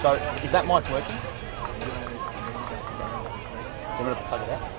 So, is that mic working? I'm going to plug it out.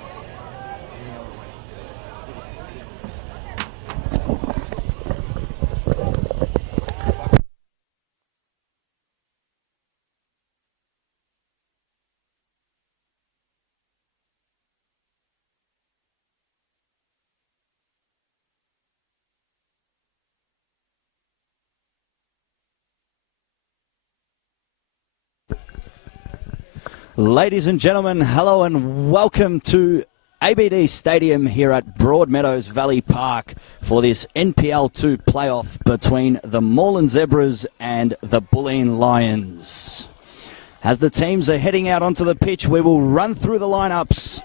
Ladies and gentlemen, hello and welcome to ABD Stadium here at Broadmeadows Valley Park for this NPL 2 playoff between the Moreland Zebras and the Bulleen Lions. As the teams are heading out onto the pitch, we will run through the lineups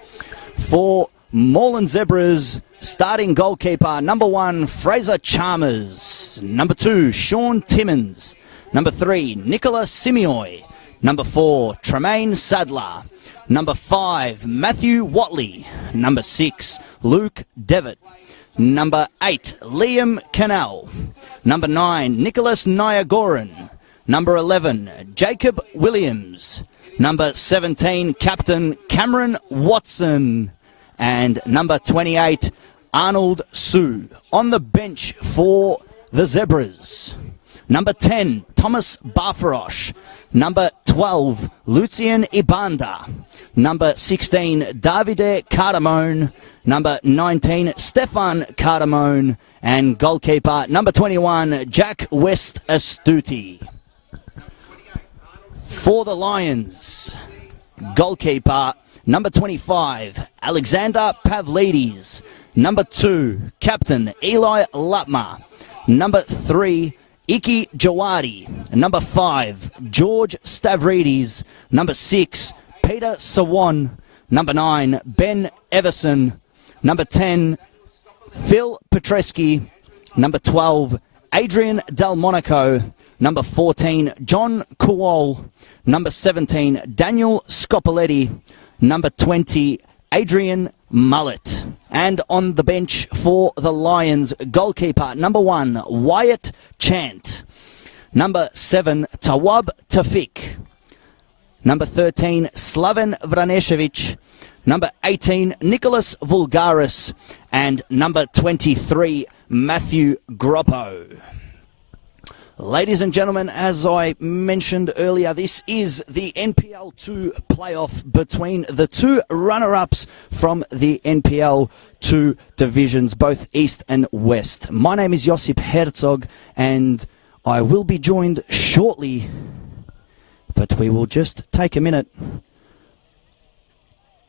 for Moreland Zebras. Starting goalkeeper, number 1, Fraser Chalmers. Number 2, Sean Timmins. Number 3, Nicola Simioy. Number 4, Tremaine Sadler. Number 5, Matthew Watley. Number 6, Luke Devitt. Number 8, Liam Canal. Number 9, Nicholas Nyagoran. Number 11, Jacob Williams. Number 17, Captain Cameron Watson. And number 28, Arnold Sue. On the bench for the Zebras, number 10, Thomas Barfarosh. Number 12, Lucian Ibanda. Number 16, Davide Cardamone. Number 19, Stefan Cardamone. And goalkeeper, number 21, Jack West Astuti. For the Lions, goalkeeper, number 25, Alexander Pavlidis. Number 2, Captain Eli Lutma. Number 3, Iki Jawadi. Number 5, George Stavridis. Number 6, Peter Sawan. Number 9, Ben Everson. Number 10, Phil Petreski. Number 12, Adrian Delmonico. Number 14, John Kuol. Number 17, Daniel Scopoletti. Number 20, Adrian Mullet. And on the bench for the Lions, goalkeeper, number 1, Wyatt Chant. Number 7, Tawab Tafik. Number 13, Slaven Vranešević. Number 18, Nicholas Vulgaris. And number 23, Matthew Groppo. Ladies and gentlemen, as I mentioned earlier, this is the NPL 2 playoff between the two runner-ups from the NPL 2 divisions, both East and West. My name is Josip Herzog, and I will be joined shortly, but we will just take a minute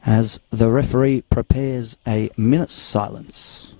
as the referee prepares a minute's silence.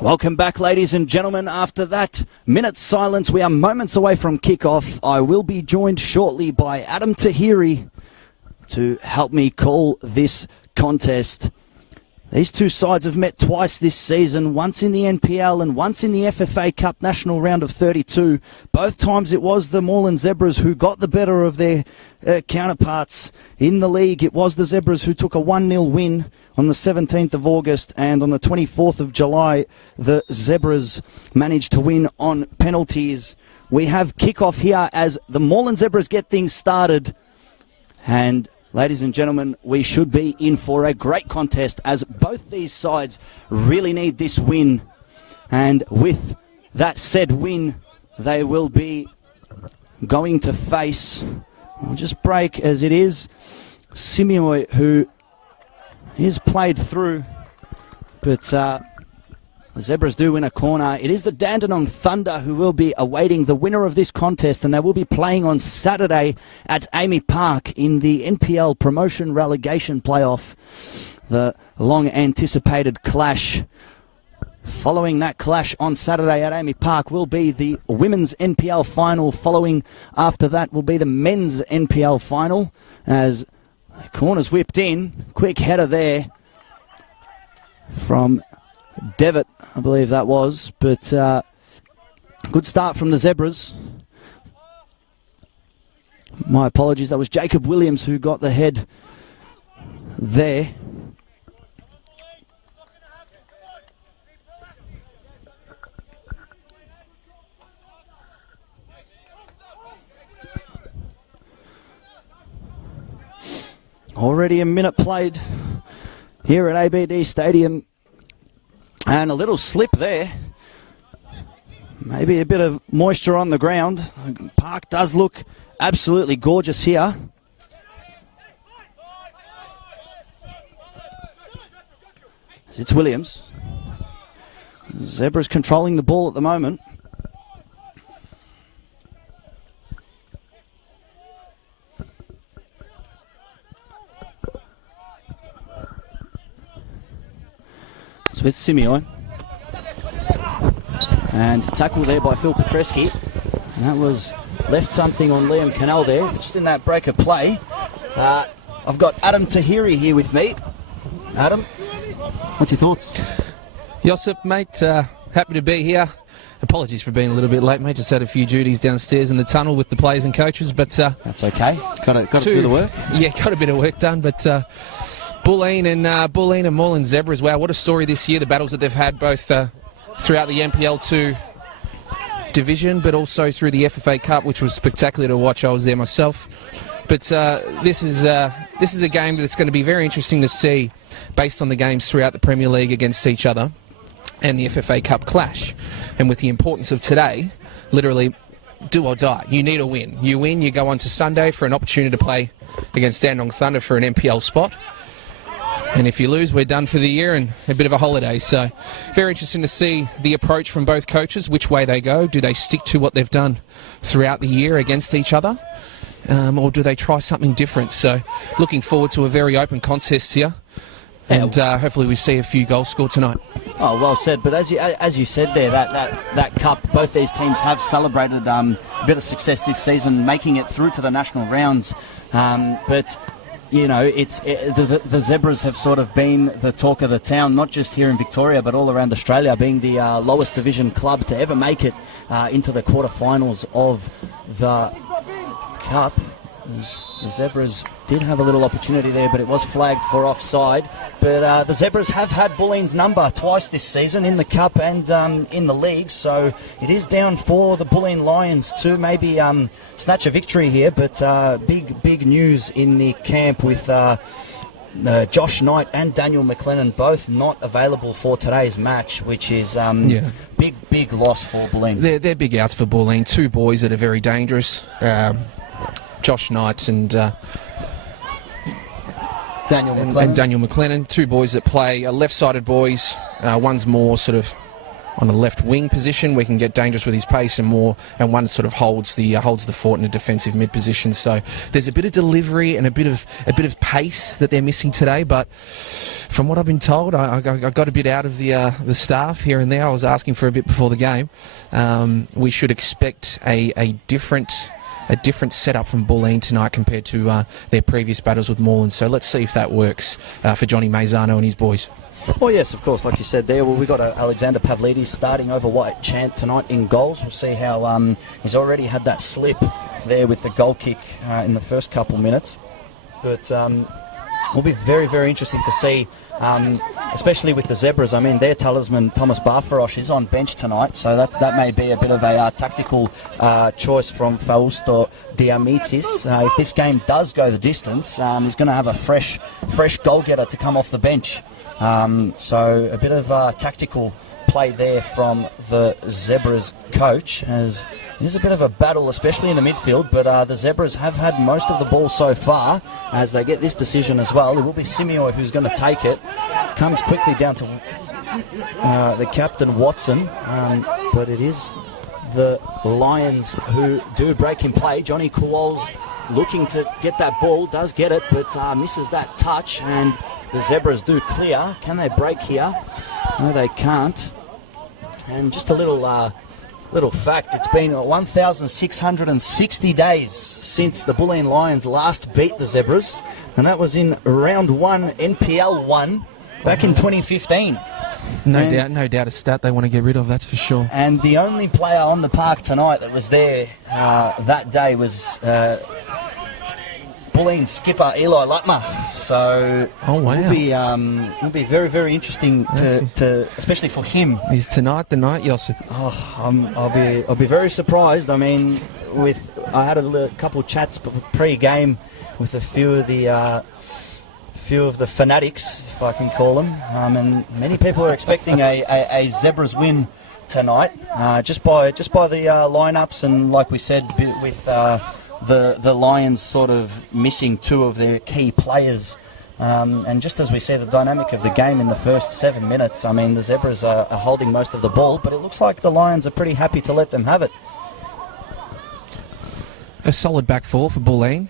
Welcome back, ladies and gentlemen. After that minute's silence, we are moments away from kickoff. I will be joined shortly by Adam Tahiri to help me call this contest. These two sides have met twice this season, once in the NPL and once in the FFA Cup National Round of 32. Both times it was the Moreland Zebras who got the better of their counterparts in the league. It was the Zebras who took a 1-0 win on the 17th of August, and on the 24th of July, the Zebras managed to win on penalties. We have kickoff here as the Moreland Zebras get things started. And ladies and gentlemen, we should be in for a great contest as both these sides really need this win. And with that said win, they will be going to face, I'll just break as it is, Simioy, who is played through, but the Zebras do win a corner. It is the Dandenong Thunder who will be awaiting the winner of this contest, and they will be playing on Saturday at Amy Park in the NPL Promotion Relegation Playoff. The long-anticipated clash. Following that clash on Saturday at Amy Park will be the Women's NPL Final. Following after that will be the Men's NPL Final. as the corner's whipped in. Quick header there from Devitt, I believe that was. But good start from the Zebras. My apologies, that was Jacob Williams who got the head there. Already a minute played here at ABD Stadium. And a little slip there. Maybe a bit of moisture on the ground. The park does look absolutely gorgeous here. It's Williams. Zebras controlling the ball at the moment. It's with Simeon. And tackle there by Phil Petreski. And that was left something on Liam Cannell there. Just in that break of play. I've got Adam Tahiri here with me. Adam, what's your thoughts? Josip, mate, happy to be here. Apologies for being a little bit late, mate. Just had a few duties downstairs in the tunnel with the players and coaches, but that's okay. Got to do the work. Yeah, got a bit of work done, but Bulleen and Moreland Zebras. Wow, what a story this year. The battles that they've had both throughout the NPL 2 division, but also through the FFA Cup, which was spectacular to watch. I was there myself. But this is a game that's going to be very interesting to see, based on the games throughout the Premier League against each other and the FFA Cup clash. And with the importance of today, literally do or die. You need a win. You win, you go on to Sunday for an opportunity to play against Dandong Thunder for an NPL spot. And if you lose, we're done for the year and a bit of a holiday. So very interesting to see the approach from both coaches, which way they go. Do they stick to what they've done throughout the year against each other? Or do they try something different? So looking forward to a very open contest here. And hopefully we see a few goals scored tonight. Oh, well said. But as you said there, that cup, both these teams have celebrated a bit of success this season, making it through to the national rounds. But you know, the Zebras have sort of been the talk of the town, not just here in Victoria, but all around Australia, being the lowest division club to ever make it into the quarterfinals of the Cup. The Zebras did have a little opportunity there, but it was flagged for offside. But the Zebras have had Bulleen's number twice this season in the Cup and in the league, so it is down for the Bulleen Lions to maybe snatch a victory here. But big news in the camp with Josh Knight and Daniel McLennan both not available for today's match, which is big loss for Bulleen. They're big outs for Bulleen. Two boys that are very dangerous. Josh Knight and Daniel McLennan, two boys that play left-sided boys. One's more sort of on a left wing position, we can get dangerous with his pace, and one sort of holds the fort in a defensive mid position. So there's a bit of delivery and a bit of pace that they're missing today. But from what I've been told, I got a bit out of the staff here and there. I was asking for a bit before the game. We should expect a different setup from Bulleen tonight compared to their previous battles with Moreland. So let's see if that works for Johnny Maizano and his boys. Well, yes, of course, like you said there. Well, we've got Alexander Pavlidis starting over White Chant tonight in goals. We'll see how he's already had that slip there with the goal kick in the first couple minutes. But will be very, very interesting to see, especially with the Zebras. I mean, their talisman, Thomas Barfarosh, is on bench tonight, so that may be a bit of a tactical choice from Fausto Diamitis. If this game does go the distance, he's going to have a fresh goal-getter to come off the bench. So a bit of tactical play there from the Zebras coach, as it is a bit of a battle, especially in the midfield, but the Zebras have had most of the ball so far as they get this decision as well. It will be Simeo who's going to take it. Comes quickly down to the captain, Watson, but it is the Lions who do break in play. Johnny Kowal's looking to get that ball, does get it, but misses that touch, and the Zebras do clear. Can they break here? No, they can't. And just a little Little fact, it's been 1,660 days since the Bulleen Lions last beat the Zebras, and that was in round 1, NPL 1, back in 2015. No doubt a stat they want to get rid of, that's for sure. And the only player on the park tonight that was there that day was Bulleen skipper Eli Lutmer. So it'll be very, very interesting to especially for him. Is tonight the night, Josip? I'll be very surprised. I mean, I had a couple of chats pre-game with a few of the fanatics, if I can call them, and many people are expecting a Zebras win tonight, just by the lineups, and like we said, with the Lions sort of missing 2 of their key players, and just as we see the dynamic of the game in the first 7 minutes, I mean, the Zebras are holding most of the ball, but it looks like the Lions are pretty happy to let them have it. A solid back four for Bulleen.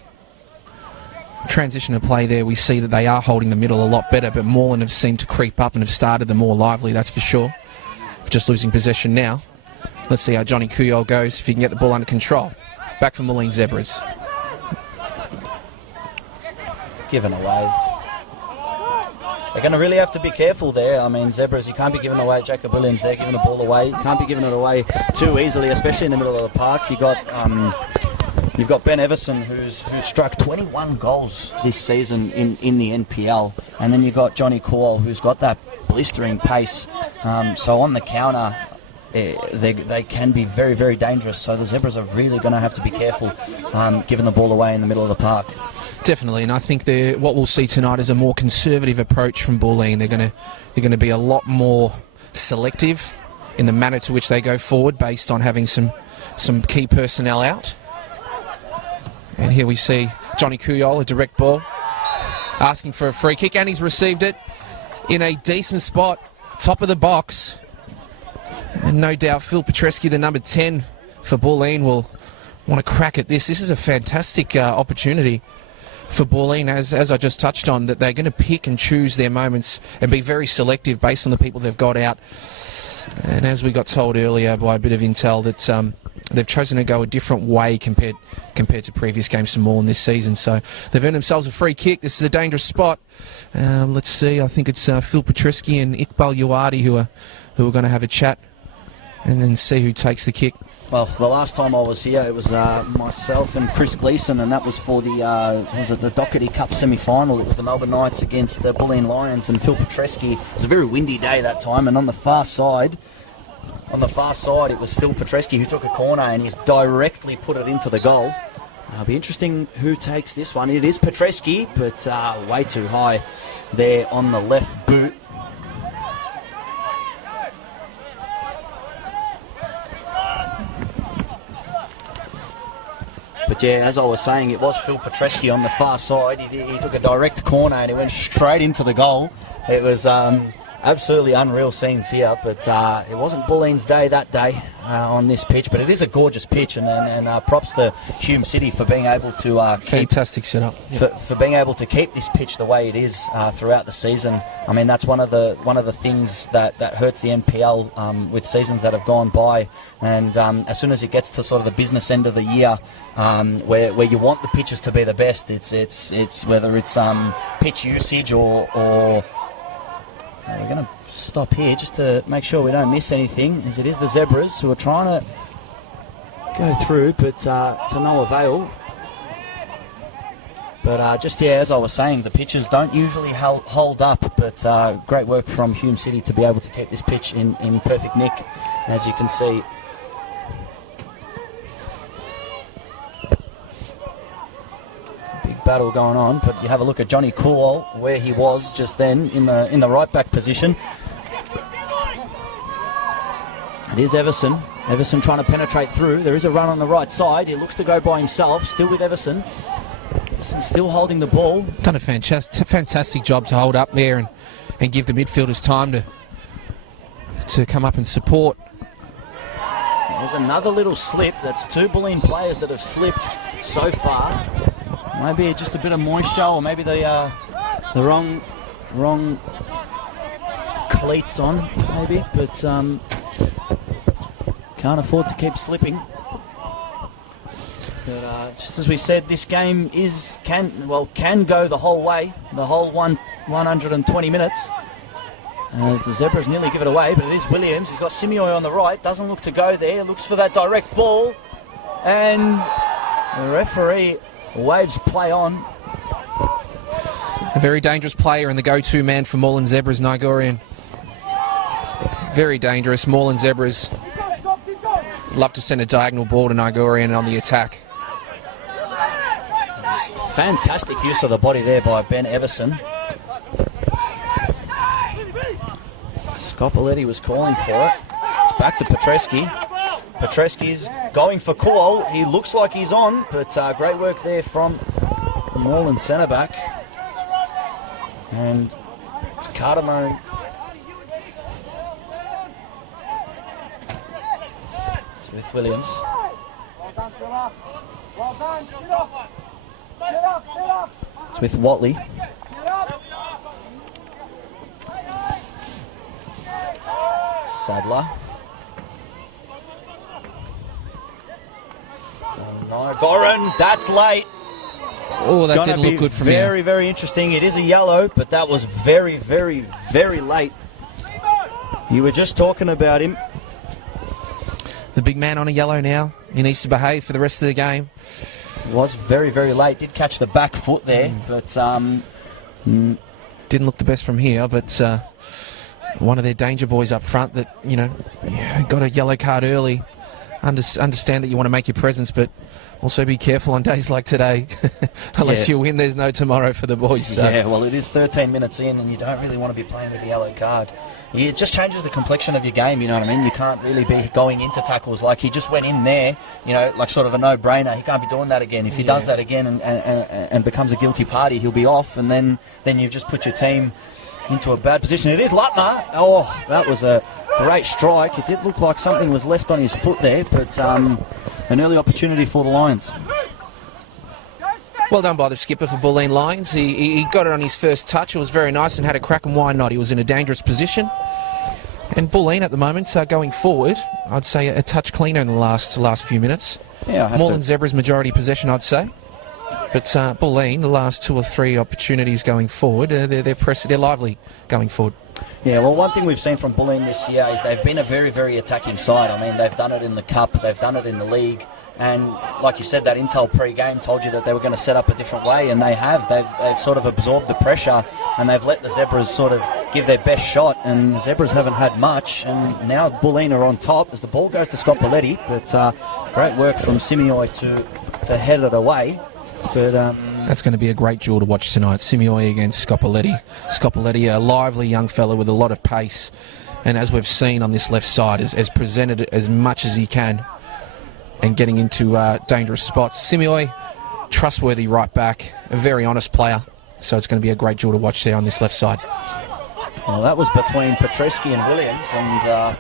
Transition of play there, we see that they are holding the middle a lot better, but Moreland have seemed to creep up and have started them more lively, that's for sure. Just losing possession now. Let's see how Johnny Kuyol goes, if he can get the ball under control. Back for Moreland Zebras. Given away. They're going to really have to be careful there. I mean, Zebras, you can't be giving away. Jacob Williams there giving the ball away. You can't be giving it away too easily, especially in the middle of the park. You've got Ben Everson, who's struck 21 goals this season in the NPL, and then you've got Johnny Kuyol, who's got that blistering pace. So on the counter, they can be very, very dangerous. So the Zebras are really going to have to be careful giving the ball away in the middle of the park. Definitely, and I think what we'll see tonight is a more conservative approach from Bulleen. They're going to be a lot more selective in the manner to which they go forward, based on having some key personnel out. And here we see Johnny Kuyol, a direct ball, asking for a free kick, and he's received it in a decent spot, top of the box. And no doubt Phil Petrescu, the number 10 for Bulleen, will want to crack at this. This is a fantastic opportunity for Bulleen, as I just touched on, that they're going to pick and choose their moments and be very selective based on the people they've got out. And as we got told earlier by a bit of intel, that they've chosen to go a different way compared to previous games from Moreland this season. So they've earned themselves a free kick. This is a dangerous spot. Let's see. I think it's Phil Petrescu and Iqbal Uwadi who are going to have a chat and then see who takes the kick. Well, the last time I was here, it was myself and Chris Gleeson, and that was for the Doherty Cup semi-final. It was the Melbourne Knights against the Bulleen Lions, and Phil Petrescu. It was a very windy day that time, and on the far side, it was Phil Petrescu who took a corner and he's directly put it into the goal. It'll be interesting who takes this one. It is Petrescu, but way too high there on the left boot. But yeah, as I was saying, it was Phil Petrescu on the far side. He took a direct corner and he went straight into the goal. It was absolutely unreal scenes here, but it wasn't Bulleen's day that day on this pitch, but it is a gorgeous pitch, and props to Hume City for being able to fantastic setup for being able to keep this pitch the way it is throughout the season. I mean, that's one of the things that hurts the NPL with seasons that have gone by, and as soon as it gets to sort of the business end of the year, where you want the pitches to be the best, it's whether it's pitch usage or we're going to stop here just to make sure we don't miss anything, as it is the Zebras who are trying to go through, but to no avail. But as I was saying, the pitches don't usually hold up, but great work from Hume City to be able to keep this pitch in perfect nick, as you can see. Battle going on, but you have a look at Johnny Kuyol, where he was just then in the right back position. It is Everson trying to penetrate through. There is a run on the right side. He looks to go by himself, still with Everson still holding the ball. Done a fantastic job to hold up there and give the midfielders time to come up and support. There's another little slip. That's 2 Bulleen players that have slipped so far. Maybe just a bit of moisture, or maybe the wrong cleats on, maybe. But Can't afford to keep slipping. But just as we said, this game can go the whole way, the whole 120 minutes. As the Zebras nearly give it away, but it is Williams. He's got Simeoi on the right, doesn't look to go there, looks for that direct ball, and the referee waves play on. A very dangerous player and the go-to man for Moreland Zebras, Nigorian. Very dangerous. Moreland Zebras love to send a diagonal ball to Nigorian on the attack. Fantastic use of the body there by Ben Everson. Scopoletti was calling for it. It's back to Petreski. Petreski's going for call. He looks like he's on, but great work there from Moreland centre back. And it's Cardamone. It's with Williams. It's with Watley. Sadler. Oh no, Goran, that's late. Oh, that didn't look good from here. Very, very interesting. It is a yellow, but that was very, very, very late. You were just talking about him. The big man on a yellow now. He needs to behave for the rest of the game. Was very, very late. Did catch the back foot there, but didn't look the best from here, but one of their danger boys up front that, you know, got a yellow card early. Understand that you want to make your presence, but also be careful on days like today. Unless you win, there's no tomorrow for the boys. So. Yeah, well, it is 13 minutes in, and you don't really want to be playing with a yellow card. It just changes the complexion of your game, you know what I mean? You can't really be going into tackles like he just went in there, you know, like sort of a no-brainer. He can't be doing that again. If he does that again and becomes a guilty party, he'll be off, and then you've just put your team into a bad position. It is Lutner. Oh, that was a great strike. It did look like something was left on his foot there, but an early opportunity for the Lions. Well done by the skipper for Bulleen Lions. He got it on his first touch. It was very nice and had a crack, and why not? He was in a dangerous position. And Bulleen at the moment, going forward, I'd say a touch cleaner in the last few minutes. Yeah, Moreland Zebras majority possession, I'd say. But Bulleen, the last 2 or 3 opportunities going forward, they're lively going forward. Yeah, well, one thing we've seen from Bulleen this year is they've been a very, very attacking side. I mean, they've done it in the Cup, they've done it in the league, and like you said, that intel pre-game told you that they were going to set up a different way, and they have. They've sort of absorbed the pressure, and they've let the Zebras sort of give their best shot, and the Zebras haven't had much, and now Bulleen are on top as the ball goes to Scopoletti, but great work from Simeoi to head it away. But that's going to be a great duel to watch tonight. Simeoi against Scopoletti. Scopoletti, a lively young fella with a lot of pace, and as we've seen on this left side, has presented as much as he can and getting into dangerous spots. Simeoi, trustworthy right back, a very honest player, so it's going to be a great duel to watch there on this left side. Well, that was between Petreski and Williams, and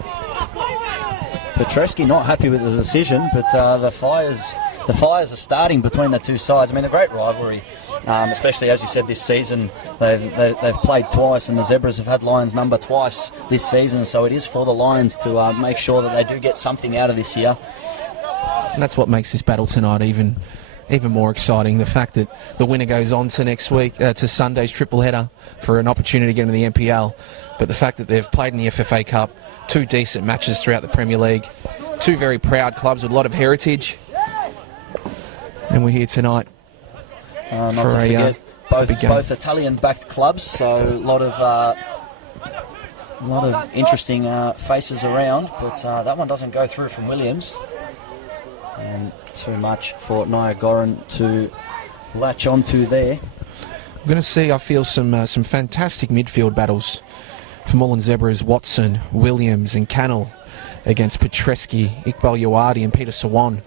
Petreski not happy with the decision, but the fires are starting between the two sides. I mean, a great rivalry, especially as you said this season. They've played twice, and the Zebras have had Lions number twice this season. So it is for the Lions to make sure that they do get something out of this year. And that's what makes this battle tonight even more exciting. The fact that the winner goes on to next week, to Sunday's triple header for an opportunity to get into the NPL. But the fact that they've played in the FFA Cup, 2 decent matches throughout the Premier League, 2 very proud clubs with a lot of heritage. And we're here tonight. Not to forget, both Italian-backed clubs, so a lot of interesting faces around. But that one doesn't go through from Williams, and too much for Nia Goran to latch onto there. We're going to see, I feel, some fantastic midfield battles for Moreland Zebras. Watson, Williams, and Cannell against Petreski, Iqbal Yawardi, and Peter Sawan.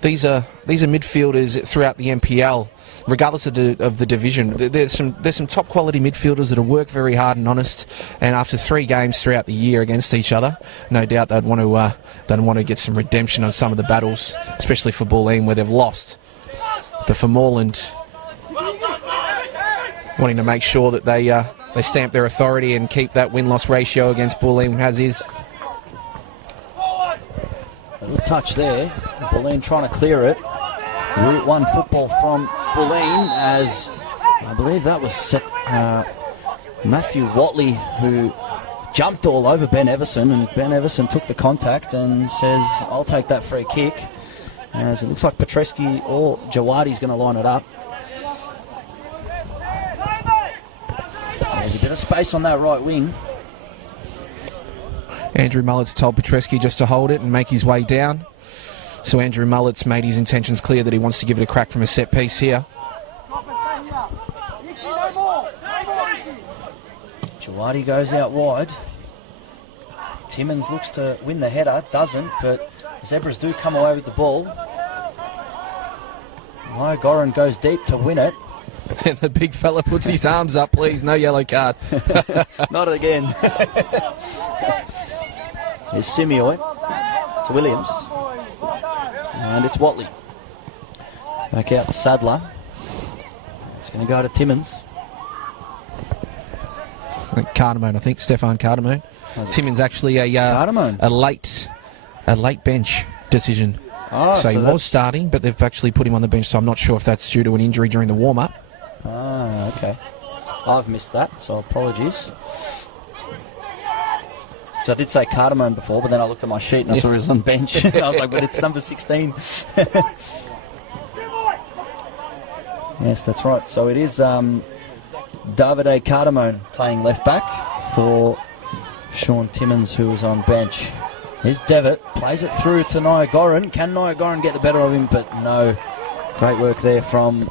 These are midfielders throughout the NPL, regardless of the division. There's some top quality midfielders that have worked very hard and honest, and after 3 games throughout the year against each other, no doubt they'd want to get some redemption on some of the battles, especially for Bulleen where they've lost. But for Moreland, wanting to make sure that they stamp their authority and keep that win-loss ratio against Bulleen as is. Little touch there. Bulleen trying to clear it. Route 1 football from Bulleen, as I believe that was Matthew Watley who jumped all over Ben Everson, and Ben Everson took the contact and says, I'll take that free kick, as it looks like Petreski or Jawadi's going to line it up. There's a bit of space on that right wing. Andrew Mullet's told Petreski just to hold it and make his way down. So Andrew Mullet's made his intentions clear that he wants to give it a crack from a set piece here. Jawadi goes out wide. Timmins looks to win the header, doesn't, but Zebras do come away with the ball. Goran goes deep to win it. And the big fella puts his arms up, please, no yellow card. Not again. Here's Simioy to Williams. And it's Watley. Back out to Sadler. It's going to go to Timmins. Cardamone, I think, Stefan Cardamone. Timmins actually a late bench decision. So he was starting, but they've actually put him on the bench, so I'm not sure if that's due to an injury during the warm-up. Ah, okay. I've missed that, so apologies. So I did say Cardamone before, but then I looked at my sheet and I saw he was on the bench. And I was like, but it's number 16. Yes, that's right. So it is Davide Cardamone playing left back for Sean Timmins, who was on bench. Here's Devitt, plays it through to Goran. Can Goran get the better of him? But no. Great work there from,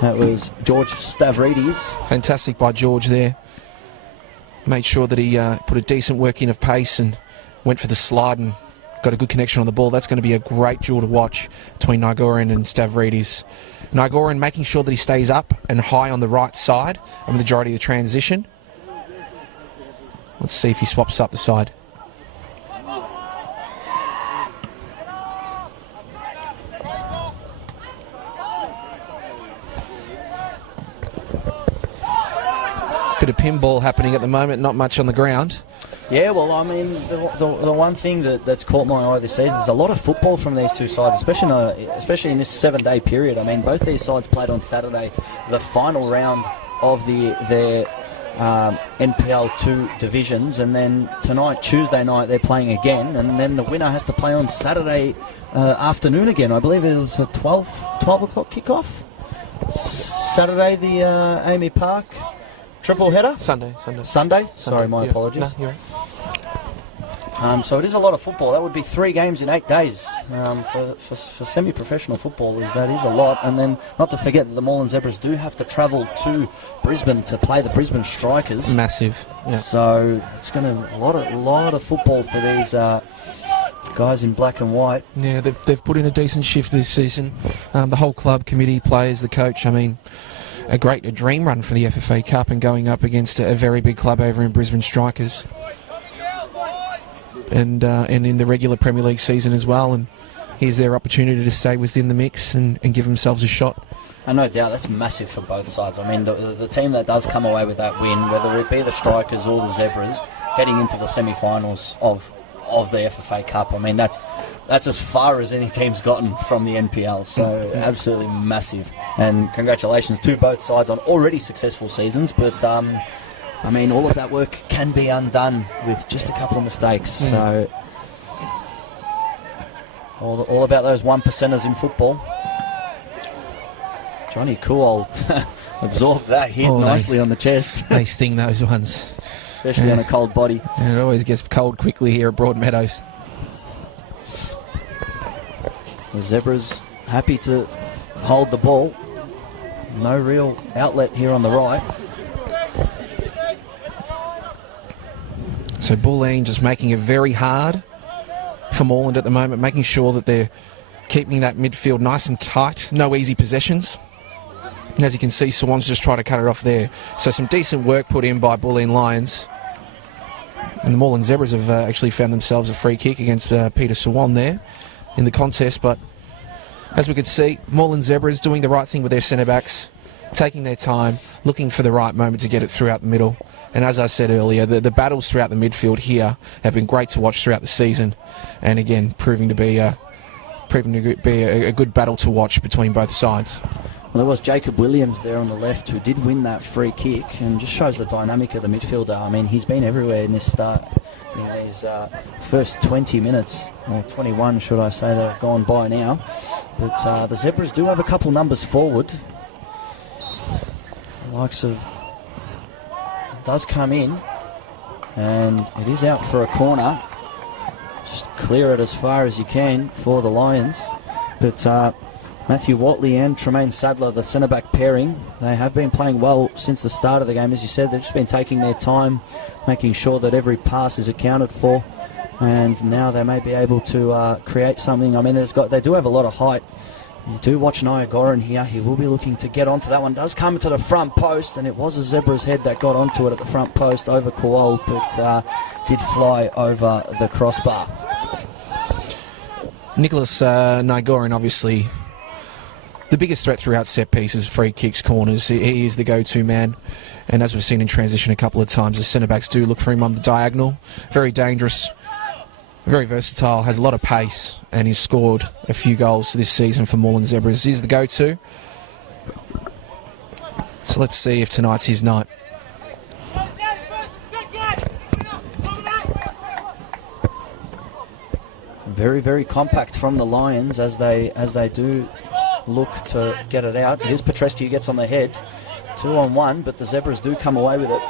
that was George Stavridis. Fantastic by George there. Made sure that he put a decent work in of pace and went for the slide and got a good connection on the ball. That's going to be a great duel to watch between Goran and Stavridis. Goran making sure that he stays up and high on the right side of the majority of the transition. Let's see if he swaps up the side. Bit of pinball happening at the moment, not much on the ground. Yeah, well, I mean, the one thing that's caught my eye this season is a lot of football from these two sides, especially in this 7-day period. I mean, both these sides played on Saturday, the final round of their NPL 2 divisions, and then tonight, Tuesday night, they're playing again, and then the winner has to play on Saturday afternoon again. I believe it was a 12 o'clock kickoff. Saturday, the Amy Park triple header? Sunday. Sorry, my apologies. No, you're right. So it is a lot of football. That would be 3 games in 8 days for semi-professional footballers. That is a lot. And then not to forget that the Moreland Zebras do have to travel to Brisbane to play the Brisbane Strikers. Massive. Yeah. So it's going to a lot of football for these guys in black and white. Yeah, they've put in a decent shift this season. The whole club, committee, players, the coach. I mean, a dream run for the FFA Cup and going up against a very big club over in Brisbane Strikers. And in the regular Premier League season as well, and here's their opportunity to stay within the mix and give themselves a shot. And no doubt that's massive for both sides. I mean, the team that does come away with that win, whether it be the Strikers or the Zebras, heading into the semi-finals of the FFA Cup, I mean, that's as far as any team's gotten from the NPL, so absolutely massive. And congratulations to both sides on already successful seasons, but I mean, all of that work can be undone with just a couple of mistakes. So all about those 1%ers in football. Johnny Cool absorbed that hit nicely on the chest. They sting those ones. Especially on a cold body. And it always gets cold quickly here at Broadmeadows. The Zebras happy to hold the ball. No real outlet here on the right. So Bulleen just making it very hard for Moreland at the moment, making sure that they're keeping that midfield nice and tight. No easy possessions. As you can see, Swan's just trying to cut it off there. So some decent work put in by Bulleen Lions. And the Moreland Zebras have actually found themselves a free kick against Peter Swan there in the contest. But as we could see, Moreland Zebras doing the right thing with their centre-backs, taking their time, looking for the right moment to get it throughout the middle. And as I said earlier, the battles throughout the midfield here have been great to watch throughout the season, and again proving to be a good battle to watch between both sides. Well, there was Jacob Williams there on the left who did win that free kick, and just shows the dynamic of the midfielder. I mean, he's been everywhere in this start. In these first 20 minutes, or 21 should I say, that have gone by now. But the Zebras do have a couple numbers forward. The likes of... does come in, and it is out for a corner. Just clear it as far as you can for the Lions. But Matthew Watley and Tremaine Sadler, the centre-back pairing, they have been playing well since the start of the game. As you said, they've just been taking their time, making sure that every pass is accounted for, and now they may be able to create something. I mean, they do have a lot of height. You do watch Niagoran here. He will be looking to get onto that one. Does come to the front post, and it was a Zebra's head that got onto it at the front post over Kowal, but did fly over the crossbar. Nicholas Niagoran, obviously the biggest threat throughout set pieces, free kicks, corners. He is the go-to man, and as we've seen in transition a couple of times, the centre-backs do look for him on the diagonal. Very dangerous, very versatile, has a lot of pace, and he's scored a few goals this season for Moreland Zebras. He's the go-to. So let's see if tonight's his night. Very, very compact from the Lions as they do look to get it out. It is Petrescu who gets on the head. 2-on-1, but the Zebras do come away with it.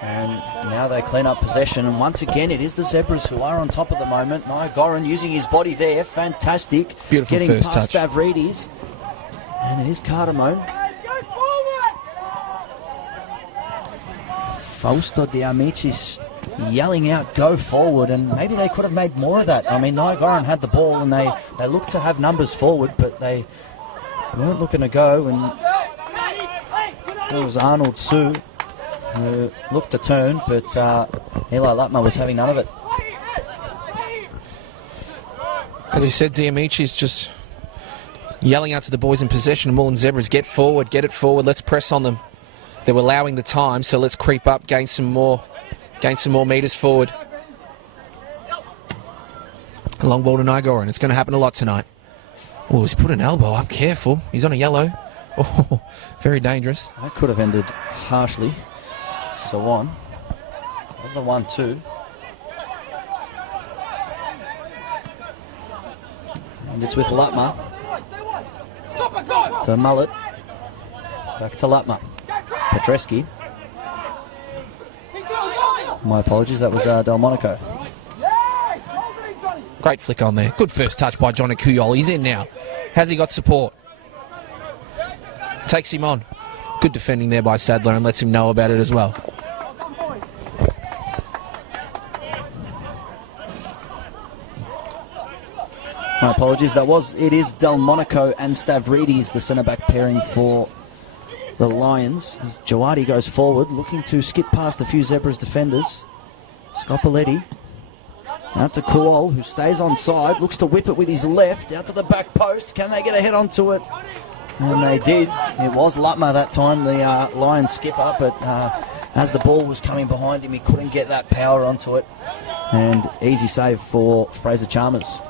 And now they clean up possession, and once again it is the Zebras who are on top at the moment. Niagoran using his body there, fantastic. Beautiful getting first past touch. Stavridis, and it is Cardamone. Fausto Diamicis yelling out, go forward, and maybe they could have made more of that. I mean, Niagoran had the ball, and they looked to have numbers forward, but they weren't looking to go, and it was Arnold Sue who looked to turn, but Eli Lutmer was having none of it. As he said, Diamicis just yelling out to the boys in possession. Moreland Zebras, get forward, get it forward, let's press on them. They were allowing the time, so let's creep up, gain some more metres forward. A long ball to Niagoran. It's going to happen a lot tonight. Oh, he's put an elbow up. Careful. He's on a yellow. Oh, very dangerous. That could have ended harshly. So on. That's the 1-2. And it's with Lutmer. To Mullet. Back to Lutmer. Petrescu. My apologies, that was Delmonico. Great flick on there. Good first touch by Johnny Kuyol. He's in now. Has he got support? Takes him on. Good defending there by Sadler and lets him know about it as well. My apologies, it is Delmonico and Stavridis, the centre-back pairing for the Lions, as Jawadi goes forward, looking to skip past a few Zebras defenders. Scopoletti out to Kowal, who stays on side, looks to whip it with his left, out to the back post. Can they get a head onto it? And they did. It was Lutmer that time, the Lions skipper, but as the ball was coming behind him, he couldn't get that power onto it. And easy save for Fraser Chalmers.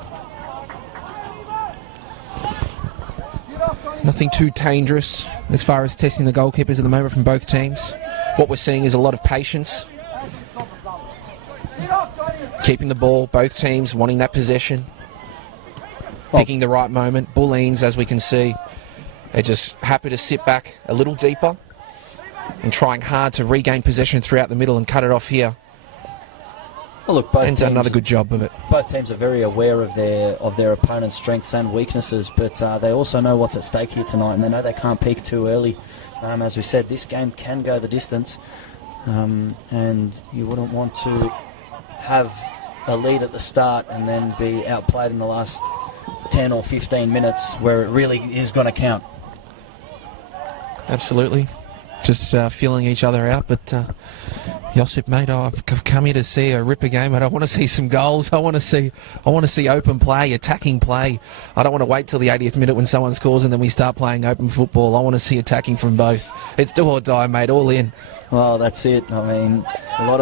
Nothing too dangerous as far as testing the goalkeepers at the moment from both teams. What we're seeing is a lot of patience. Keeping the ball, both teams wanting that possession. Picking the right moment. Bulleens, as we can see, are just happy to sit back a little deeper and trying hard to regain possession throughout the middle and cut it off here. Well, look, both and done another good job of it. Both teams are very aware of their opponent's strengths and weaknesses, but they also know what's at stake here tonight, and they know they can't peak too early. As we said, this game can go the distance, and you wouldn't want to have a lead at the start and then be outplayed in the last 10 or 15 minutes where it really is going to count. Absolutely. Just feeling each other out, but Josip, mate, I've come here to see a ripper game, but I want to see some goals. I want to see open play, attacking play. I don't want to wait till the 80th minute when someone scores and then we start playing open football. I want to see attacking from both. It's do or die, mate, all in. Well, that's it. I mean, a lot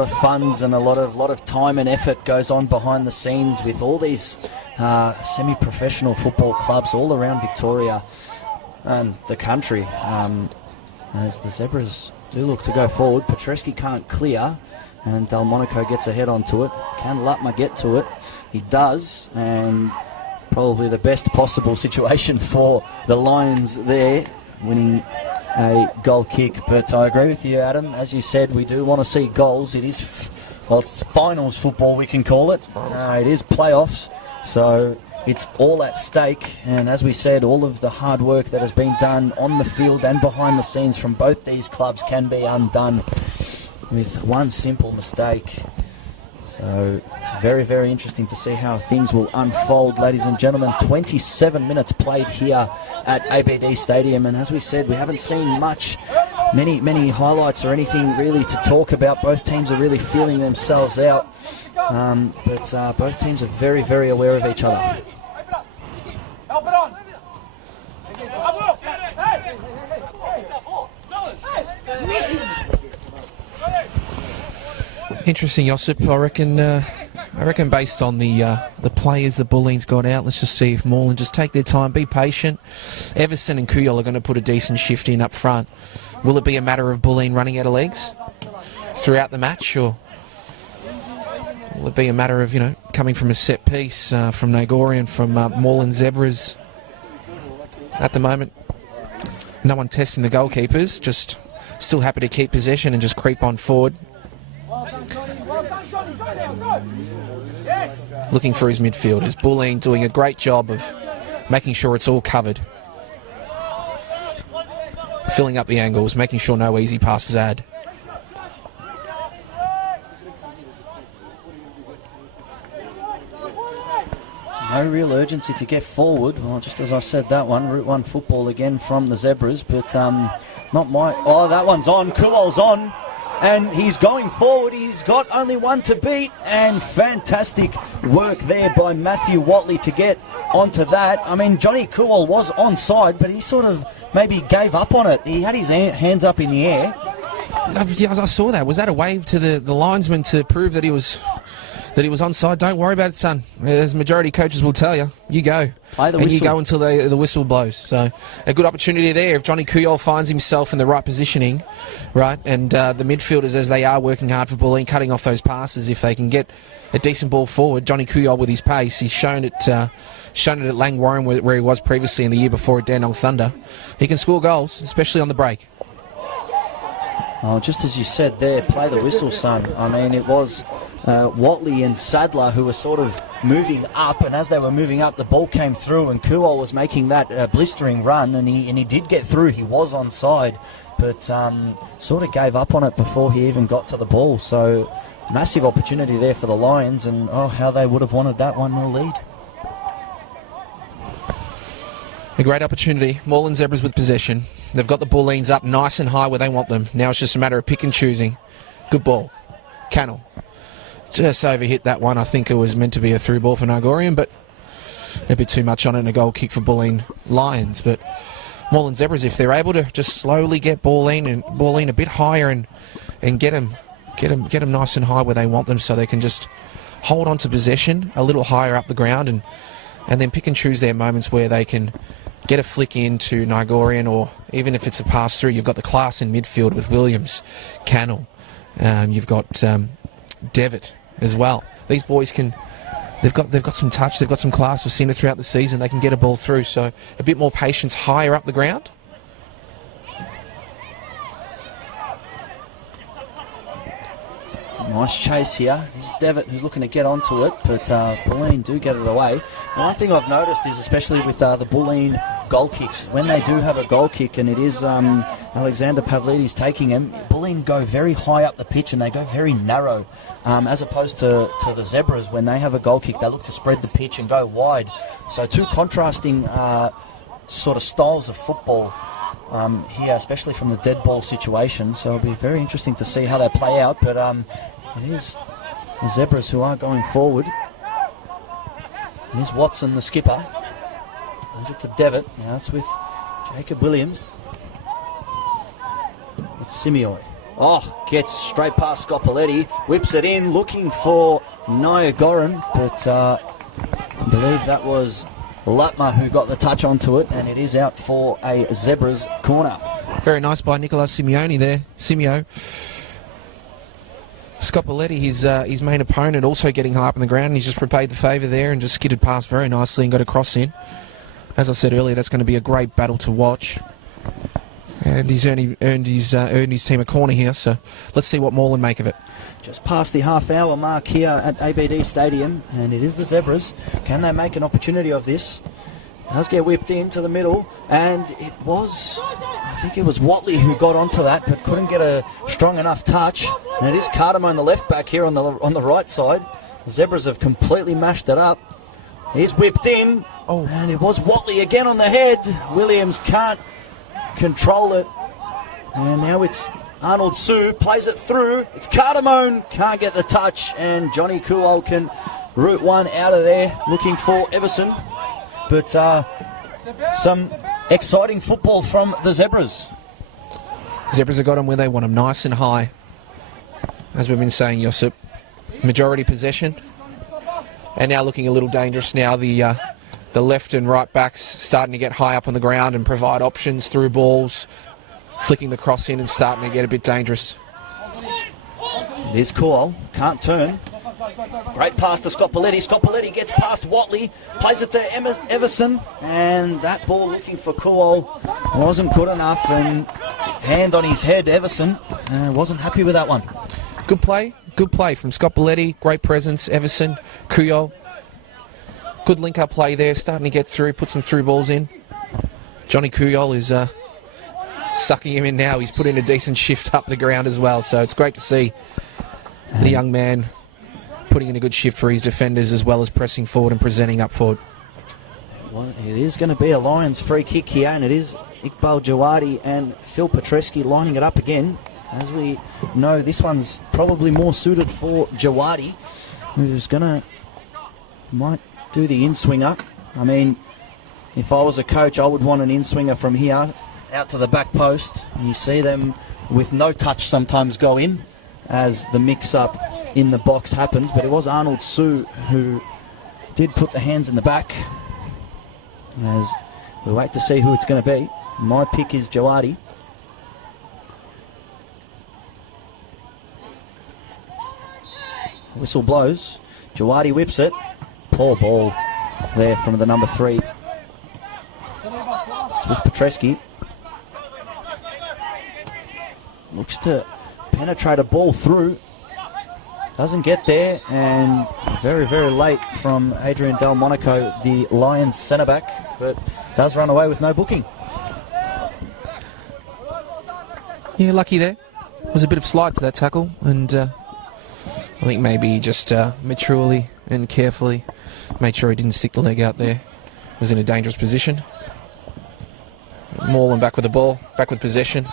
of funds and a lot of time and effort goes on behind the scenes with all these semi-professional football clubs all around Victoria and the country. As the Zebras do look to go forward, Petreski can't clear, and Delmonico gets a head onto it. Can Lutmer get to it? He does, and probably the best possible situation for the Lions there, winning a goal kick. But I agree with you, Adam. As you said, we do want to see goals. It is, well, it's finals football, we can call it. It is playoffs, so it's all at stake. And as we said, all of the hard work that has been done on the field and behind the scenes from both these clubs can be undone with one simple mistake. So very, very interesting to see how things will unfold, ladies and gentlemen. 27 minutes played here at ABD Stadium, and as we said, we haven't seen many highlights or anything really to talk about. Both teams are really feeling themselves out, but both teams are very, very aware of each other. Interesting, Josip. I reckon based on the players the Bulleen's got out, let's just see if Moreland just take their time, be patient. Everson and Kuyol are going to put a decent shift in up front. Will it be a matter of Bulleen running out of legs throughout the match, or will it be a matter of, coming from a set piece from Nagorian, from Moreland Zebras? At the moment, no one testing the goalkeepers, just still happy to keep possession and just creep on forward. Looking for his midfielders. Bulleen doing a great job of making sure it's all covered. Filling up the angles, making sure no easy passes add. No real urgency to get forward. Well, just as I said, that one, Route 1 football again from the Zebras, but not my... Oh, that one's on. Kuol's on. And he's going forward. He's got only one to beat. And fantastic work there by Matthew Watley to get onto that. I mean, Johnny Kuol was onside, but he sort of maybe gave up on it. He had his hands up in the air. Yeah, I saw that. Was that a wave to the linesman to prove that he was onside? Don't worry about it, son. As majority coaches will tell you, you go. Play the whistle. You go until the whistle blows. So a good opportunity there if Johnny Kuyol finds himself in the right positioning, right? And the midfielders, as they are working hard for Bulleen, cutting off those passes, if they can get a decent ball forward. Johnny Kuyol with his pace, he's shown it at Lang Warren where he was previously in the year before at Dandenong Thunder. He can score goals, especially on the break. Oh, just as you said there, play the whistle, son. I mean, it was Watley and Sadler who were sort of moving up, and as they were moving up, the ball came through, and Kuol was making that blistering run, and he did get through. He was onside, but sort of gave up on it before he even got to the ball. So massive opportunity there for the Lions, and oh, how they would have wanted that 1-0 lead. A great opportunity. Moreland Zebras with possession. They've got the Bulleens up nice and high where they want them. Now it's just a matter of pick and choosing. Good ball. Cannell just overhit that one. I think it was meant to be a through ball for Nagorian, but a bit too much on it, and a goal kick for Bulleen Lions. But Moreland Zebras, if they're able to just slowly get Bulleen a bit higher and get them nice and high where they want them, so they can just hold on to possession a little higher up the ground, and then pick and choose their moments where they can get a flick into Nigorian, or even if it's a pass through, you've got the class in midfield with Williams, Cannell, you've got Devitt as well. These boys they've got some touch, they've got some class. We've seen it throughout the season. They can get a ball through, so a bit more patience higher up the ground. Nice chase here. It's Devitt who's looking to get onto it, but Bulleen do get it away. One thing I've noticed is, especially with the Bulleen goal kicks, when they do have a goal kick and it is Alexander Pavlidis taking him, Bulleen go very high up the pitch and they go very narrow, as opposed to the Zebras. When they have a goal kick, they look to spread the pitch and go wide. So two contrasting sort of styles of football here, especially from the dead ball situation. So it'll be very interesting to see how they play out. But it is the Zebras who are going forward. Here's Watson, the skipper. Is it to Devitt? Now it's with Jacob Williams. It's Simioy. Oh, gets straight past Scopoletti, whips it in, looking for Nyagoran, but I believe that was Lutmer who got the touch onto it, and it is out for a Zebras corner. Very nice by Nicolas Simeone there. Simio. Scopoletti, his main opponent, also getting high up on the ground, and he's just repaid the favour there and just skidded past very nicely and got a cross in. As I said earlier, that's going to be a great battle to watch. And he's earned his team a corner here, so let's see what Moreland make of it. Just past the half-hour mark here at ABD Stadium, and it is the Zebras. Can they make an opportunity of this? Does get whipped into the middle, and I think it was Watley who got onto that, but couldn't get a strong enough touch. And it is Cardamone, the left back here on the right side. The Zebras have completely mashed it up. He's whipped in, and it was Watley again on the head. Williams can't control it, and now it's Arnold Sue plays it through. It's Cardamone, can't get the touch, and Johnny Kuol can root one out of there, looking for Everson. But some exciting football from the Zebras. Zebras have got them where they want them, nice and high. As we've been saying, Josip, majority possession, and now looking a little dangerous now. The left and right backs starting to get high up on the ground and provide options through balls, flicking the cross in and starting to get a bit dangerous. It is Kuol, can't turn. Great pass to Scopoletti. Scopoletti gets past Watley, plays it to Everson, and that ball looking for Kuol wasn't good enough, and hand on his head, Everson wasn't happy with that one. Good play from Scopoletti, great presence, Everson, Kuol. Good link-up play there, starting to get through, put some through balls in. Johnny Kuol is sucking him in now. He's put in a decent shift up the ground as well, so it's great to see the young man putting in a good shift for his defenders as well as pressing forward and presenting up forward. Well, it is going to be a Lions free kick here, and it is Iqbal Jawadi and Phil Petreski lining it up again. As we know, this one's probably more suited for Jawadi, who's might do the in-swinger. I mean, if I was a coach, I would want an in-swinger from here out to the back post. And you see them with no touch sometimes go in as the mix-up in the box happens. But it was Arnold Sue who did put the hands in the back. As we wait to see who it's going to be. My pick is Jawadi. Whistle blows. Jawadi whips it. Poor ball there from the number 3. It's with Petreski. Looks to penetrate a ball through. Doesn't get there, and very, very late from Adrian Delmonico, the Lions centre-back, but does run away with no booking. Yeah, lucky there. Was a bit of slide to that tackle, and I think maybe just maturely and carefully made sure he didn't stick the leg out there. Was in a dangerous position. Moreland back with the ball, back with possession,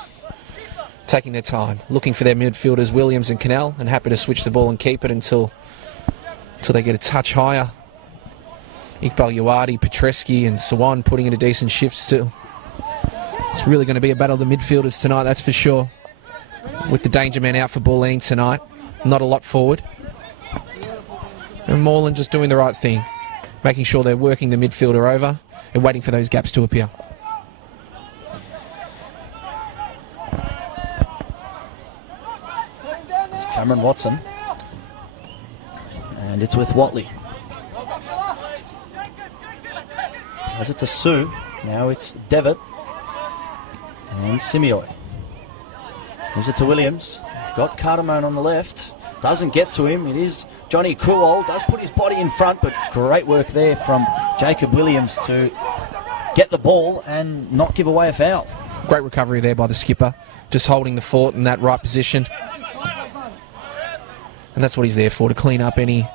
taking their time, looking for their midfielders Williams and Cannell, and happy to switch the ball and keep it until they get a touch higher. Iqbal Jawadi, Petreski and Sawan putting in a decent shift still. It's really going to be a battle of the midfielders tonight, that's for sure. With the danger man out for Bulleen tonight. Not a lot forward. And Moreland just doing the right thing, making sure they're working the midfielder over and waiting for those gaps to appear. It's Cameron Watson. And it's with Watley. Has it to Sue. Now it's Devitt. And Simioy. Gives it to Williams. Got Cardamone on the left. Doesn't get to him. It is Johnny Kuol. Does put his body in front, but great work there from Jacob Williams to get the ball and not give away a foul. Great recovery there by the skipper. Just holding the fort in that right position. And that's what he's there for, to clean up any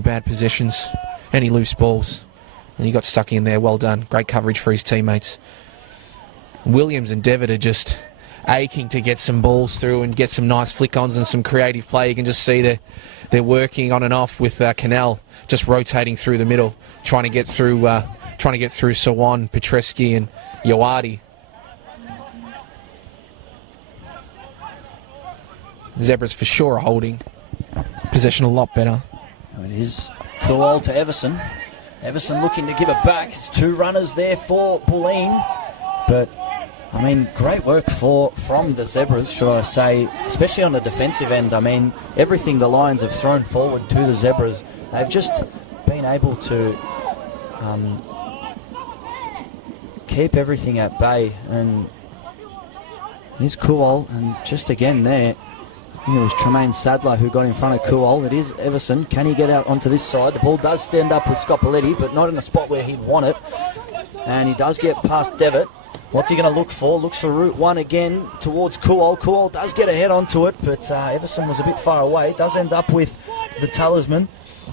bad possessions, any loose balls. And he got stuck in there. Well done. Great coverage for his teammates. Williams and Devitt are just aching to get some balls through and get some nice flick-ons and some creative play. You can just see they're working on and off with Canal just rotating through the middle, trying to get through Sawan, Petreski and Yawadi. Zebras for sure are holding possession a lot better. It is Kuol to Everson. Everson looking to give it back. There's 2 runners there for Bulleen. But, I mean, great work from the Zebras, should I say, especially on the defensive end. I mean, everything the Lions have thrown forward to the Zebras, they've just been able to keep everything at bay. And here's Kuol, and just again there, I think it was Tremaine Sadler who got in front of Kuol. It is Everson. Can he get out onto this side? The ball does stand up with Scopoletti, but not in a spot where he'd want it. And he does get past Devitt. What's he going to look for? Looks for route 1 again towards Kuol. Kuol does get a head onto it, but Everson was a bit far away. Does end up with the talisman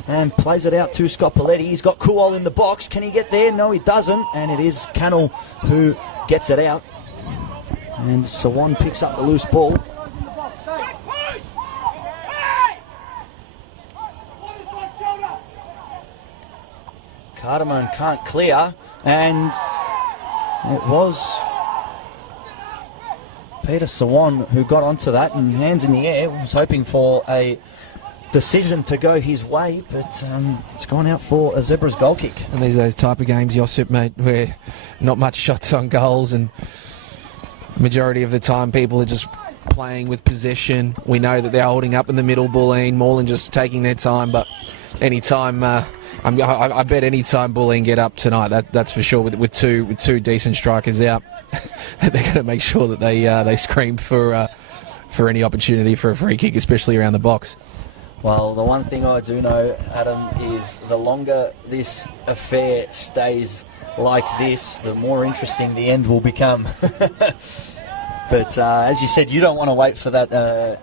and plays it out to Scopoletti. He's got Kuol in the box. Can he get there? No, he doesn't. And it is Cannell who gets it out. And Sawan picks up the loose ball. Cardamone can't clear, and it was Peter Sawan who got onto that, and hands in the air, was hoping for a decision to go his way, but it's gone out for a Zebras goal kick. And these are those type of games, Josip, mate, where not much shots on goals, and majority of the time people are just playing with possession. We know that they're holding up in the middle, Bulleen, Moreland just taking their time, but anytime I bet any time Bulleen get up tonight, that's for sure. With two decent strikers out, they're going to make sure that they scream for any opportunity for a free kick, especially around the box. Well, the one thing I do know, Adam, is the longer this affair stays like this, the more interesting the end will become. But as you said, you don't want to wait for that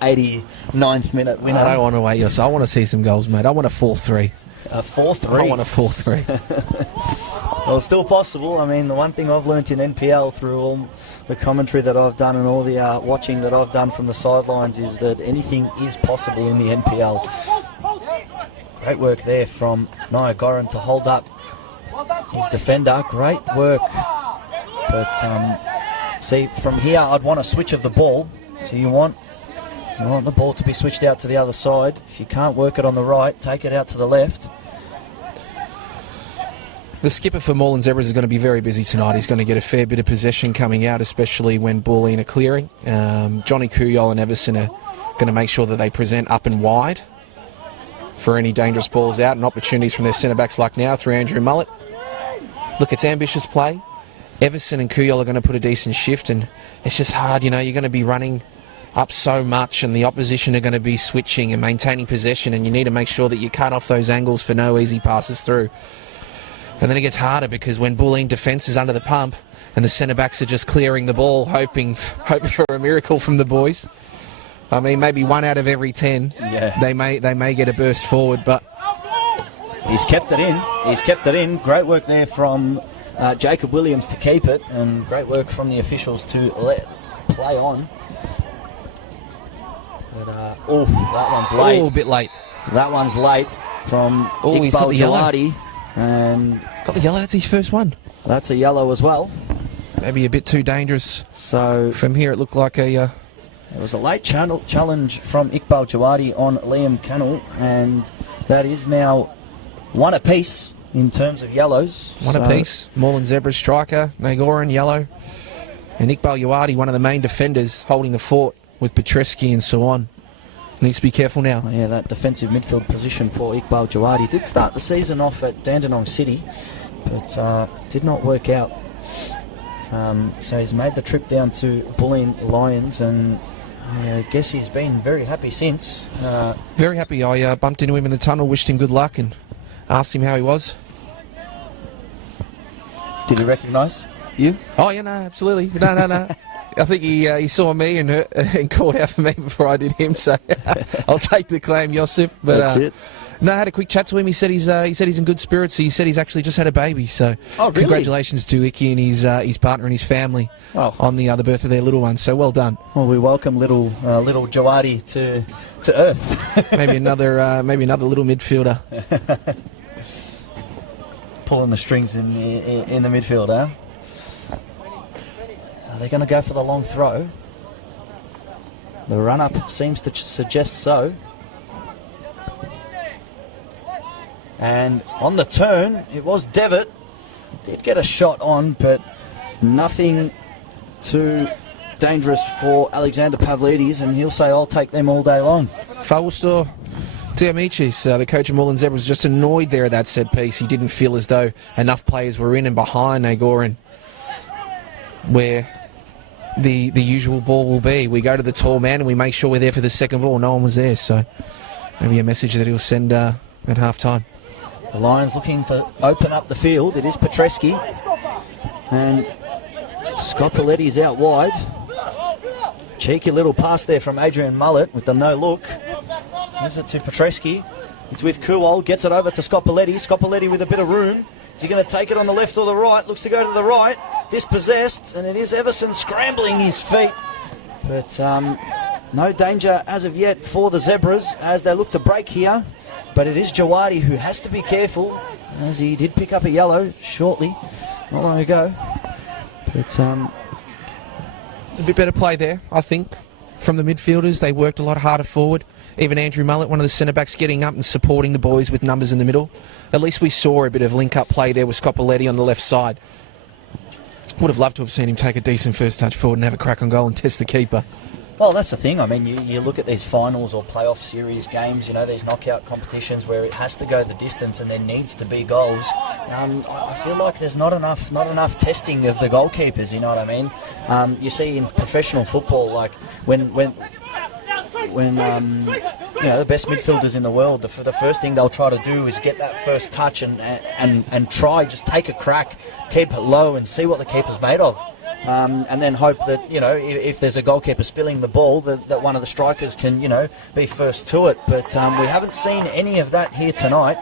89th minute winner. I don't want to wait, yes. I want to see some goals, mate. I want a 4-3. A 4-3? I want a 4-3. Well, still possible. I mean, the one thing I've learnt in NPL through all the commentary that I've done and all the watching that I've done from the sidelines is that anything is possible in the NPL. Great work there from Niagoran to hold up his defender. Great work. But see, from here, I'd want a switch of the ball. So you want the ball to be switched out to the other side. If you can't work it on the right, take it out to the left. The skipper for Moreland Zebras is going to be very busy tonight. He's going to get a fair bit of possession coming out, especially when Bulleen are clearing. Johnny Kuyol and Everson are going to make sure that they present up and wide for any dangerous balls out and opportunities from their centre-backs like now through Andrew Mullett. Look, it's ambitious play. Everson and Kuyol are going to put a decent shift, and it's just hard, you know, you're going to be running up so much and the opposition are going to be switching and maintaining possession, and you need to make sure that you cut off those angles for no easy passes through. And then it gets harder because when Bulleen defence is under the pump and the centre-backs are just clearing the ball, hoping for a miracle from the boys. I mean, maybe 1 out of every 10, they may get a burst forward, but he's kept it in. He's kept it in. Great work there from Jacob Williams to keep it, and great work from the officials to let play on. But that one's late. Oh, a bit late. That one's late from Iqbal Jaladi. And got the yellow. That's his first one. That's a yellow as well. Maybe a bit too dangerous. So from here, it looked like a. It was a late challenge from Iqbal Jawadi on Liam Cannell, and that is now 1 apiece in terms of yellows. One apiece. Moreland Zebra striker, Nagoran yellow, and Iqbal Jawadi, one of the main defenders, holding the fort with Petreski and so on. Needs to be careful now. Yeah, that defensive midfield position for Iqbal Jawadi did start the season off at Dandenong City, but did not work out. So he's made the trip down to Bulleen Lions, and I guess he's been very happy since. Very happy. I bumped into him in the tunnel, wished him good luck, and asked him how he was. Did he recognise you? Oh, yeah, no, absolutely. No. I think he saw me and called out for me before I did him, so I'll take the claim, Josip. But, that's it. No, I had a quick chat to him. He said he's in good spirits. He said he's actually just had a baby. So, Oh, really? congratulations to Icky and his partner and his family on the birth of their little one. So well done. Well, we welcome little Jawadi to Earth. maybe another little midfielder. Pulling the strings in the midfield, huh? Are they going to go for the long throw? The run-up seems to suggest so. And on the turn, it was Devitt. Did get a shot on, but nothing too dangerous for Alexander Pavlidis, and he'll say, I'll take them all day long. Fausto Diamichis, the coach of Moreland Zebras, was just annoyed there at that set piece. He didn't feel as though enough players were in and behind Nagoran where the usual ball will be. We go to the tall man and we make sure we're there for the second ball. No one was there, so maybe a message that he'll send at half-time. The Lions looking to open up the field. It is Petreski. And Scott Paletti's out wide. Cheeky little pass there from Adrian Mullett with the no-look. Gives it to Petreski. It's with Kuol. Gets it over to Scott Paletti. Scott Paletti with a bit of room. Is he going to take it on the left or the right? Looks to go to the right. Dispossessed. And it is Everson scrambling his feet. But no danger as of yet for the Zebras as they look to break here. But it is Jawadi who has to be careful, as he did pick up a yellow shortly, not long ago. But a bit better play there, I think, from the midfielders. They worked a lot harder forward. Even Andrew Mullett, one of the centre-backs, getting up and supporting the boys with numbers in the middle. At least we saw a bit of link-up play there with Scott Paletti on the left side. Would have loved to have seen him take a decent first touch forward and have a crack on goal and test the keeper. Well, that's the thing. I mean, you look at these finals or playoff series games, you know, these knockout competitions where it has to go the distance and there needs to be goals. I feel like there's not enough testing of the goalkeepers, you know what I mean? You see in professional football, like when you know, the best midfielders in the world, the first thing they'll try to do is get that first touch and try, just take a crack, keep it low and see what the keeper's made of. And then hope that, you know, if there's a goalkeeper spilling the ball, that one of the strikers can, you know, be first to it. But we haven't seen any of that here tonight.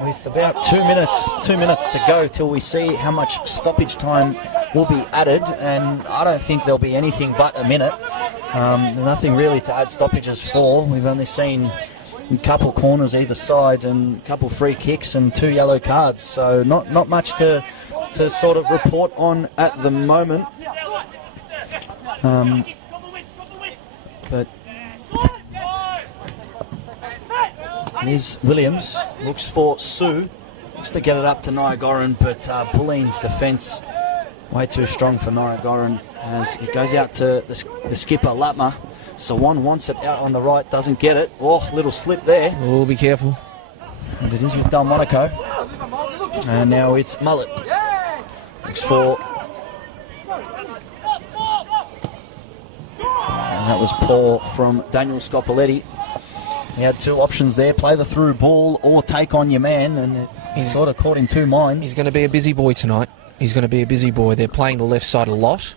With about 2 minutes to go till we see how much stoppage time will be added, and I don't think there'll be anything but a minute. Nothing really to add stoppages for. We've only seen a couple corners either side and a couple free kicks and 2 yellow cards, so not much to sort of report on at the moment. But here's Williams, looks for Sue, looks to get it up to Niagoran, but Bulleen's defence way too strong for Niagoran as it goes out to the skipper Latma. Sawan wants it out on the right, doesn't get it. Oh, little slip there. Oh, be careful. And it is with Delmonico. And now it's Mullett. Looks for... And that was poor from Daniel Scopoletti. He had 2 options there, play the through ball or take on your man, and he's sort of caught in 2 minds. He's going to be a busy boy tonight. He's going to be a busy boy. They're playing the left side a lot.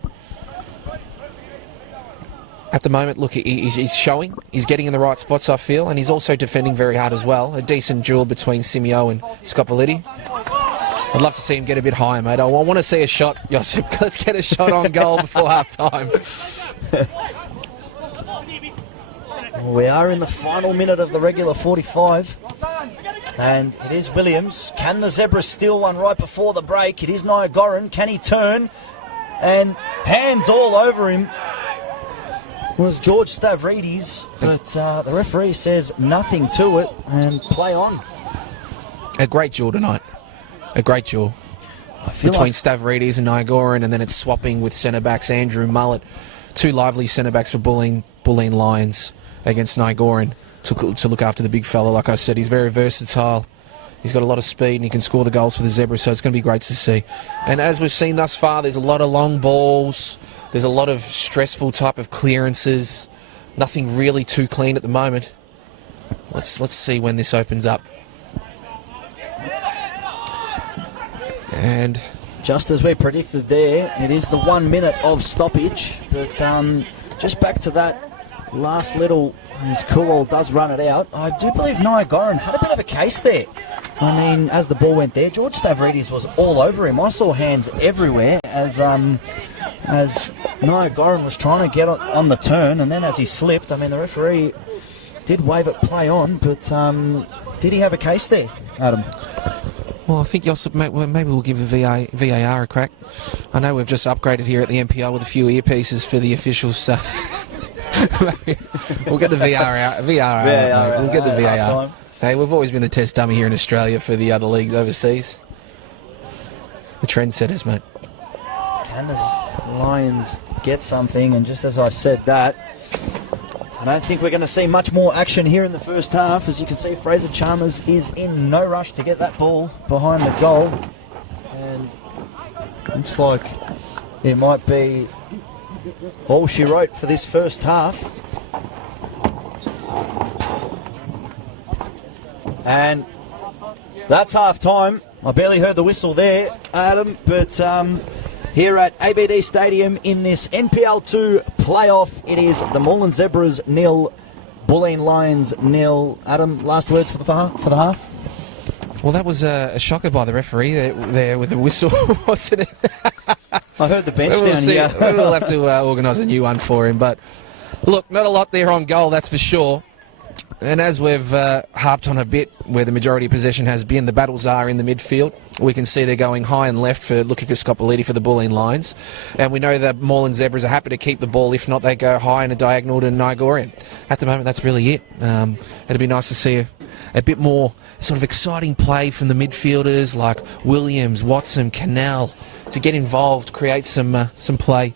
At the moment, look, he's showing. He's getting in the right spots, I feel, and he's also defending very hard as well. A decent duel between Simeo and Scopoletti. I'd love to see him get a bit higher, mate. I want to see a shot, Josip. Let's get a shot on goal before half-time. We are in the final minute of the regular 45. And it is Williams. Can the Zebras steal one right before the break? It is Niagoran. Can he turn? And hands all over him was George Stavridis. But the referee says nothing to it and play on. A great duel tonight. A great duel. Between Stavridis and Niagoran, and then it's swapping with centre-backs Andrew Mullett. 2 lively centre-backs for Bulleen Lions against Niagoran to look after the big fella. Like I said, he's very versatile. He's got a lot of speed and he can score the goals for the Zebras, so it's going to be great to see. And as we've seen thus far, there's a lot of long balls. There's a lot of stressful type of clearances. Nothing really too clean at the moment. Let's see when this opens up. And just as we predicted there, it is the 1 minute of stoppage. But just back to that last little, as Cool does run it out. I do believe Niagaran had a bit of a case there. I mean, as the ball went there, George Stavridis was all over him. I saw hands everywhere as Niagaran was trying to get on the turn, and then as he slipped, I mean, the referee did wave it play on, but did he have a case there, Adam? Well, I think maybe we'll give the VAR a crack. I know we've just upgraded here at the NPL with a few earpieces for the officials, so we'll get the VAR out. We'll get the VAR. Hey, we've always been the test dummy here in Australia for the other leagues overseas. The trendsetters, mate. Can the Lions get something? And just as I said that, I don't think we're going to see much more action here in the first half. As you can see, Fraser Chalmers is in no rush to get that ball behind the goal. And looks like it might be all she wrote for this first half. And that's half time. I barely heard the whistle there, Adam, but here at ABD Stadium in this NPL 2 playoff, it is the Moreland Zebras 0, Bulleen Lions 0. Adam, last words for the half? Well, that was a shocker by the referee there with the whistle, wasn't it? I heard the bench down here. We'll have to organise a new one for him. But look, not a lot there on goal, that's for sure. And as we've harped on a bit, where the majority of possession has been, the battles are in the midfield. We can see they're going high and left for looking for Scopoliti for the Bulleen Lions. And we know that Moreland Zebras are happy to keep the ball. If not, they go high in a diagonal to Niagarian. At the moment, that's really it. It'd be nice to see a bit more sort of exciting play from the midfielders like Williams, Watson, Canal to get involved, create some play.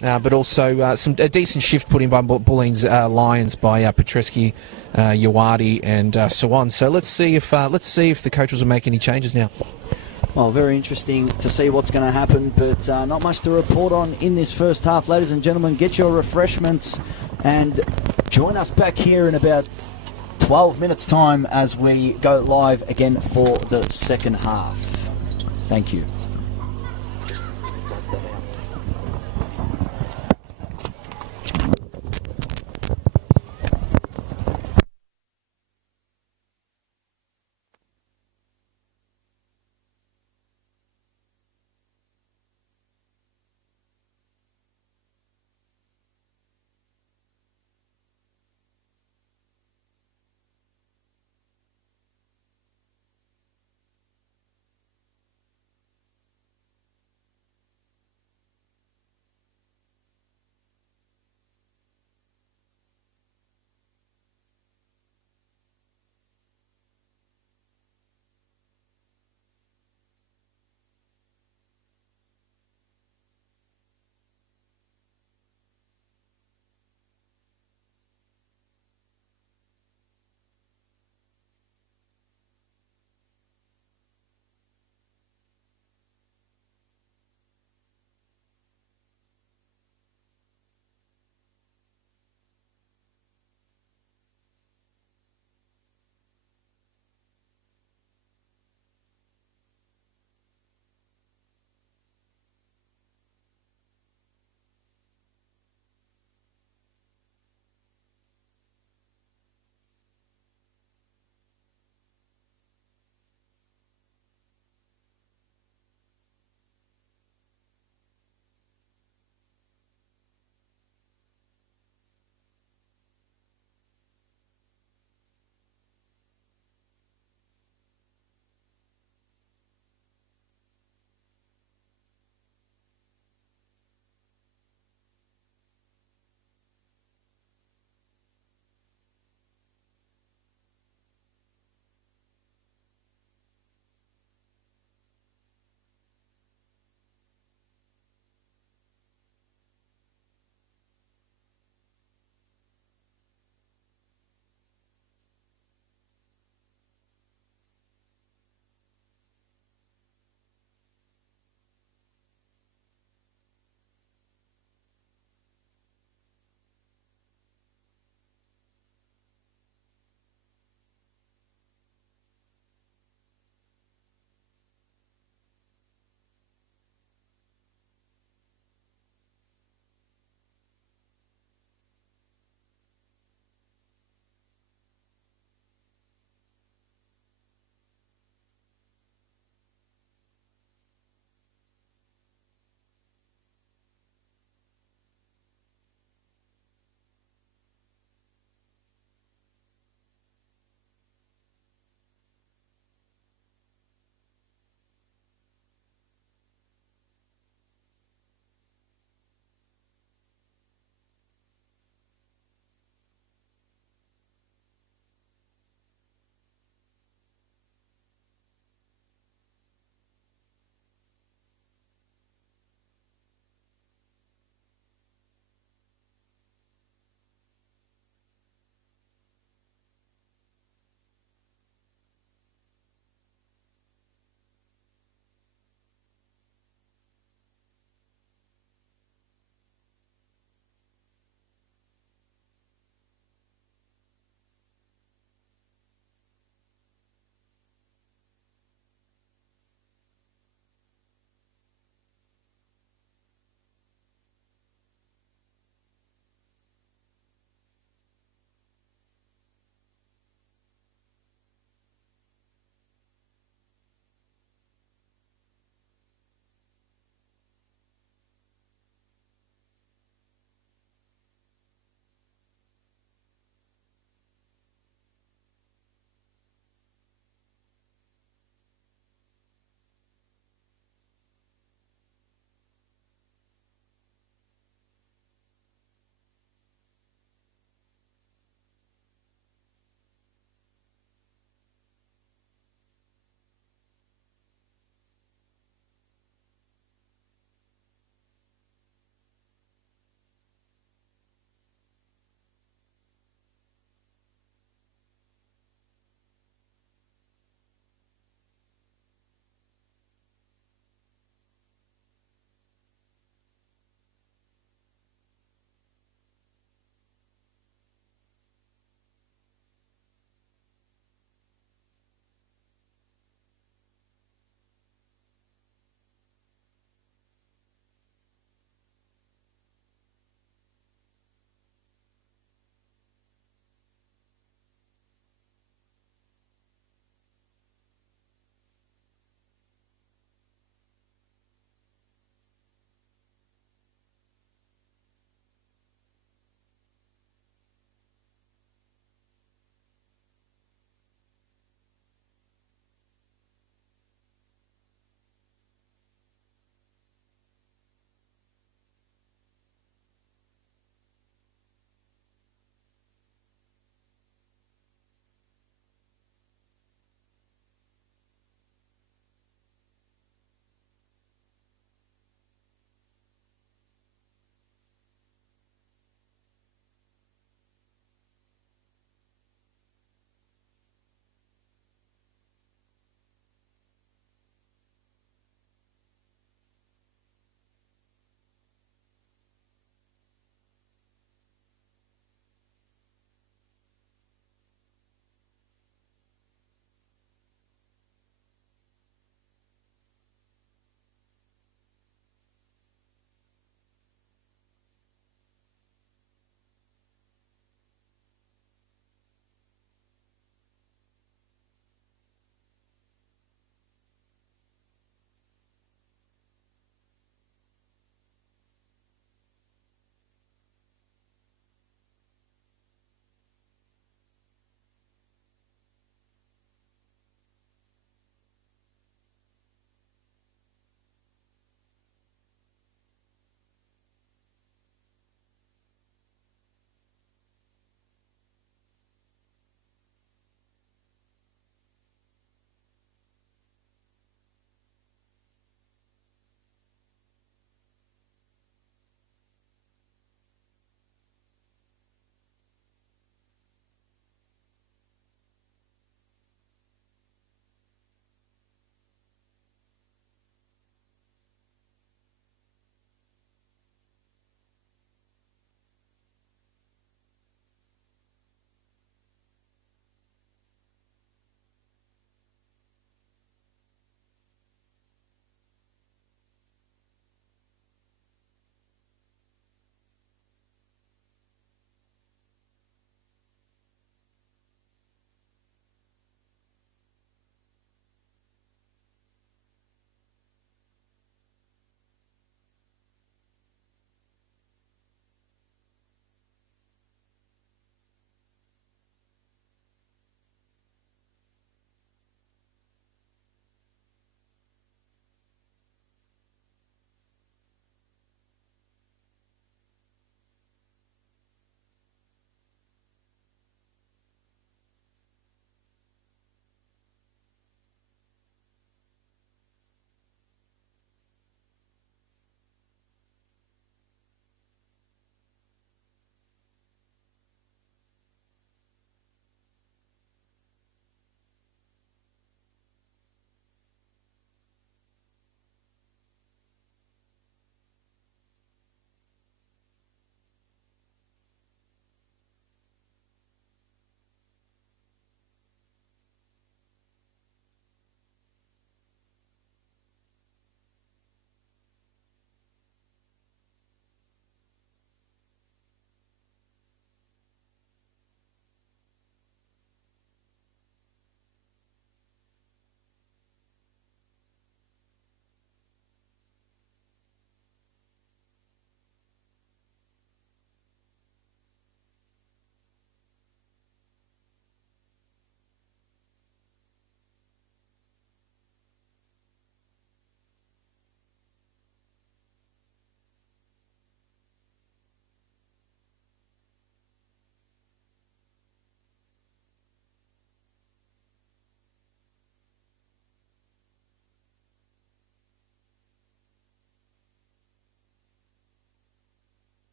But also a decent shift put in by Bulleen's Lions by Petreski, Yawadi, and Sawan. So let's see if the coaches will make any changes now. Well, very interesting to see what's going to happen, but not much to report on in this first half. Ladies and gentlemen, get your refreshments and join us back here in about 12 minutes' time as we go live again for the second half. Thank you.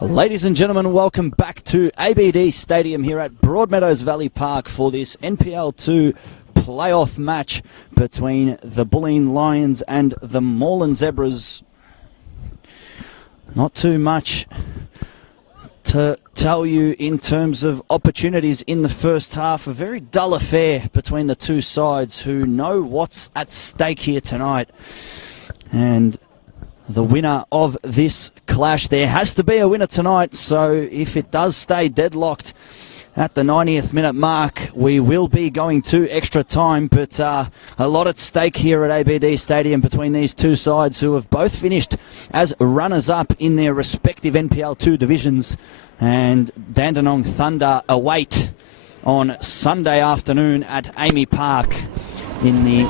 Ladies and gentlemen, welcome back to ABD Stadium here at Broadmeadows Valley Park for this NPL 2 playoff match between the Bulleen Lions and the Moreland Zebras. Not too much to tell you in terms of opportunities in the first half. A very dull affair between the two sides who know what's at stake here tonight. And the winner of this clash, there has to be a winner tonight, so if it does stay deadlocked at the 90th minute mark, we will be going to extra time, but a lot at stake here at ABD Stadium between these two sides who have both finished as runners-up in their respective NPL 2 divisions, and Dandenong Thunder await on Sunday afternoon at Amy Park in the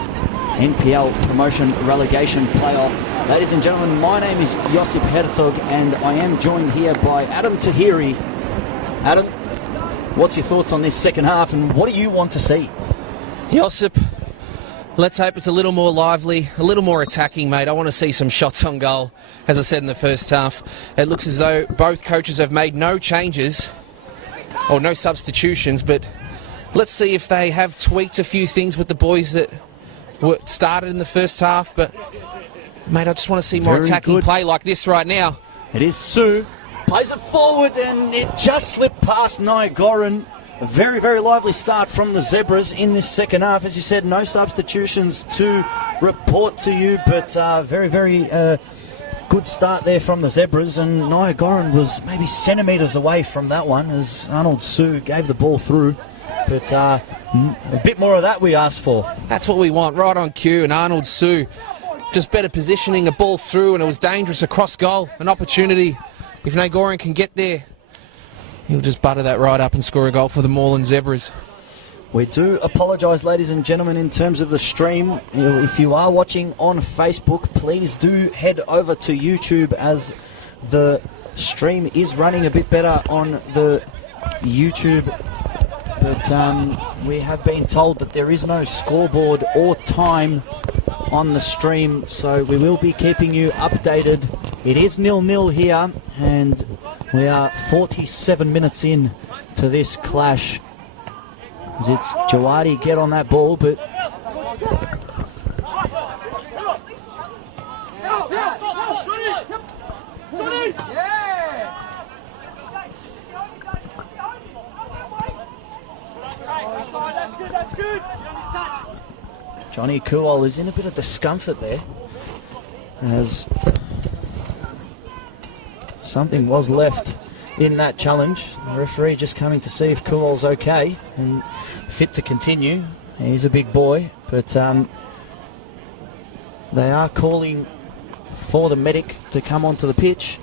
NPL Promotion Relegation Playoff. Ladies and gentlemen, my name is Josip Herzog and I am joined here by Adam Tahiri. Adam, what's your thoughts on this second half and what do you want to see? Josip, let's hope it's a little more lively, a little more attacking, mate. I want to see some shots on goal, as I said in the first half. It looks as though both coaches have made no changes, or no substitutions, but let's see if they have tweaked a few things with the boys that were started in the first half. But, mate, I just want to see more attacking play like this right now. It is Sue. Plays it forward and it just slipped past Nyagoran. A very, very lively start from the Zebras in this second half. As you said, no substitutions to report to you, but very, very good start there from the Zebras. And Nyagoran was maybe centimetres away from that one as Arnold Sue gave the ball through. But a bit more of that we asked for. That's what we want, right on cue. And Arnold Sue just better positioning, a ball through, and it was dangerous across goal. An opportunity. If Nyagoran can get there, he'll just butter that right up and score a goal for the Moreland Zebras. We do apologise, ladies and gentlemen, in terms of the stream. If you are watching on Facebook, please do head over to YouTube, as the stream is running a bit better on the YouTube. But we have been told that there is no scoreboard or time on the stream, so we will be keeping you updated. It is 0-0 here, and we are 47 minutes in to this clash. As it's Jawadi get on that ball, but Johnny Kuol is in a bit of discomfort there, as something was left in that challenge. The referee just coming to see if Kuol's okay and fit to continue. He's a big boy, but they are calling for the medic to come onto the pitch.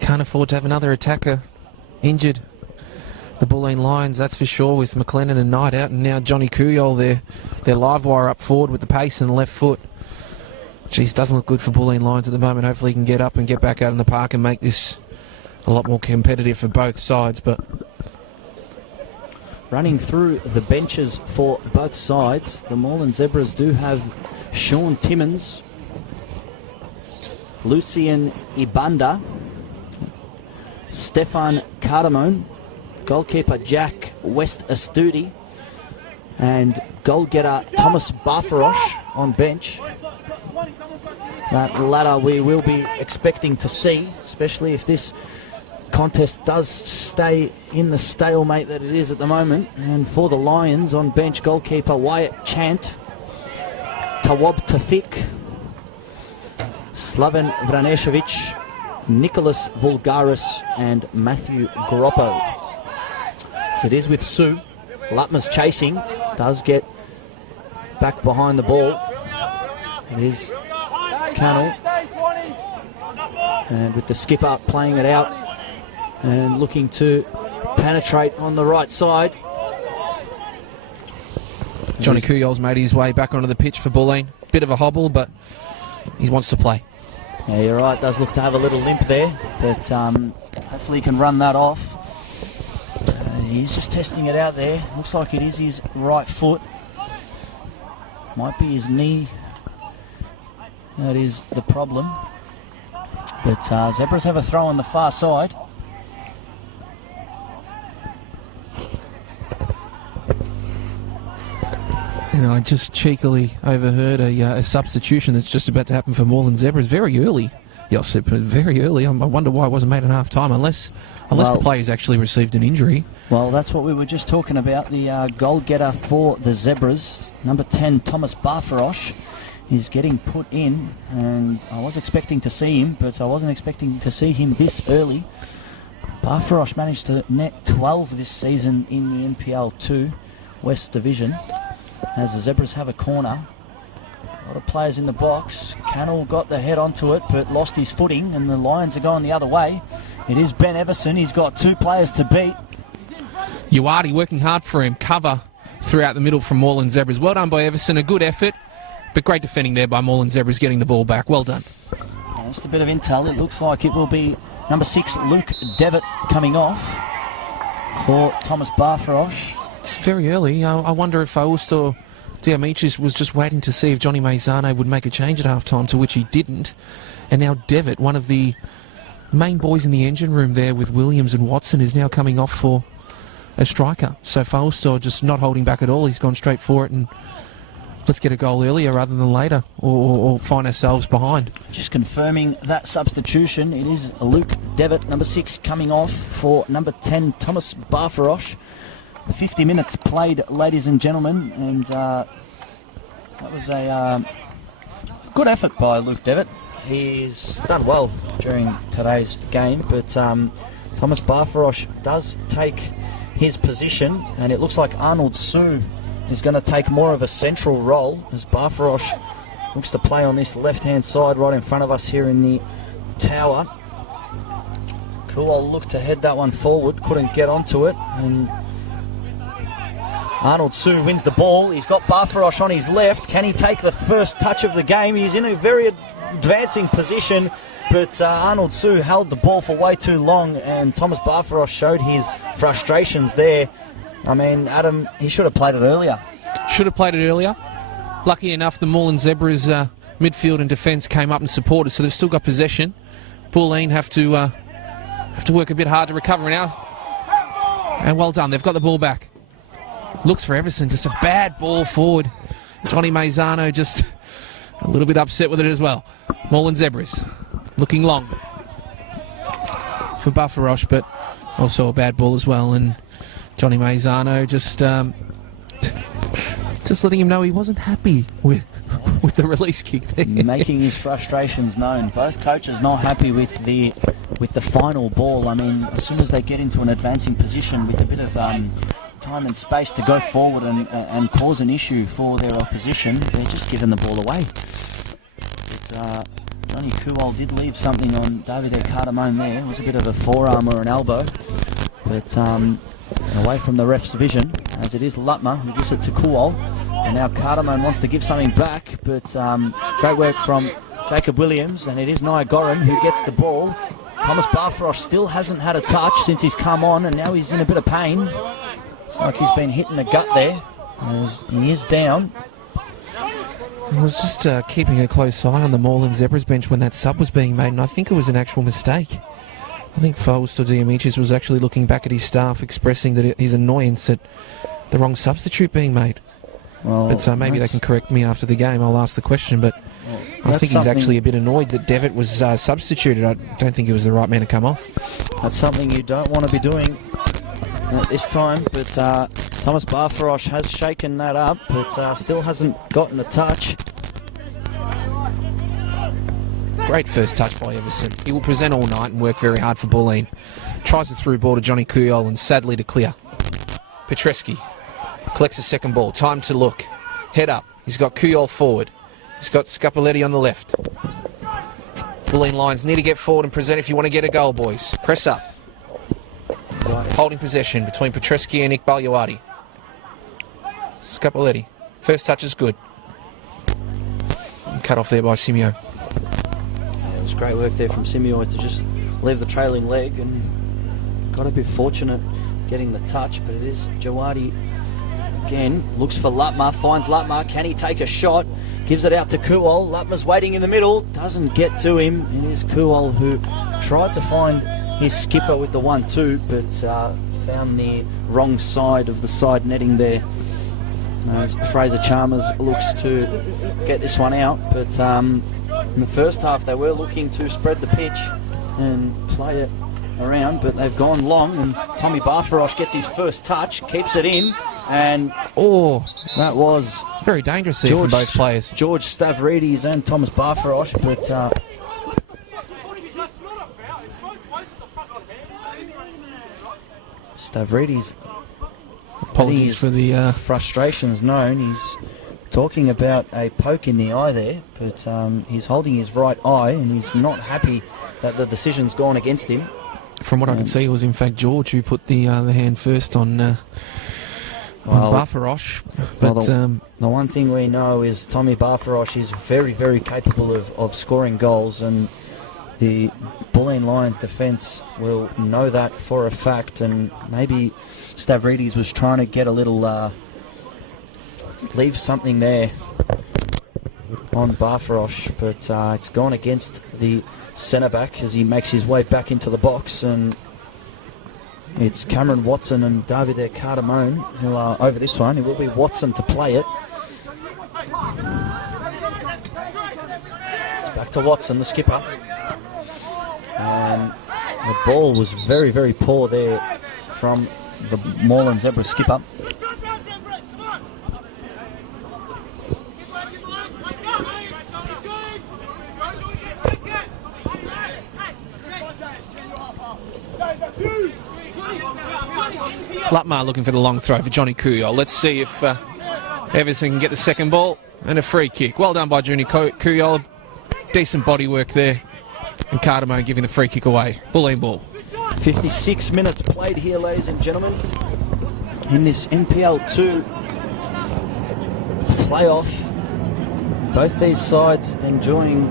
Can't afford to have another attacker injured. The Bulleen Lions, that's for sure, with McLennan and Knight out, and now Johnny Kuyol, their live wire up forward with the pace and the left foot. Geez, doesn't look good for Bulleen Lions at the moment. Hopefully he can get up and get back out in the park and make this a lot more competitive for both sides. But running through the benches for both sides, the Moreland Zebras do have Sean Timmins, Lucian Ibanda, Stefan Cardamone, goalkeeper Jack West Astudi, and goal-getter Thomas Barfarosh on bench. That latter we will be expecting to see, especially if this contest does stay in the stalemate that it is at the moment. And for the Lions on bench, goalkeeper Wyatt Chant, Tawab Tafik, Slaven Vranešević, Nicholas Vulgaris, and Matthew Groppo. So it is with Sue. Lutmer's chasing, does get back behind the ball. It is Cannell, and with the skipper playing it out and looking to penetrate on the right side. Johnny Kuyol's made his way back onto the pitch for Bulleen. Bit of a hobble, but he wants to play. Yeah, you're right. Does look to have a little limp there, but hopefully he can run that off. He's just testing it out there. Looks like it is his right foot. Might be his knee. That is the problem. But Zebras have a throw on the far side. I just cheekily overheard a substitution that's just about to happen for Moreland Zebras very early. Josip, very early. I wonder why it wasn't made at half time, unless the player's actually received an injury. Well, that's what we were just talking about. The goal getter for the Zebras, number 10, Thomas Barfarosh, is getting put in, and I was expecting to see him, but I wasn't expecting to see him this early. Barfarosh managed to net 12 this season in the NPL 2 West Division, as the Zebras have a corner. A lot of players in the box. Cannell got the head onto it, but lost his footing, and the Lions are going the other way. It is Ben Everson. He's got 2 players to beat. Uardi working hard for him. Cover throughout the middle from Moreland Zebras. Well done by Everson. A good effort, but great defending there by Moreland Zebras, getting the ball back. Well done. Just a bit of intel. It looks like it will be number 6, Luke Devitt, coming off for Thomas Barfarosh. It's very early. I wonder if Augusto Diamicis was just waiting to see if Johnny Maizano would make a change at half-time, to which he didn't. And now Devitt, one of the main boys in the engine room there with Williams and Watson, is now coming off for a striker. So Fausto just not holding back at all. He's gone straight for it, and let's get a goal earlier rather than later, or find ourselves behind. Just confirming that substitution. It is Luke Devitt, number 6, coming off for number 10, Thomas Barfarosh. 50 minutes played, ladies and gentlemen, and that was a good effort by Luke Devitt. He's done well during today's game, but Thomas Barfarosh does take his position, and it looks like Arnold Sue is going to take more of a central role, as Barfarosh looks to play on this left-hand side right in front of us here in the tower. Cool, looked to head that one forward, couldn't get onto it, and Arnold Sue wins the ball. He's got Barfarosh on his left. Can he take the first touch of the game? He's in a very advancing position, but Arnold Sue held the ball for way too long, and Thomas Barfarosh showed his frustrations there. I mean, Adam, he should have played it earlier. Should have played it earlier. Lucky enough, the Moreland Zebras midfield and defence came up and supported, so they've still got possession. Bulleen have to work a bit hard to recover now. And well done, they've got the ball back. Looks for Everson, just a bad ball forward. Johnny Maizano just a little bit upset with it as well. Moreland Zebras looking long for Barfarosh, but also a bad ball as well. And Johnny Maizano just letting him know he wasn't happy with the release kick there. Making his frustrations known. Both coaches not happy with the final ball. I mean, as soon as they get into an advancing position with a bit of time and space to go forward and cause an issue for their opposition, they're just giving the ball away. But Johnny Kuol did leave something on David Cardamone there. It was a bit of a forearm or an elbow, but away from the ref's vision, as it is Lutmer who gives it to Kuol, and now Cardamone wants to give something back, but great work from Jacob Williams, and it is Nia Gorin who gets the ball. Thomas Barfarosh still hasn't had a touch since he's come on, and now he's in a bit of pain. It's like he's been hit in the gut there, as he is down. I was just keeping a close eye on the Moreland Zebras bench when that sub was being made, and I think it was an actual mistake. I think Fausto Diamicis was actually looking back at his staff, expressing that his annoyance at the wrong substitute being made. Well, but maybe they can correct me after the game. I'll ask the question, but I think he's actually a bit annoyed that Devitt was substituted. I don't think he was the right man to come off. That's something you don't want to be doing at this time, but Thomas Barfarosh has shaken that up, but still hasn't gotten a touch. Great first touch by Everson. He will present all night and work very hard for Bulleen. Tries a through ball to Johnny Kuyol and sadly to clear. Petreski collects a second ball. Time to look. Head up. He's got Kuyol forward. He's got Scapoletti on the left. Bulleen Lions need to get forward and present if you want to get a goal, boys. Press up. Holding possession between Petreski and Nick Bagliardi. Scapoletti. First touch is good. Cut off there by Simeo. It was great work there from Simeo to just leave the trailing leg, and got a bit fortunate getting the touch, but it is Jawadi again. Looks for Lutmer, finds Lutmer. Can he take a shot? Gives it out to Kuol. Lutmer's waiting in the middle. Doesn't get to him. It is Kuol who tried to find his skipper with the 1-2, but found the wrong side of the side netting there. As Fraser Chalmers looks to get this one out, but in the first half they were looking to spread the pitch and play it around, but they've gone long, and Tommy Barfarosh gets his first touch, keeps it in, and that was very dangerous there for both players. George Stavridis and Thomas Barfarosh, but Stavridis, apologies for the frustrations known. He's talking about a poke in the eye there, but he's holding his right eye, and he's not happy that the decision's gone against him. From what I could see, it was in fact George who put the hand first on Barfarosh. But the one thing we know is Tommy Barfarosh is very, very capable of scoring goals, and the Bulleen Lions defence will know that for a fact. And maybe Stavridis was trying to get a little leave something there on Barfarosh, but it's gone against the centre back as he makes his way back into the box, and it's Cameron Watson and Davide Cardamone who are over this one. It will be Watson to play it. It's back to Watson, the skipper, and the ball was very, very poor there from the Moreland Zebra skipper. Lutmer looking for the long throw for Johnny Kuyol. Let's see if Everson can get the second ball and a free kick. Well done by Johnny Kuyol. Decent body work there. And Cardamone giving the free kick away. Bulleen ball. 56 minutes played here, ladies and gentlemen, in this NPL 2 playoff. Both these sides enjoying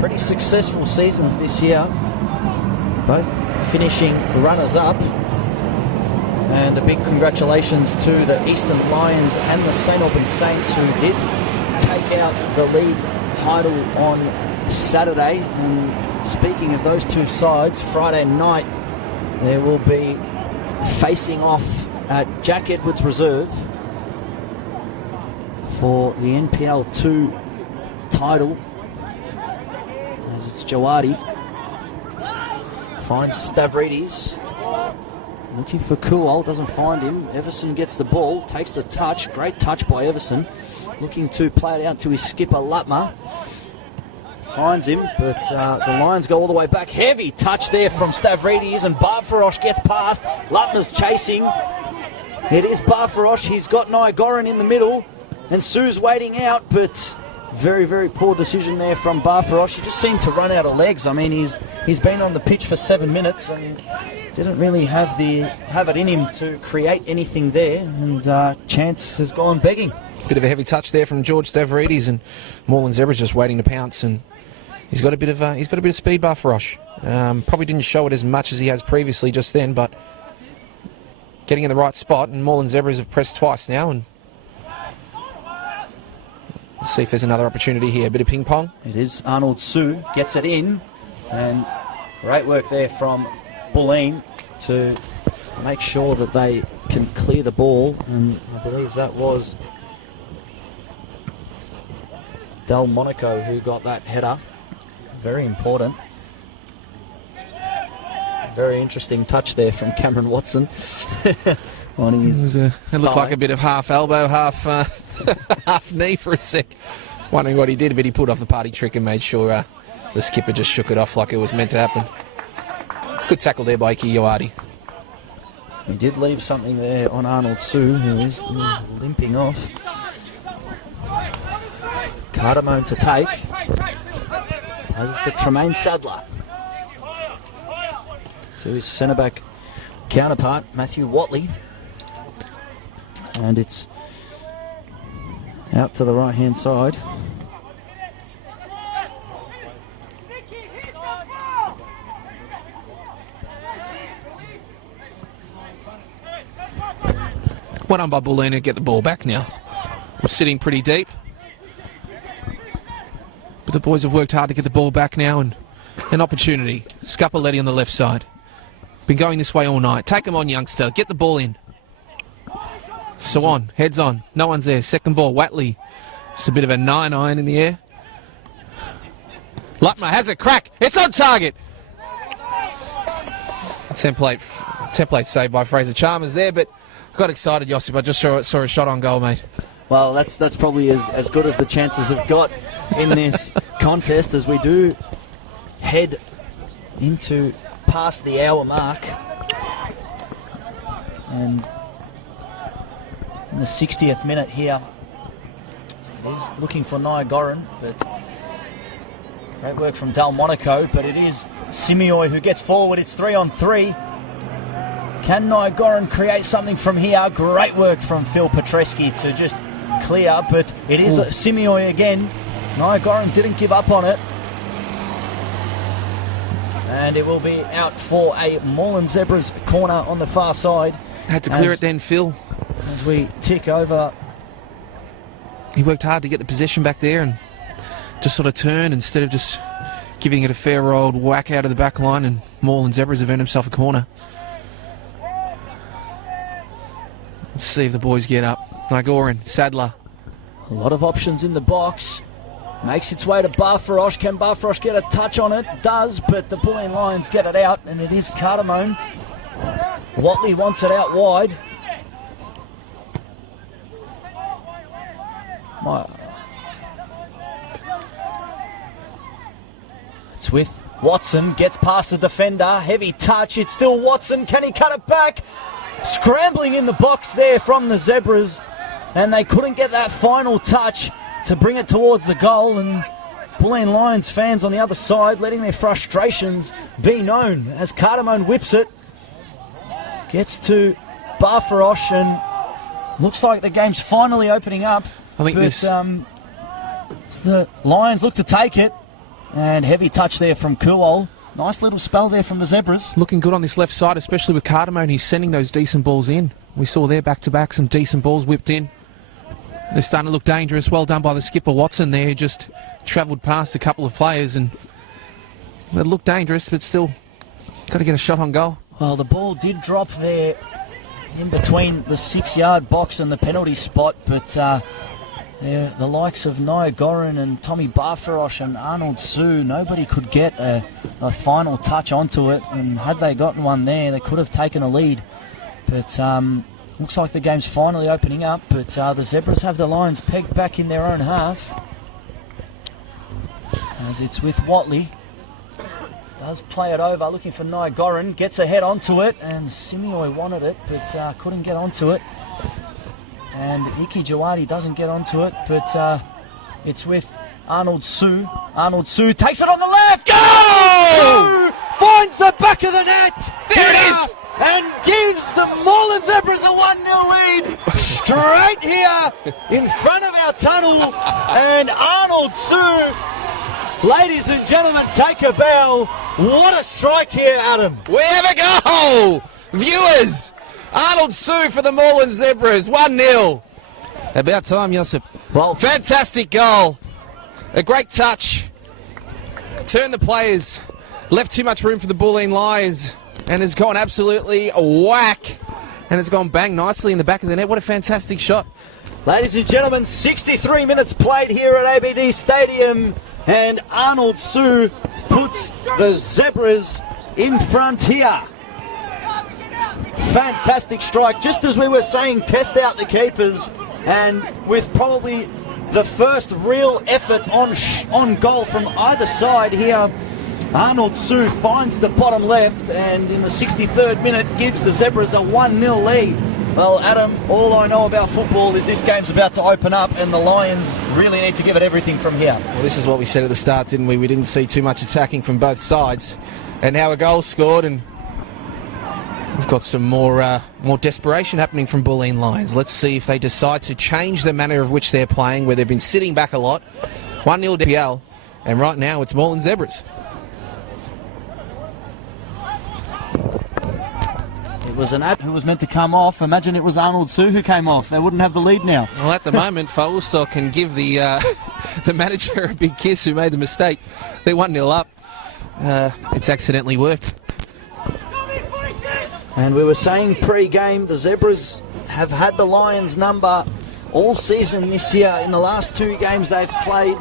pretty successful seasons this year. Both finishing runners-up. And a big congratulations to the Eastern Lions and the St Albans Saints, who did take out the league title on Saturday. And speaking of those two sides, Friday night there will be facing off at Jack Edwards Reserve for the NPL 2 title, as it's Jawadi finds Stavridis. Looking for Kuol, doesn't find him. Everson gets the ball, takes the touch. Great touch by Everson. Looking to play it out to his skipper, Lutmer. Finds him, but the Lions go all the way back. Heavy touch there from Stavridis, and Barfarosh gets past. Lutmer's chasing. It is Barfarosh. He's got Nyagoran in the middle, and Sue's waiting out, but very, very poor decision there from Barfarosh. He just seemed to run out of legs. I mean, he's been on the pitch for 7 minutes and didn't really have it in him to create anything there, and chance has gone begging. Bit of a heavy touch there from George Stavridis, and Moreland Zebra's just waiting to pounce, and he's got a bit of speed, Barfarosh. Probably didn't show it as much as he has previously just then, but getting in the right spot, and Moreland Zebras have pressed twice now, and let's see if there's another opportunity here. A bit of ping pong. It is Arnold Sue gets it in, and great work there from Bulleen to make sure that they can clear the ball, and I believe that was Del Monaco who got that header. Very important. Very interesting touch there from Cameron Watson. On his it looked like a bit of half elbow, half half knee for a sec. Wondering what he did, but he pulled off the party trick and made sure the skipper just shook it off like it was meant to happen. Good tackle there by Kiyawadi. He did leave something there on Arnold Sue, who is limping off. Cardamone to take. As it's to Tremaine Sadler. To his centre-back counterpart, Matthew Watley. And it's out to the right-hand side. Well done by Bulleen to get the ball back now. We're sitting pretty deep. But the boys have worked hard to get the ball back now, and an opportunity. Scapoletti on the left side. Been going this way all night. Take them on, youngster. Get the ball in. So on. Heads on. No one's there. Second ball. Watley. Just a bit of a 9-iron in the air. Lutmer has a crack. It's on target. Template saved by Fraser Chalmers there, but got excited, Josip. I just saw a shot on goal, mate. Well, that's probably as good as the chances have got in this contest, as we do head into past the hour mark. And in the 60th minute here, so it is looking for Niagoran, but great work from Delmonico, but it is Simioi who gets forward. It's 3-on-3. Can Niagoran create something from here? Great work from Phil Petreski to just clear, but it is Simioi again. Niagoran didn't give up on it. And it will be out for a Moreland Zebras corner on the far side. Had to clear it then, Phil. As we tick over. He worked hard to get the possession back there and just sort of turn instead of just giving it a fair old whack out of the back line, and Moreland Zebras have earned himself a corner. Let's see if the boys get up. Niagoran, Sadler. A lot of options in the box. Makes its way to Barfarosh. Can Barfarosh get a touch on it? Does, but the Bulleen Lions get it out, and it is Cardamone. Watley wants it out wide. It's with Watson. Gets past the defender. Heavy touch. It's still Watson. Can he cut it back? Scrambling in the box there from the Zebras, and they couldn't get that final touch to bring it towards the goal, and Bulleen Lions fans on the other side letting their frustrations be known as Cardamone whips it, gets to Barfarosh, and looks like the game's finally opening up. I think the Lions look to take it, and heavy touch there from Kuol. Nice little spell there from the Zebras. Looking good on this left side, especially with Cardamone. He's sending those decent balls in. We saw there back-to-back some decent balls whipped in. They're starting to look dangerous. Well done by the skipper Watson there, who just travelled past a couple of players, and they look dangerous, but still got to get a shot on goal. Well, the ball did drop there in between the 6-yard box and the penalty spot, but the likes of Niagoran and Tommy Barfarosh and Arnold Sue, nobody could get a final touch onto it, and had they gotten one there, they could have taken a lead. But looks like the game's finally opening up, but the Zebras have the Lions pegged back in their own half. As it's with Watley. Does play it over, looking for Niagoran. Gets a head onto it, and Simioi wanted it, but couldn't get onto it. And Iki Jawadi doesn't get onto it, but it's with Arnold Sue. Arnold Sue takes it on the left. Go! Finds the back of the net. There it is. And gives the Moreland Zebras a 1-0 lead straight here in front of our tunnel. And Arnold Sue, ladies and gentlemen, take a bow. What a strike here, Adam. We have a goal! Viewers, Arnold Sue for the Moreland Zebras, 1-0. About time, Josip. Well, fantastic goal. A great touch. Turned the players. Left too much room for the Bulleen Lions. And has gone absolutely whack. And it's gone bang nicely in the back of the net. What a fantastic shot. Ladies and gentlemen, 63 minutes played here at ABD Stadium. And Arnold Sue puts the Zebras in front here. Fantastic strike. Just as we were saying, test out the keepers. And with probably the first real effort on goal from either side here, Arnold Sue finds the bottom left, and in the 63rd minute gives the Zebras a 1-0 lead. Well, Adam, all I know about football is this game's about to open up, and the Lions really need to give it everything from here. Well, this is what we said at the start, didn't we? We didn't see too much attacking from both sides. And now a goal scored, and we've got some more desperation happening from Bulleen Lions. Let's see if they decide to change the manner of which they're playing, where they've been sitting back a lot. 1-0 NPL, and right now it's Moreland Zebras. It was an app who was meant to come off. Imagine it was Arnold Sue who came off. They wouldn't have the lead now. Well, at the moment, Faustok can give the the manager a big kiss who made the mistake. They're 1-0 up. It's accidentally worked. And we were saying pre-game, the Zebras have had the Lions number all season this year. In the last 2 games they've played,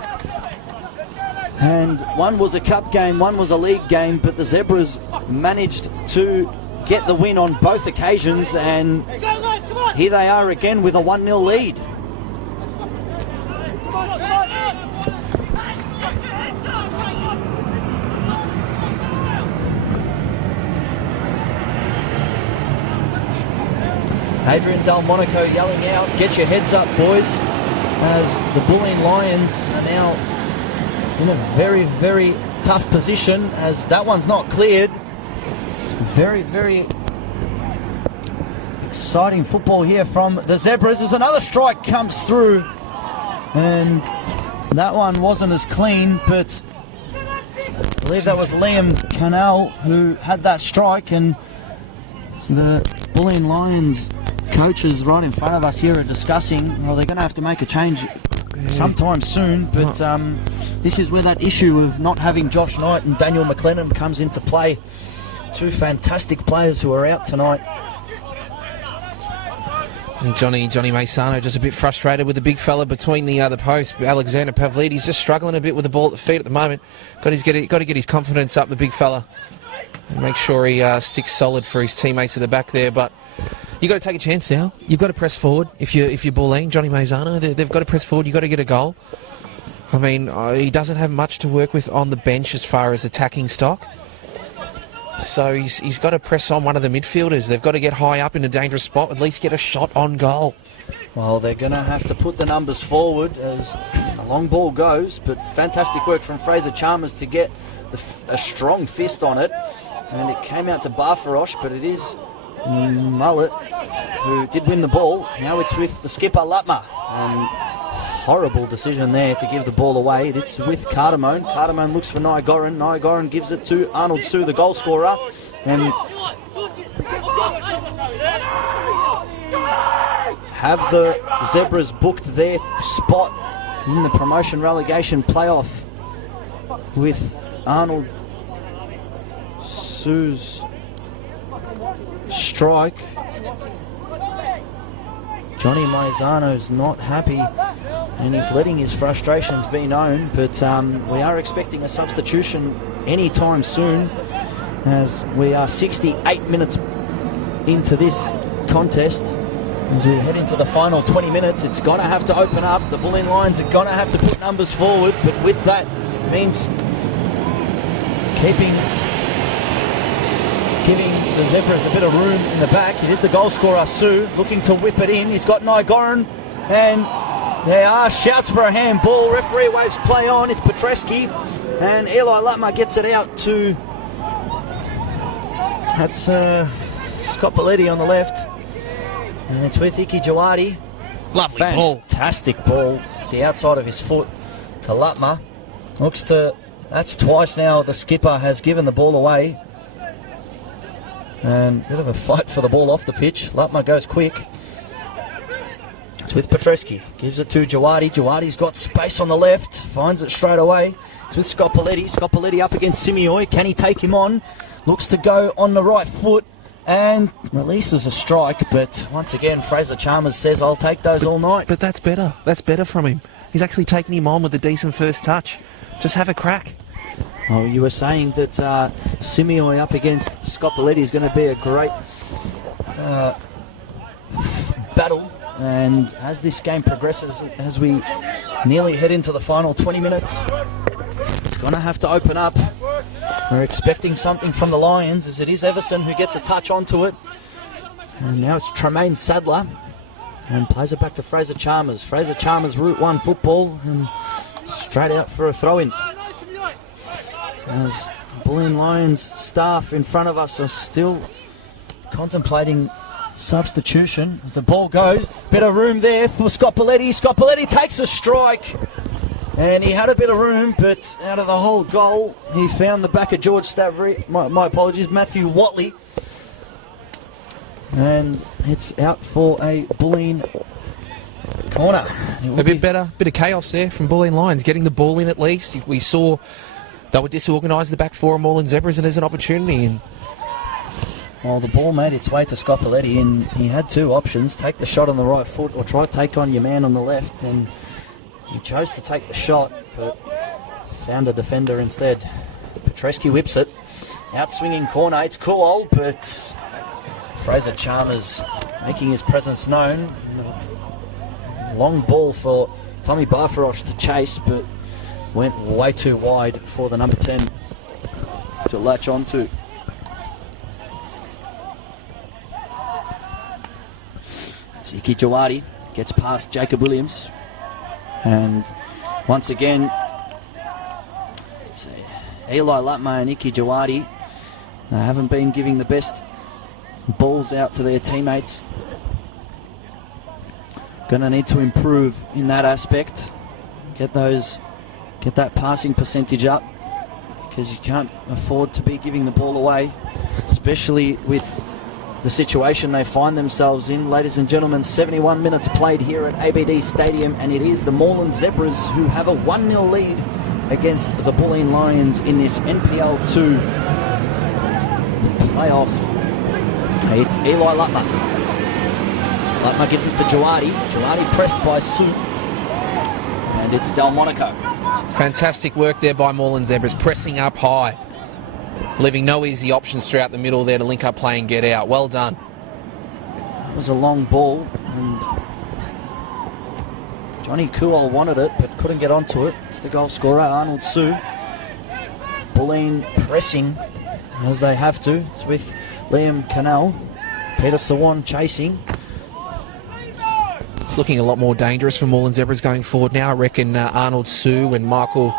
and one was a cup game, one was a league game, but the Zebras managed to get the win on both occasions, and here they are again with a 1-0 lead. Adrian Delmonico yelling out, "Get your heads up, boys," as the Bulleen Lions are now in a very, very tough position, as that one's not cleared. Very, very exciting football here from the Zebras as another strike comes through, and that one wasn't as clean, but I believe that was Liam Cannell who had that strike, and the Bulleen Lions coaches right in front of us here are discussing, well, they're going to have to make a change sometime soon, but this is where that issue of not having Josh Knight and Daniel McLennan comes into play. 2 fantastic players who are out tonight. And Johnny Maisano just a bit frustrated with the big fella between the posts. Alexander Pavlidis just struggling a bit with the ball at the feet at the moment. Got to get his confidence up, the big fella, and make sure he sticks solid for his teammates at the back there. But you've got to take a chance now. You've got to press forward. If you're Bulleen, Johnny Maisano, they've got to press forward. You've got to get a goal. I mean, he doesn't have much to work with on the bench as far as attacking stock. So he's got to press on one of the midfielders. They've got to get high up in a dangerous spot, at least get a shot on goal. Well, they're going to have to put the numbers forward as a long ball goes, but fantastic work from Fraser Chalmers to get a strong fist on it. And it came out to Barfarosh, but it is Mullet who did win the ball. Now it's with the skipper, Lutmer. And horrible decision there to give the ball away. It's with Cardamone. Cardamone looks for Nyagoran. Nyagoran gives it to Arnold Sue, the goal scorer. And have the Zebras booked their spot in the promotion relegation playoff with Arnold Sue's strike. Johnny Maisano's not happy and he's letting his frustrations be known, but we are expecting a substitution anytime soon, as we are 68 minutes into this contest. As we head into the final 20 minutes, it's going to have to open up. The Bulleen Lions are going to have to put numbers forward, but with that means giving the Zebras a bit of room in the back. It is the goal scorer, Sue, looking to whip it in. He's got Nyagoran, and there are shouts for a handball. Referee waves play on. It's Petreski, and Eli Lutmer gets it out to... That's Scott Belletti on the left. And it's with Iki Jawadi. Lovely ball. Fantastic ball. The outside of his foot to Lutmer. Looks to... That's twice now the skipper has given the ball away. And a bit of a fight for the ball off the pitch. Lutmer goes quick. It's with Petreski. Gives it to Jawadi. Jawadi's got space on the left. Finds it straight away. It's with Scott Belletti. Scott Belletti up against Simioi. Can he take him on? Looks to go on the right foot. And releases a strike. But once again, Fraser Chalmers says, I'll take those all night. But that's better. That's better from him. He's actually taking him on with a decent first touch. Just have a crack. Oh, you were saying that Simioi up against Scott Belletti is going to be a great battle. And as this game progresses, as we nearly head into the final 20 minutes, it's going to have to open up. We're expecting something from the Lions, as it is Everson who gets a touch onto it. And now it's Tremaine Sadler, and plays it back to Fraser Chalmers. Fraser Chalmers, Route 1 football, and straight out for a throw-in. As Bulleen Lions staff in front of us are still contemplating substitution. As the ball goes, bit of room there for Scott Belletti. Scott Belletti takes a strike, and he had a bit of room, but out of the whole goal, he found the back of George Stavery. My apologies, Matthew Watley. And it's out for a Bulleen corner. A bit better, bit of chaos there from Bulleen Lions, getting the ball in at least. We saw they were disorganised the back four of Moreland Zebras, and there's an opportunity. And well, the ball made its way to Scopoletti, and he had two options: take the shot on the right foot or try to take on your man on the left. And he chose to take the shot, but found a defender instead. Petreski whips it. Out-swinging corner. It's Kuol, but Fraser Chalmers making his presence known. Long ball for Tommy Barfarosh to chase, but went way too wide for the number 10 to latch onto. It's Iki Jawadi, gets past Jacob Williams, and once again it's Eli Lutma and Iki Jawadi. They haven't been giving the best balls out to their teammates. Going to need to improve in that aspect. Get that passing percentage up, because you can't afford to be giving the ball away, especially with the situation they find themselves in. Ladies and gentlemen, 71 minutes played here at ABD Stadium, and it is the Moreland Zebras who have a 1-0 lead against the Bulleen Lions in this NPL 2 playoff. It's Eli Lutma. Lutma gives it to Jawadi. Jawadi pressed by Su. And it's Delmonico. fantastic work there by Moreland Zebras, pressing up high, leaving no easy options throughout the middle there to link up play and get out. Well done. It was a long ball, and Johnny Kuol wanted it but couldn't get onto it. It's the goal scorer, Arnold Su. Bulleen pressing as they have to. It's with Liam Canal. Peter Sawan chasing. It's looking a lot more dangerous for Moreland Zebras going forward now. I reckon Arnold Su and Michael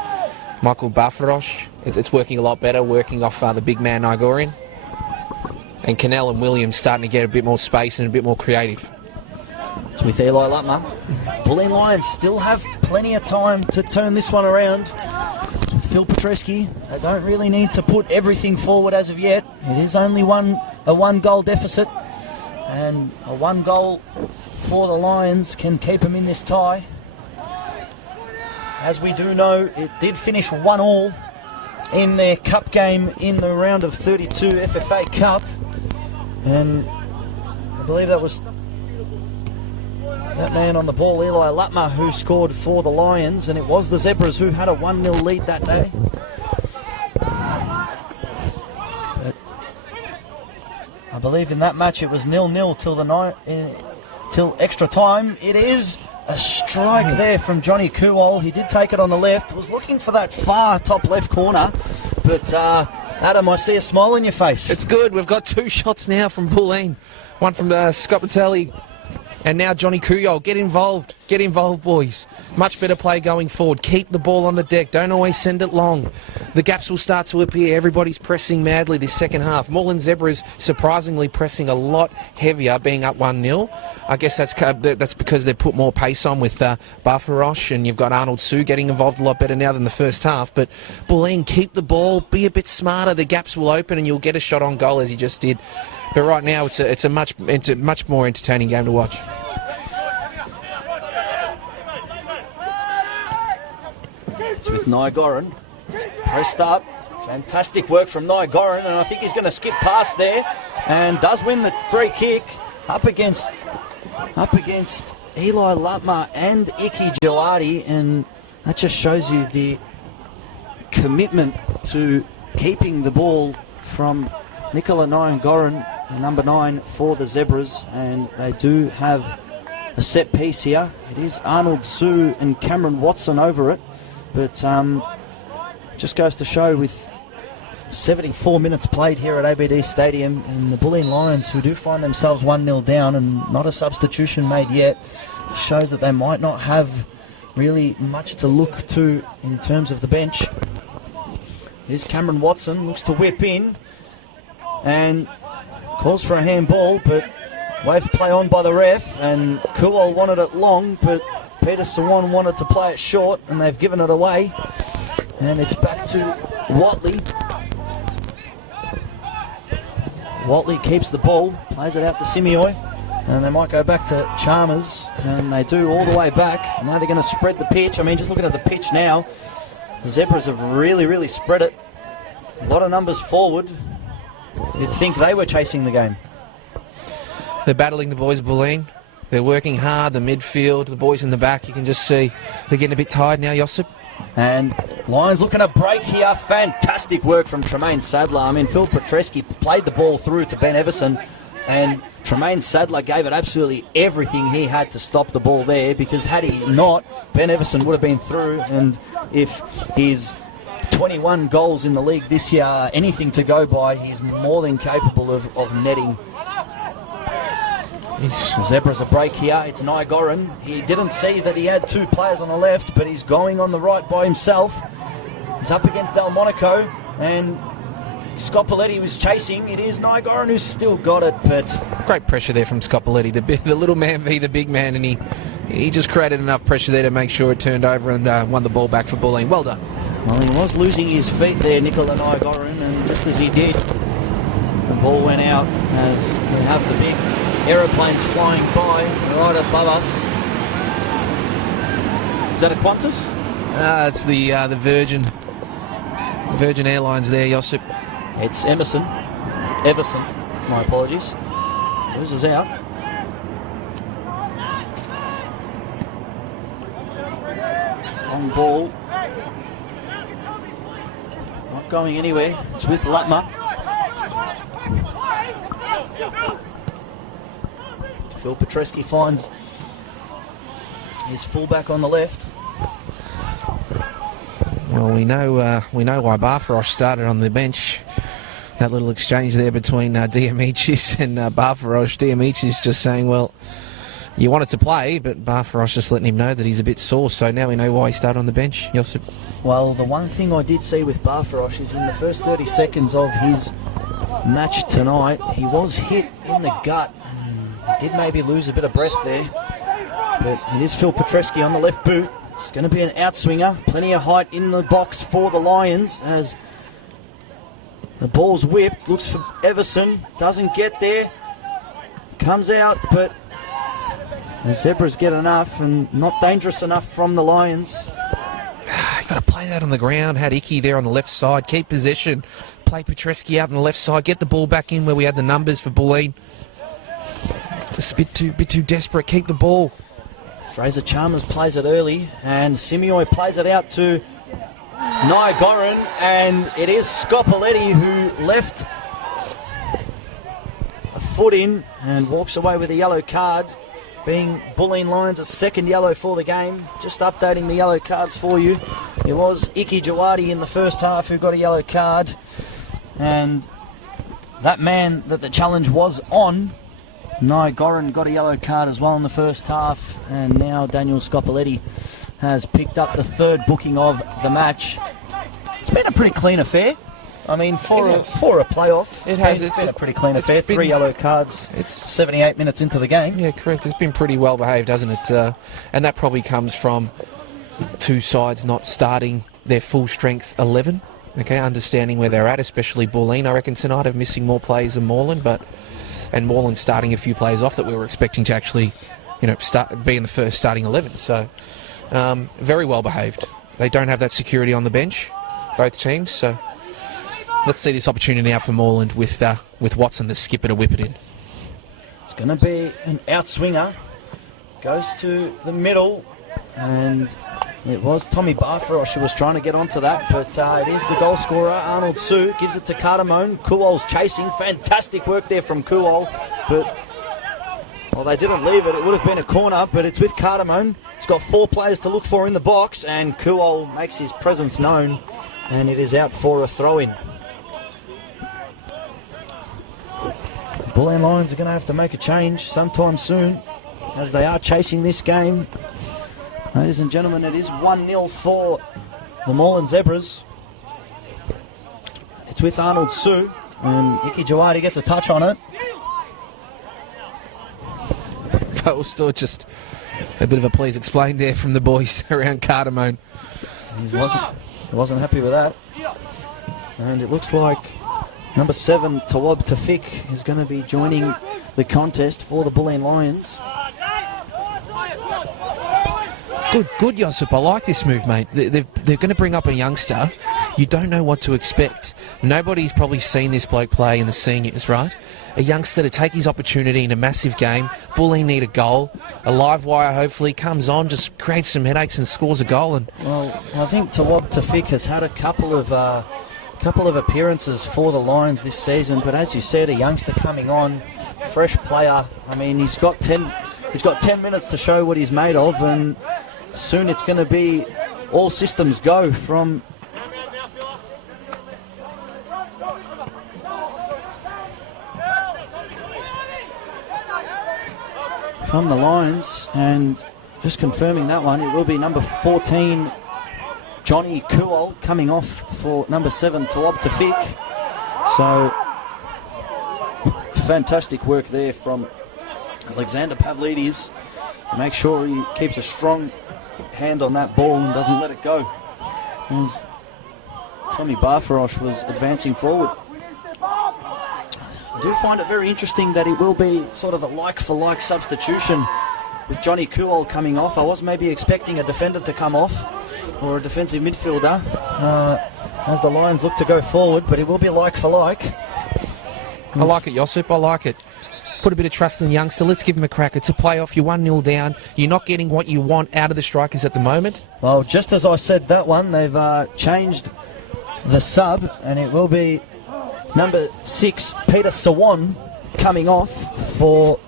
Barfarosh, it's working a lot better, working off the big man Igorian. And Canal and Williams starting to get a bit more space and a bit more creative. It's with Eli Lutma. Bulleen Lions still have plenty of time to turn this one around. It's with Phil Petreski. They don't really need to put everything forward as of yet. It is only a one-goal deficit, and a one goal for the Lions can keep them in this tie. As we do know, it did finish 1-1 in their cup game in the round of 32 FFA Cup, and I believe that was that man on the ball, Eli Lutma, who scored for the Lions, and it was the Zebras who had a 1-0 lead that day. But I believe in that match it was 0-0 till extra time. It is a strike there from Johnny Kuol. He did take it on the left. Was looking for that far top left corner, but Adam, I see a smile on your face. It's good. We've got two shots now from Bulleen. One from Scott Patelli, and now Johnny Kuol. Get involved, boys. Much better play going forward. Keep the ball on the deck. Don't always send it long. The gaps will start to appear. Everybody's pressing madly this second half. Moreland Zebras surprisingly pressing a lot heavier, being up 1-0. I guess that's because they've put more pace on with Barfarosh, and you've got Arnold Su getting involved a lot better now than the first half. But Bulleen, keep the ball, be a bit smarter. The gaps will open and you'll get a shot on goal as you just did. But right now it's a much more entertaining game to watch. It's with Goran. Pressed up. Fantastic work from Goran, and I think he's going to skip past there and does win the free kick up against Eli Lutma and Iki Jawadi, and that just shows you the commitment to keeping the ball from Nicola Goran, number 9 for the Zebras, and they do have a set piece here. It is Arnold Su and Cameron Watson over it. But just goes to show, with 74 minutes played here at ABD Stadium, and the Bulleen Lions, who do find themselves 1-0 down and not a substitution made yet, shows that they might not have really much to look to in terms of the bench. Here's Cameron Watson, looks to whip in and calls for a handball, but waved play on by the ref, and Kuol wanted it long, but Peter Sawan wanted to play it short, and they've given it away. And it's back to Watley. Watley keeps the ball, plays it out to Simioy. And they might go back to Chalmers, and they do all the way back. And now they're going to spread the pitch. I mean, just looking at the pitch now, the Zebras have really, really spread it. A lot of numbers forward. You'd think they were chasing the game. They're battling the boys of Bulleen. They're working hard, the midfield, the boys in the back. You can just see they're getting a bit tired now, Josip. And Lions looking to break here. Fantastic work from Tremaine Sadler. I mean, Phil Petreski played the ball through to Ben Everson, and Tremaine Sadler gave it absolutely everything he had to stop the ball there, because had he not, Ben Everson would have been through. And if his 21 goals in the league this year are anything to go by, he's more than capable of netting. Zebras a break here. It's Naigoran. He didn't see that he had two players on the left, but he's going on the right by himself. He's up against Delmonico, and Scopoletti was chasing. It is Naigoran who's still got it, but great pressure there from Scopoletti, the little man v the big man, and he just created enough pressure there to make sure it turned over and won the ball back for Bulleen. Well done. Well, he was losing his feet there, Nicola Naigoran, and just as he did, the ball went out as we have the big aeroplanes flying by right above us. Is that a Qantas? It's the Virgin Airlines there, Josip. It's Everson, my apologies. Loses out. Long ball. Not going anywhere. It's with Latma. Phil Petreski finds his fullback on the left. Well, we know why Barfarosh started on the bench. That little exchange there between Diamichis and Barfarosh. Diamichis just saying, well, you wanted to play, but Barfarosh just letting him know that he's a bit sore. So now we know why he started on the bench. Josip. Well, the one thing I did see with Barfarosh is in the first 30 seconds of his match tonight, he was hit in the gut. He did maybe lose a bit of breath there, but it is Phil Petreski on the left boot. It's going to be an outswinger. Plenty of height in the box for the Lions as the ball's whipped. Looks for Everson. Doesn't get there. Comes out, but the Zebras get enough and not dangerous enough from the Lions. You got to play that on the ground. Had Icky there on the left side. Keep possession. Play Petreski out on the left side. Get the ball back in where we had the numbers for Bulleen. Just a bit too desperate. Keep the ball. Fraser Chalmers plays it early, and Simioi plays it out to Naigoran, and it is Scopoletti who left a foot in and walks away with a yellow card, being Bulleen Lions a second yellow for the game. Just updating the yellow cards for you. It was Iki Jawadi in the first half who got a yellow card, and that man that the challenge was on, Naigoran, got a yellow card as well in the first half, and now Daniel Scopoletti has picked up the third booking of the match. It's been a pretty clean affair. I mean, for a playoff, it's been a pretty clean affair. 3 yellow cards. It's 78 minutes into the game. Yeah, correct. It's been pretty well behaved, hasn't it? And that probably comes from two sides not starting their full strength 11. Okay, understanding where they're at, especially Bulleen, I reckon, tonight, of missing more players than Moreland, and Moreland starting a few players off that we were expecting to actually, be in the first starting 11. So, very well behaved. They don't have that security on the bench, both teams. So, let's see this opportunity now for Moreland with Watson, the skipper, to whip it in. It's going to be an outswinger. Goes to the middle, and it was Tommy Barfarosh who was trying to get onto that, but it is the goal scorer, Arnold Sue. Gives it to Cardamone. Kuol's chasing. Fantastic work there from Kuol, but well, they didn't leave it. It would have been a corner, but it's with Cardamone. He's got 4 players to look for in the box, and Kuol makes his presence known, and it is out for a throw-in. Bulleen Lions are going to have to make a change sometime soon, as they are chasing this game. Ladies and gentlemen, it is 1-0 for the Moreland Zebras. It's with Arnold Sue, and Iki Jawadi gets a touch on it. That was still just a bit of a please explain there from the boys around Cardamone. He wasn't happy with that. And it looks like Number 7, Tawab Tafik, is going to be joining the contest for the Bulleen Lions. Good, Josip. I like this move, mate. They're going to bring up a youngster. You don't know what to expect. Nobody's probably seen this bloke play in the seniors, right? A youngster to take his opportunity in a massive game. Bulleen need a goal. A live wire hopefully comes on, just creates some headaches and scores a goal. And well, I think Tawab Tafik has had a couple of appearances for the Lions this season, but as you said, a youngster coming on, fresh player. I mean, he's got 10 minutes to show what he's made of, and soon it's going to be all systems go from the Lions. And just confirming that one, it will be number 14, Johnny Kuol, coming off for number 7, Tawab Tafik. So fantastic work there from Alexander Pavlidis to make sure he keeps a strong hand on that ball and doesn't let it go. As Tommy Barfarosh was advancing forward. I do find it very interesting that it will be sort of a like-for-like substitution with Johnny Kuol coming off. I was maybe expecting a defender to come off or a defensive midfielder as the Lions look to go forward, but it will be like-for-like. I like it, Josip. I like it. Put a bit of trust in the youngster. Let's give him a crack. It's a playoff. You're 1-0 down. You're not getting what you want out of the strikers at the moment. Well, just as I said that one, they've changed the sub, and it will be number 6, Peter Sawan, coming off for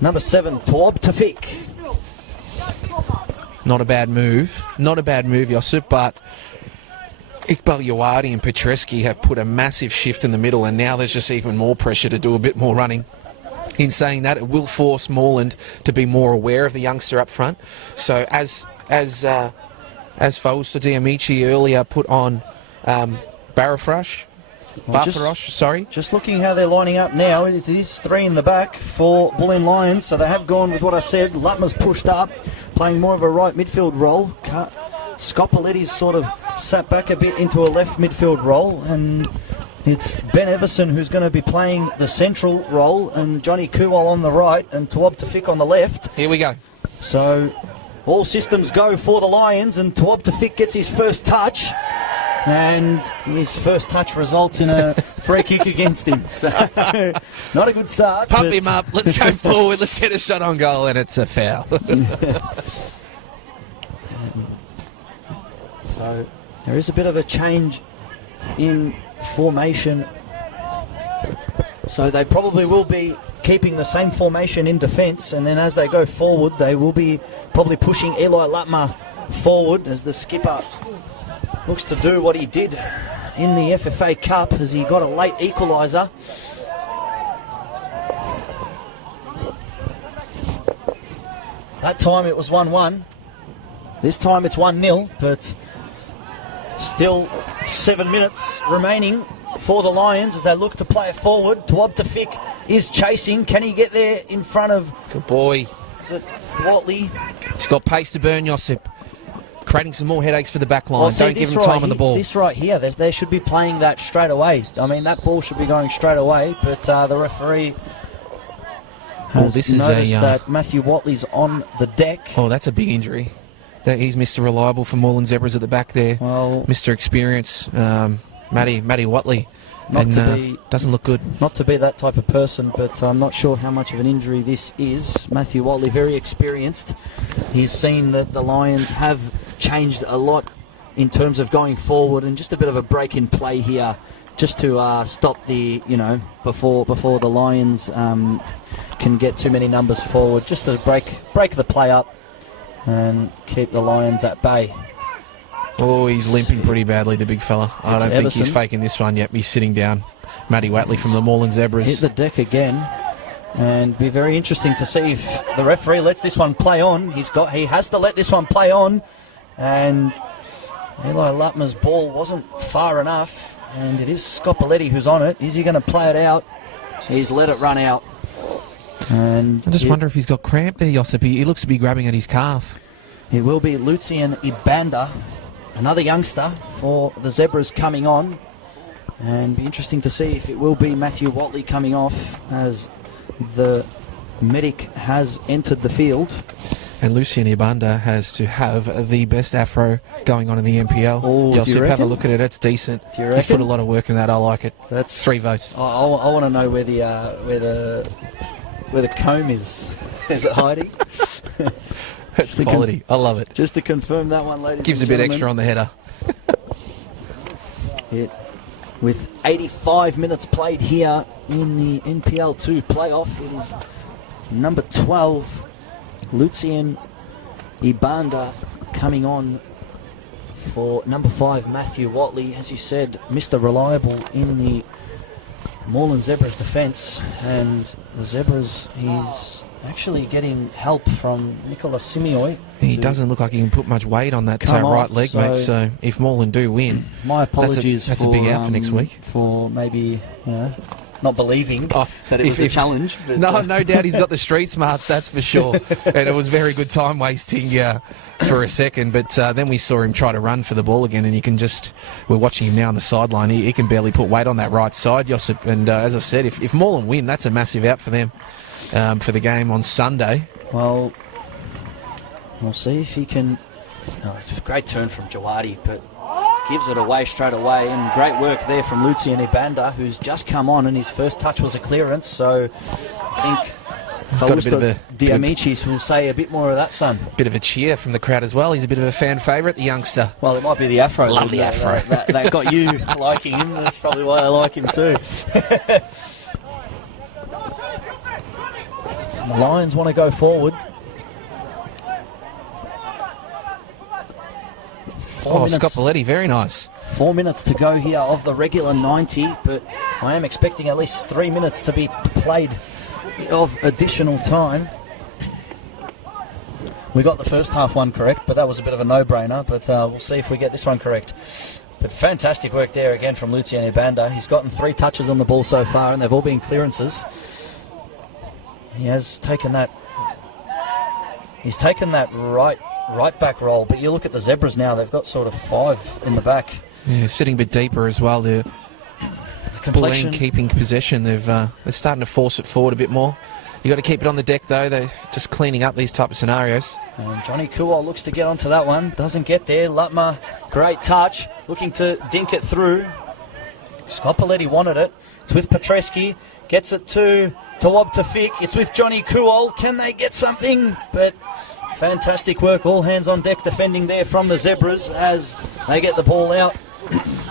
number 7, Tawab Tafik. Not a bad move. Not a bad move, Josip, but Iqbal Yawadi and Petreski have put a massive shift in the middle, and now there's just even more pressure to do a bit more running. In saying that, it will force Moreland to be more aware of the youngster up front. So as Fausto Diamici earlier put on Barfarosh, sorry. Just looking how they're lining up now, it is 3 in the back for Bulleen Lions, so they have gone with what I said. Lutmer's pushed up, playing more of a right midfield role. Scopoletti's sort of sat back a bit into a left midfield role, and it's Ben Everson who's going to be playing the central role, and Johnny Kuol on the right, and Tawab Tafik on the left. Here we go. So all systems go for the Lions, and Tawab Tafik gets his first touch, and his first touch results in a free kick against him. So not a good start. Pump him up. Let's go forward. Let's get a shot on goal, and it's a foul. So there is a bit of a change in formation, so they probably will be keeping the same formation in defence, and then as they go forward they will be probably pushing Eli Lutmer forward as the skipper looks to do what he did in the FFA Cup as he got a late equaliser. That time it was 1-1. This time it's 1-0, but still 7 minutes remaining for the Lions as they look to play it forward. Tawab Tafik is chasing. Can he get there in front of... Good boy. Is it Watley? He's got pace to burn, Josip. Creating some more headaches for the back line. Don't give him time on the ball. This right here, they should be playing that straight away. I mean, that ball should be going straight away, but the referee has noticed that Matthew Watley's on the deck. Oh, that's a big injury. He's Mr. Reliable for Moreland Zebras at the back there. Well, Mr. Experience, Matty Watley. Doesn't look good. Not to be that type of person, but I'm not sure how much of an injury this is. Matthew Watley, very experienced. He's seen that the Lions have changed a lot in terms of going forward, and just a bit of a break in play here, just to stop the, before the Lions can get too many numbers forward, just to break the play up and keep the Lions at bay. Oh, he's limping pretty badly, the big fella. I don't think he's faking this one yet. He's sitting down. Matty Watley from the Moreland Zebras. Hit the deck again. And be very interesting to see if the referee lets this one play on. He has to let this one play on. And Eli Lutmer's ball wasn't far enough. And it is Scopoletti who's on it. Is he going to play it out? He's let it run out. And I just wonder if he's got cramp there, Josip. He looks to be grabbing at his calf. It will be Lucian Ibanda, another youngster for the Zebras coming on. And be interesting to see if it will be Matthew Watley coming off, as the medic has entered the field. And Lucien Ibanda has to have the best afro going on in the NPL. Oh, Josip, do you have a reckon? look at it. It's decent. Do you He's put reckon? a lot of work in that. I like it. That's 3 votes. I want to know where the comb is. Is it hiding? It's quality. I love it. Just to confirm that one, ladies. Gives a and bit gentlemen. extra on the header. With 85 minutes played here in the NPL 2 playoff, it is number 12, Lucien Ibanda, coming on for number 5, Matthew Watley. As you said, Mr. Reliable in the Moreland Zebras defence, and the Zebras, he's actually getting help from Nicolas Simioy. He doesn't look like he can put much weight on that come right off, leg, mate. So if Moreland do win, my apologies that's a big out for next week. for maybe not believing Oh, that it was a challenge. But, No doubt he's got the street smarts, that's for sure. And it was very good time wasting for a second. But then we saw him try to run for the ball again, and we're watching him now on the sideline. He can barely put weight on that right side, Josip. And as I said, if Moreland win, that's a massive out for them for the game on Sunday. Well, we'll see if he can. Oh, it's a great turn from Jawadi, but gives it away straight away. And great work there from Lucien Ibanda, who's just come on, and his first touch was a clearance. So I think Fausto Diamicis will say a bit more of that, son. Bit of a cheer from the crowd as well. He's a bit of a fan favourite, the youngster. Well, it might be the afro. Lovely afro. That got you liking him. That's probably why I like him too. The Lions want to go forward. Scopoletti, very nice. 4 minutes to go here of the regular 90, but I am expecting at least 3 minutes to be played of additional time. We got the first half one correct, but that was a bit of a no-brainer, but we'll see if we get this one correct. But fantastic work there again from Lucien Ibanda. He's gotten 3 touches on the ball so far, and they've all been clearances. He has taken that. He's taken that right back roll, but you look at the Zebras now, they've got sort of 5 in the back. Yeah, sitting a bit deeper as well. The complexion Bulleen keeping possession. They're starting to force it forward a bit more. You got to keep it on the deck though. They're just cleaning up these type of scenarios. And Johnny Kuol looks to get onto that one, doesn't get there. Lutmer, great touch, looking to dink it through. Scopoletti wanted it. It's with Petreski, gets it to Tawab Tafik. It's with Johnny Kuol. Can they get something? But fantastic work, all hands on deck defending there from the Zebras as they get the ball out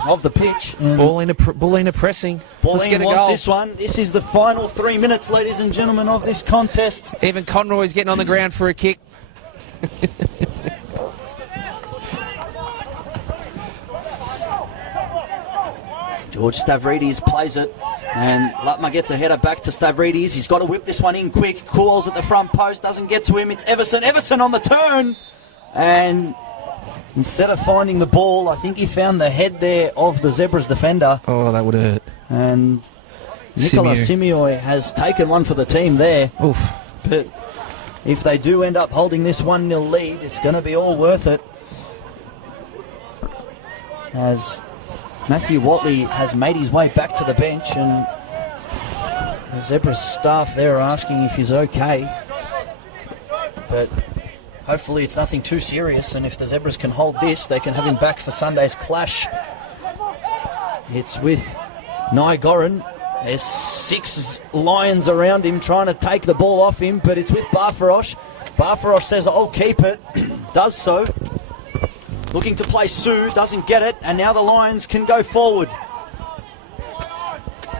of the pitch. Bulleen are pressing. Let's get Bulleen a wants goal. this one. This is the final 3 minutes, ladies and gentlemen, of this contest. Even Conroy's getting on the ground for a kick. George Stavridis plays it, and Lutmer gets a header back to Stavridis. He's got to whip this one in quick. Cool's at the front post, doesn't get to him. It's Everson. Everson on the turn, and instead of finding the ball, I think he found the head there of the Zebras defender. Oh, that would hurt. And Nicolas Simioy has taken one for the team there. Oof. But if they do end up holding this 1-0 lead, it's going to be all worth it. As Matthew Watley has made his way back to the bench, and the Zebras staff there are asking if he's okay. But hopefully it's nothing too serious, and if the Zebras can hold this, they can have him back for Sunday's clash. It's with Nye Goran. There's 6 Lions around him trying to take the ball off him, but it's with Barfarosh. Barfarosh says, I'll keep it. Does so. Looking to play Sue, doesn't get it, and now the Lions can go forward.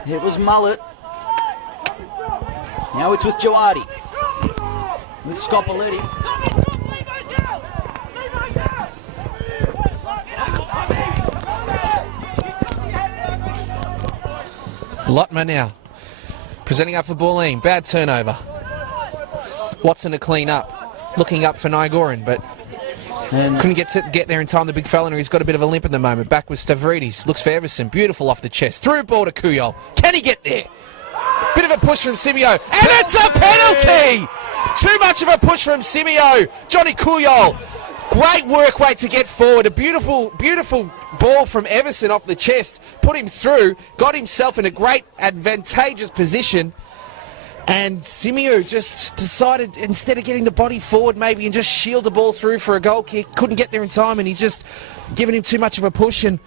It was Mullet. Now it's with Jawadi. With Scopoletti. Lutmer now. Presenting up for Bulleen. Bad turnover. Watson to clean up. Looking up for Nygoran, but And couldn't get there in time. The big fella, he's got a bit of a limp at the moment. Back with Stavridis. Looks for Everson. Beautiful off the chest. Through ball to Kuyol. Can he get there? Bit of a push from Simio. And it's a penalty! Too much of a push from Simio. Johnny Kuyol. Great work rate to get forward. A beautiful ball from Everson off the chest, put him through, got himself in a great advantageous position. And Simiu just decided, instead of getting the body forward maybe and just shield the ball through for a goal kick, couldn't get there in time, and he's just given him too much of a push. And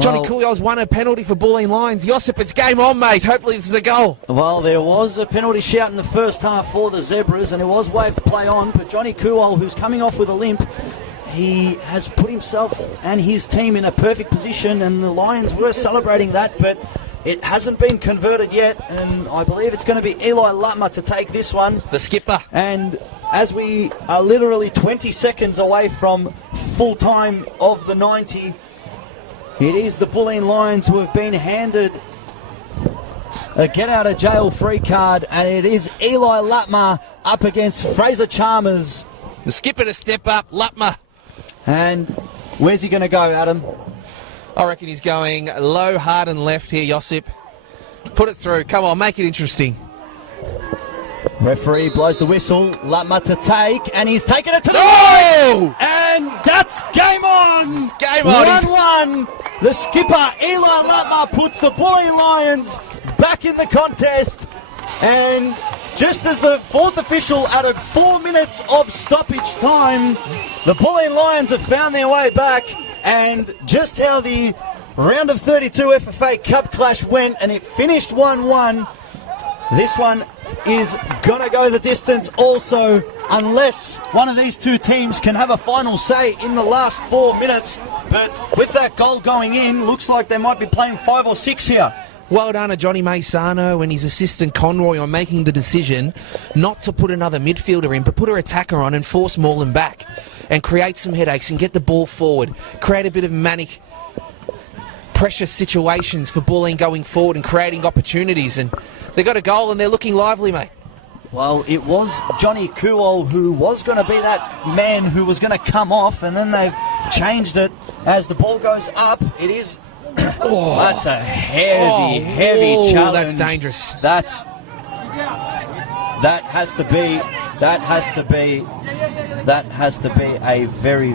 Johnny Coolio's won a penalty for Bulleen Lions. Josip, it's game on, mate. Hopefully this is a goal. Well, there was a penalty shout in the first half for the Zebras, and it was waved to play on, but Johnny Cool, who's coming off with a limp, he has put himself and his team in a perfect position, and the Lions were celebrating that, but it hasn't been converted yet, and I believe it's going to be Eli Lutmer to take this one. The skipper. And as we are literally 20 seconds away from full time of the 90, it is the Bulleen Lions who have been handed a get-out-of-jail-free card, and it is Eli Lutmer up against Fraser Chalmers. The skipper to step up, Lutmer. And where's he going to go, Adam? I reckon he's going low, hard and left here, Josip. Put it through. Come on, make it interesting. Referee blows the whistle. Lutmer to take, and he's taken it to the No! And that's game on! It's game on. 1-1. The skipper, Eli Lutmer, puts the Bulleen Lions back in the contest. And just as the fourth official added 4 minutes of stoppage time, the Bulleen Lions have found their way back. And just how the round of 32 FFA Cup clash went, and it finished 1-1. This one is going to go the distance also, unless one of these two teams can have a final say in the last 4 minutes. But with that goal going in, looks like they might be playing 5 or 6 here. Well done to Johnny Maysano and his assistant Conroy on making the decision not to put another midfielder in, but put an attacker on and force Moreland back and create some headaches and get the ball forward, create a bit of manic pressure situations for Bulleen going forward and creating opportunities. And they got a goal and they're looking lively, mate. Well, it was Johnny Kuol who was going to be that man who was going to come off, and then they've changed it as the ball goes up. It is... That's a heavy challenge. That's dangerous. That has to be a very,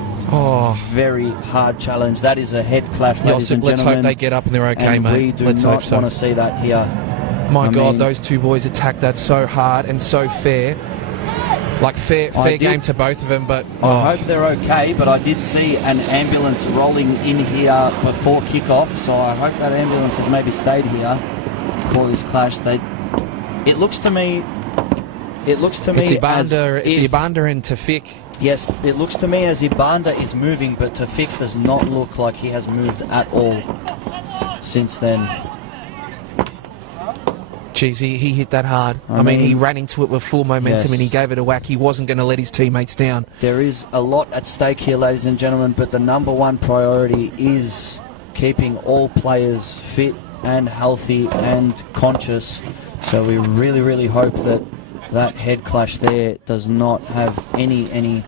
very hard challenge. That is a head clash, ladies and let's gentlemen. hope they get up and they're okay, and mate. We do let's not hope so. want to see that here. My God, those two boys attacked that so hard and so fair. Like fair game to both of them, but I hope they're okay. But I did see an ambulance rolling in here before kickoff, so I hope that ambulance has maybe stayed here for this clash. It looks to me. It's Ibanda and Tafik. Yes, it looks to me as Ibanda is moving, but Tafik does not look like he has moved at all since then. Jeez, he hit that hard. I mean, he ran into it with full momentum and he gave it a whack. He wasn't going to let his teammates down. There is a lot at stake here, ladies and gentlemen, but the number one priority is keeping all players fit and healthy and conscious. So we really, really hope that head clash there does not have any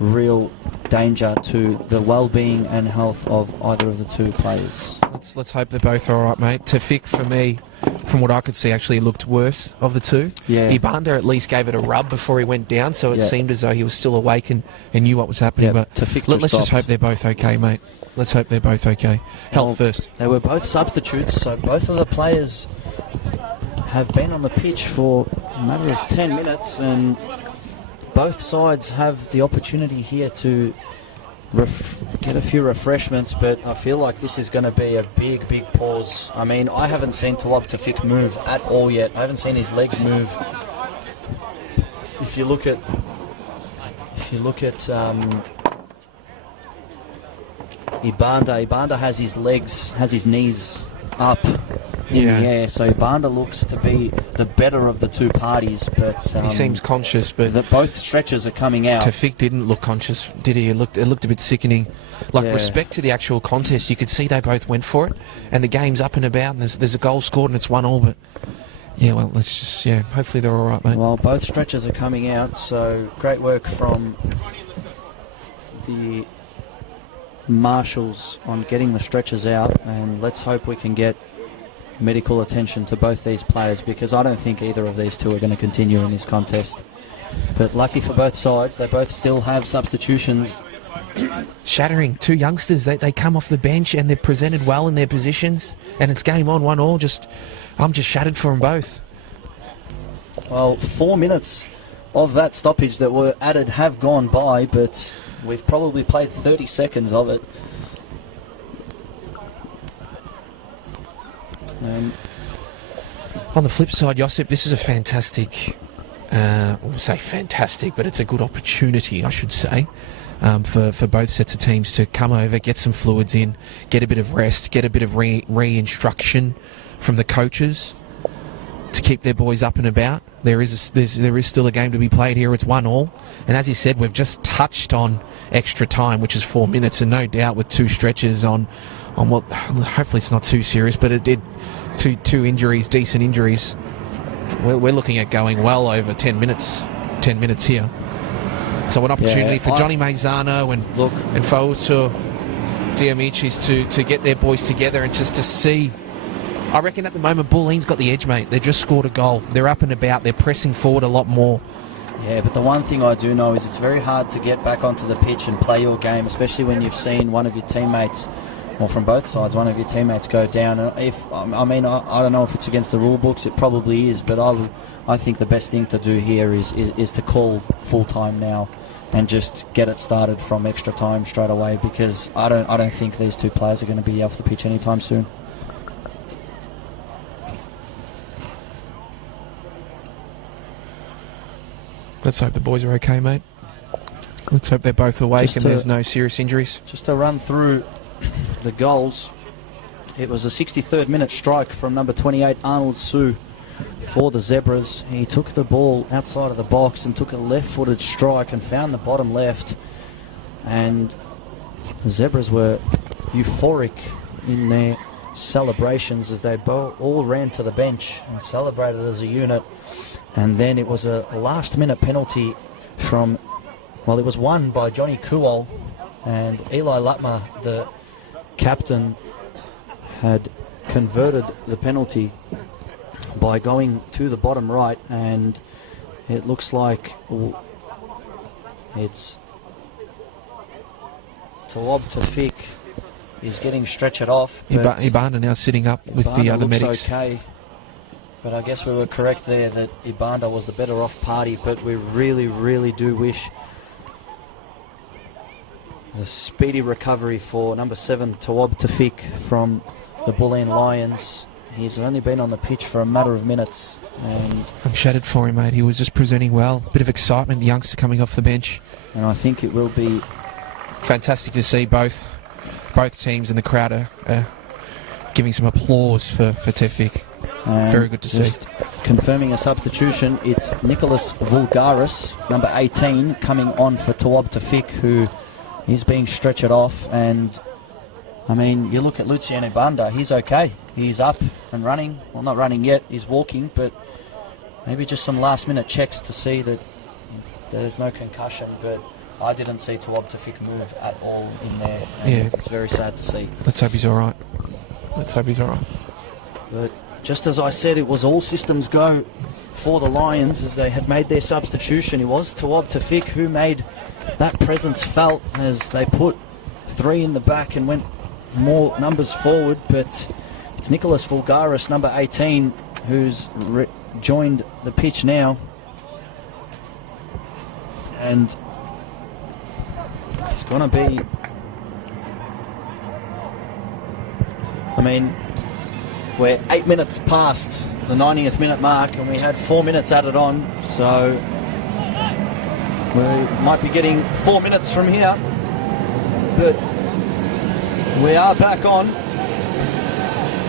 real danger to the well-being and health of either of the two players. Let's hope they're both all right, mate. Tafik, for me, from what I could see, actually looked worse of the two. Yeah. Ibanda at least gave it a rub before he went down, so it seemed as though he was still awake and knew what was happening. But let's just hope they're both okay, mate. Let's hope they're both okay. Health first. They were both substitutes, so both of the players have been on the pitch for a matter of 10 minutes, and both sides have the opportunity here to get a few refreshments, but I feel like this is going to be a big pause. I mean, I haven't seen Tawab Tafik move at all yet. I haven't seen his legs move. If you look at Ibanda has his legs, has his knees up in the air, so Ibanda looks to be the better of the two parties, but he seems conscious, but both stretchers are coming out. Tafik didn't look conscious, did he? It looked a bit sickening. Respect to the actual contest, you could see they both went for it, and the game's up and about, and there's a goal scored and it's 1-1, but let's just hopefully they're all right, mate. Well, both stretchers are coming out, so great work from the marshals on getting the stretchers out, and let's hope we can get medical attention to both these players, because I don't think either of these two are going to continue in this contest. But lucky for both sides, they both still have substitutions shattering. Two youngsters, they come off the bench and they're presented well in their positions, and it's game on, 1-1. I'm just shattered for them both. Well, 4 minutes of that stoppage that were added have gone by, but we've probably played 30 seconds of it. On the flip side, Josip, this is a fantastic, we'll say fantastic, but it's a good opportunity, I should say, for both sets of teams to come over, get some fluids in, get a bit of rest, get a bit of re-instruction from the coaches to keep their boys up and about. There is still a game to be played here. It's 1-1, and as you said, we've just touched on extra time, which is 4 minutes, and no doubt with two stretches on what hopefully it's not too serious, but it did two injuries, decent injuries. We're looking at going well over 10 minutes here. So an opportunity for Johnny Maizano and Fauto Diamicis to get their boys together and just to see. I reckon at the moment Bulleen's got the edge, mate. They've just scored a goal. They're up and about. They're pressing forward a lot more. Yeah, but the one thing I do know is it's very hard to get back onto the pitch and play your game, especially when you've seen one of your teammates, or from both sides, one of your teammates go down. I don't know if it's against the rule books. It probably is, but I think the best thing to do here is to call full time now and just get it started from extra time straight away, because I don't think these two players are going to be off the pitch anytime soon. Let's hope the boys are okay, mate. Let's hope they're both awake and there's no serious injuries. Just to run through the goals, it was a 63rd minute strike from number 28 Arnold Sue for the Zebras. He took the ball outside of the box and took a left-footed strike and found the bottom left, and the Zebras were euphoric in their celebrations as they all ran to the bench and celebrated as a unit. And then it was a last-minute penalty from, well, it was won by Johnny Kuol, and Eli Lutmer, the captain, had converted the penalty by going to the bottom right, and it looks like it's Tawab Tafik is getting stretchered off. Ibanda now sitting up with the other medics. Okay. But I guess we were correct there that Ibanda was the better off party, but we really, really do wish the speedy recovery for number 7, Tawab Tafik from the Bulleen Lions. He's only been on the pitch for a matter of minutes. And I'm shattered for him, mate. He was just presenting well. Bit of excitement, the youngster coming off the bench. And I think it will be fantastic to see both teams and the crowd are giving some applause for Tefik. Very good to see. Just confirming a substitution, it's Nicholas Vulgaris, number 18, coming on for Tawab Tafik, who is being stretchered off. And I mean, you look at Luciano Banda, he's okay. He's up and running. Well, not running yet, he's walking, but maybe just some last minute checks to see that there's no concussion. But I didn't see Tawab Tafik move at all in there. And it's very sad to see. Let's hope he's all right. But just as I said, it was all systems go for the Lions as they had made their substitution. It was Tawab Tafik who made that presence felt as they put 3 in the back and went more numbers forward. But it's Nicholas Vulgaris, number 18, who's joined the pitch now. And it's going to be... I mean, we're 8 minutes past the 90th minute mark and we had 4 minutes added on, so we might be getting 4 minutes from here, but we are back on,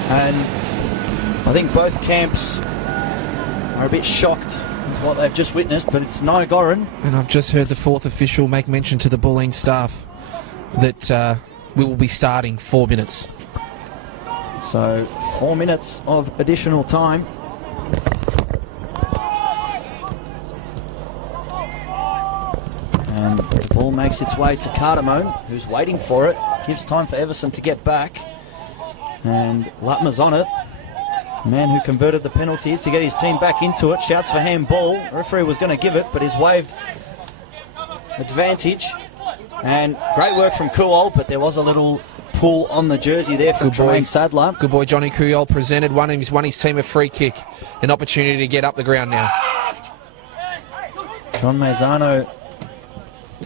and I think both camps are a bit shocked with what they've just witnessed, but it's no Goran. And I've just heard the 4th official make mention to the Bulleen staff that we will be starting 4 minutes. So 4 minutes of additional time. And the ball makes its way to Cardamone, who's waiting for it. Gives time for Everson to get back. And Lutmer's on it. The man who converted the penalty to get his team back into it. Shouts for handball. The referee was going to give it, but he's waved advantage. And great work from Kuol, but there was a little pull on the jersey there from Tremaine Sadler. Good boy, Johnny Kuyol presented. Won his team a free kick. An opportunity to get up the ground now. John Mazzano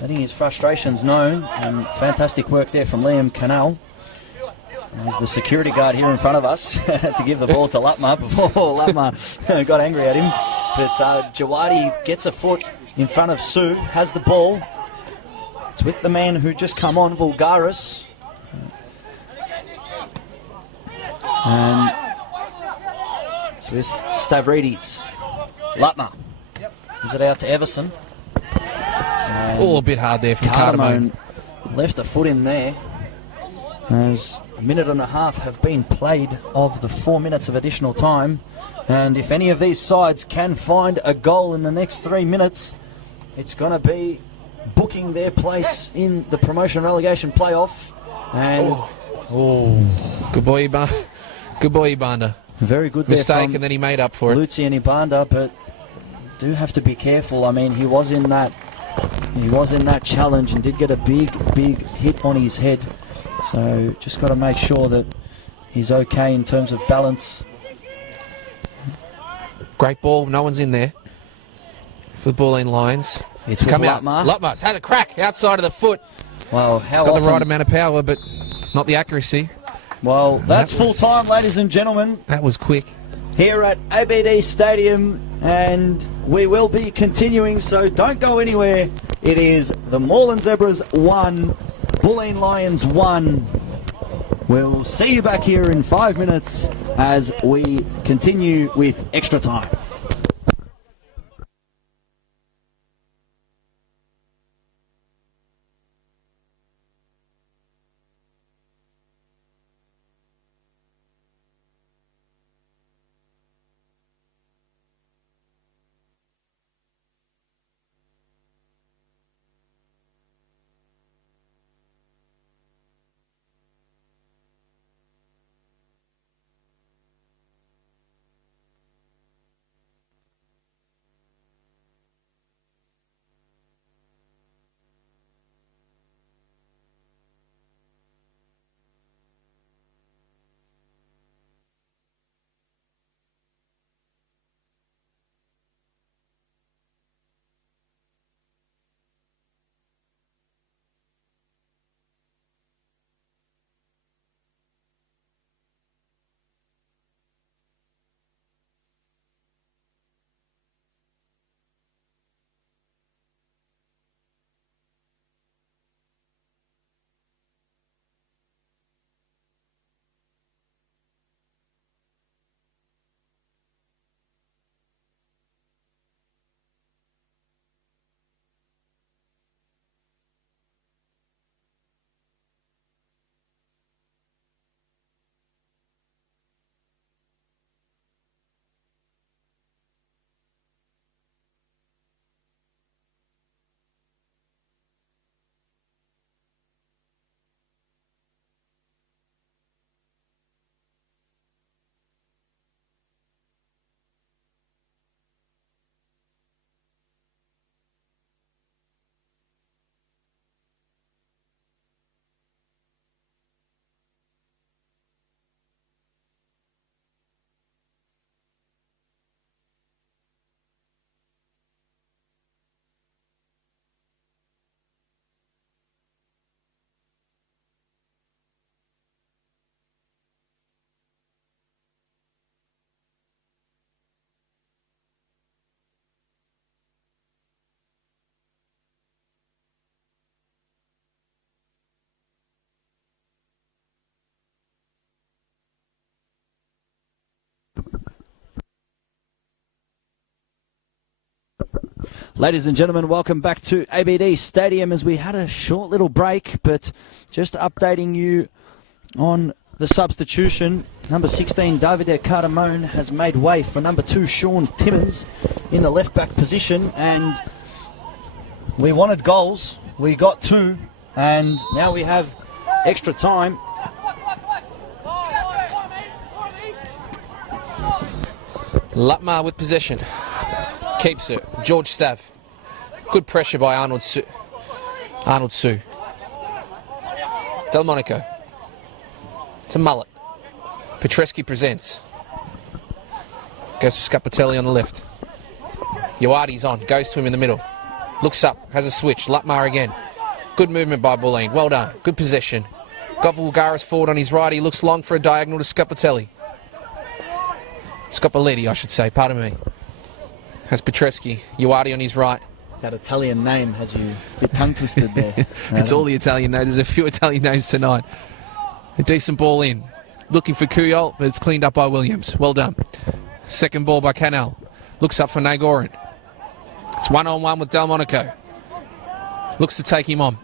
letting his frustrations known, and fantastic work there from Liam Canal. There's the security guard here in front of us to give the ball to Lutma before Lutma got angry at him. But Jawadi gets a foot in front of Sue, has the ball. It's with the man who just come on, Vulgaris. And it's with Stavridis. Lutma gives it out to Everson. All a bit hard there from Cardamone. Left a foot in there. As a minute and a half have been played of the 4 minutes of additional time. And if any of these sides can find a goal in the next 3 minutes, it's going to be booking their place in the promotion relegation playoff. And good boy, Ibanda. Very good mistake, and then he made up for it. Lutzi and Ibanda, but do have to be careful. I mean, he was in that challenge and did get a big hit on his head. So just got to make sure that he's okay in terms of balance. Great ball, no one's in there for the Bulleen Lions. It's come out. Lutma. Lutma's had a crack outside of the foot. Well, it's got the right amount of power, but not the accuracy. Well, that's full time, ladies and gentlemen. That was quick. Here at ABD Stadium, and we will be continuing, so don't go anywhere. It is the Moreland Zebras 1, Bulleen Lions 1. We'll see you back here in 5 minutes as we continue with extra time. Ladies and gentlemen, welcome back to ABD Stadium as we had a short little break, but just updating you on the substitution. Number 16, Davide Cardamone, has made way for number 2, Sean Timmins, in the left-back position, and we wanted goals. We got 2, and now we have extra time. Lutma with possession. Keeps it. George Stav. Good pressure by Arnold Sue. Delmonico. It's a mullet. Petrescu presents. Goes to Scapatelli on the left. Ioardi's on. Goes to him in the middle. Looks up. Has a switch. Lutmar again. Good movement by Bulleen. Well done. Good possession. Got Vulgaris forward on his right. He looks long for a diagonal to Scapatelli. Scopaletti, I should say. Pardon me. Has Petrescu. Ioardi on his right. That Italian name has you a bit tongue-twisted there. It's all the Italian names. There's a few Italian names tonight. A decent ball in. Looking for Kuyol, but it's cleaned up by Williams. Well done. Second ball by Canal. Looks up for Nagorin. It's one-on-one with Delmonico. Looks to take him on.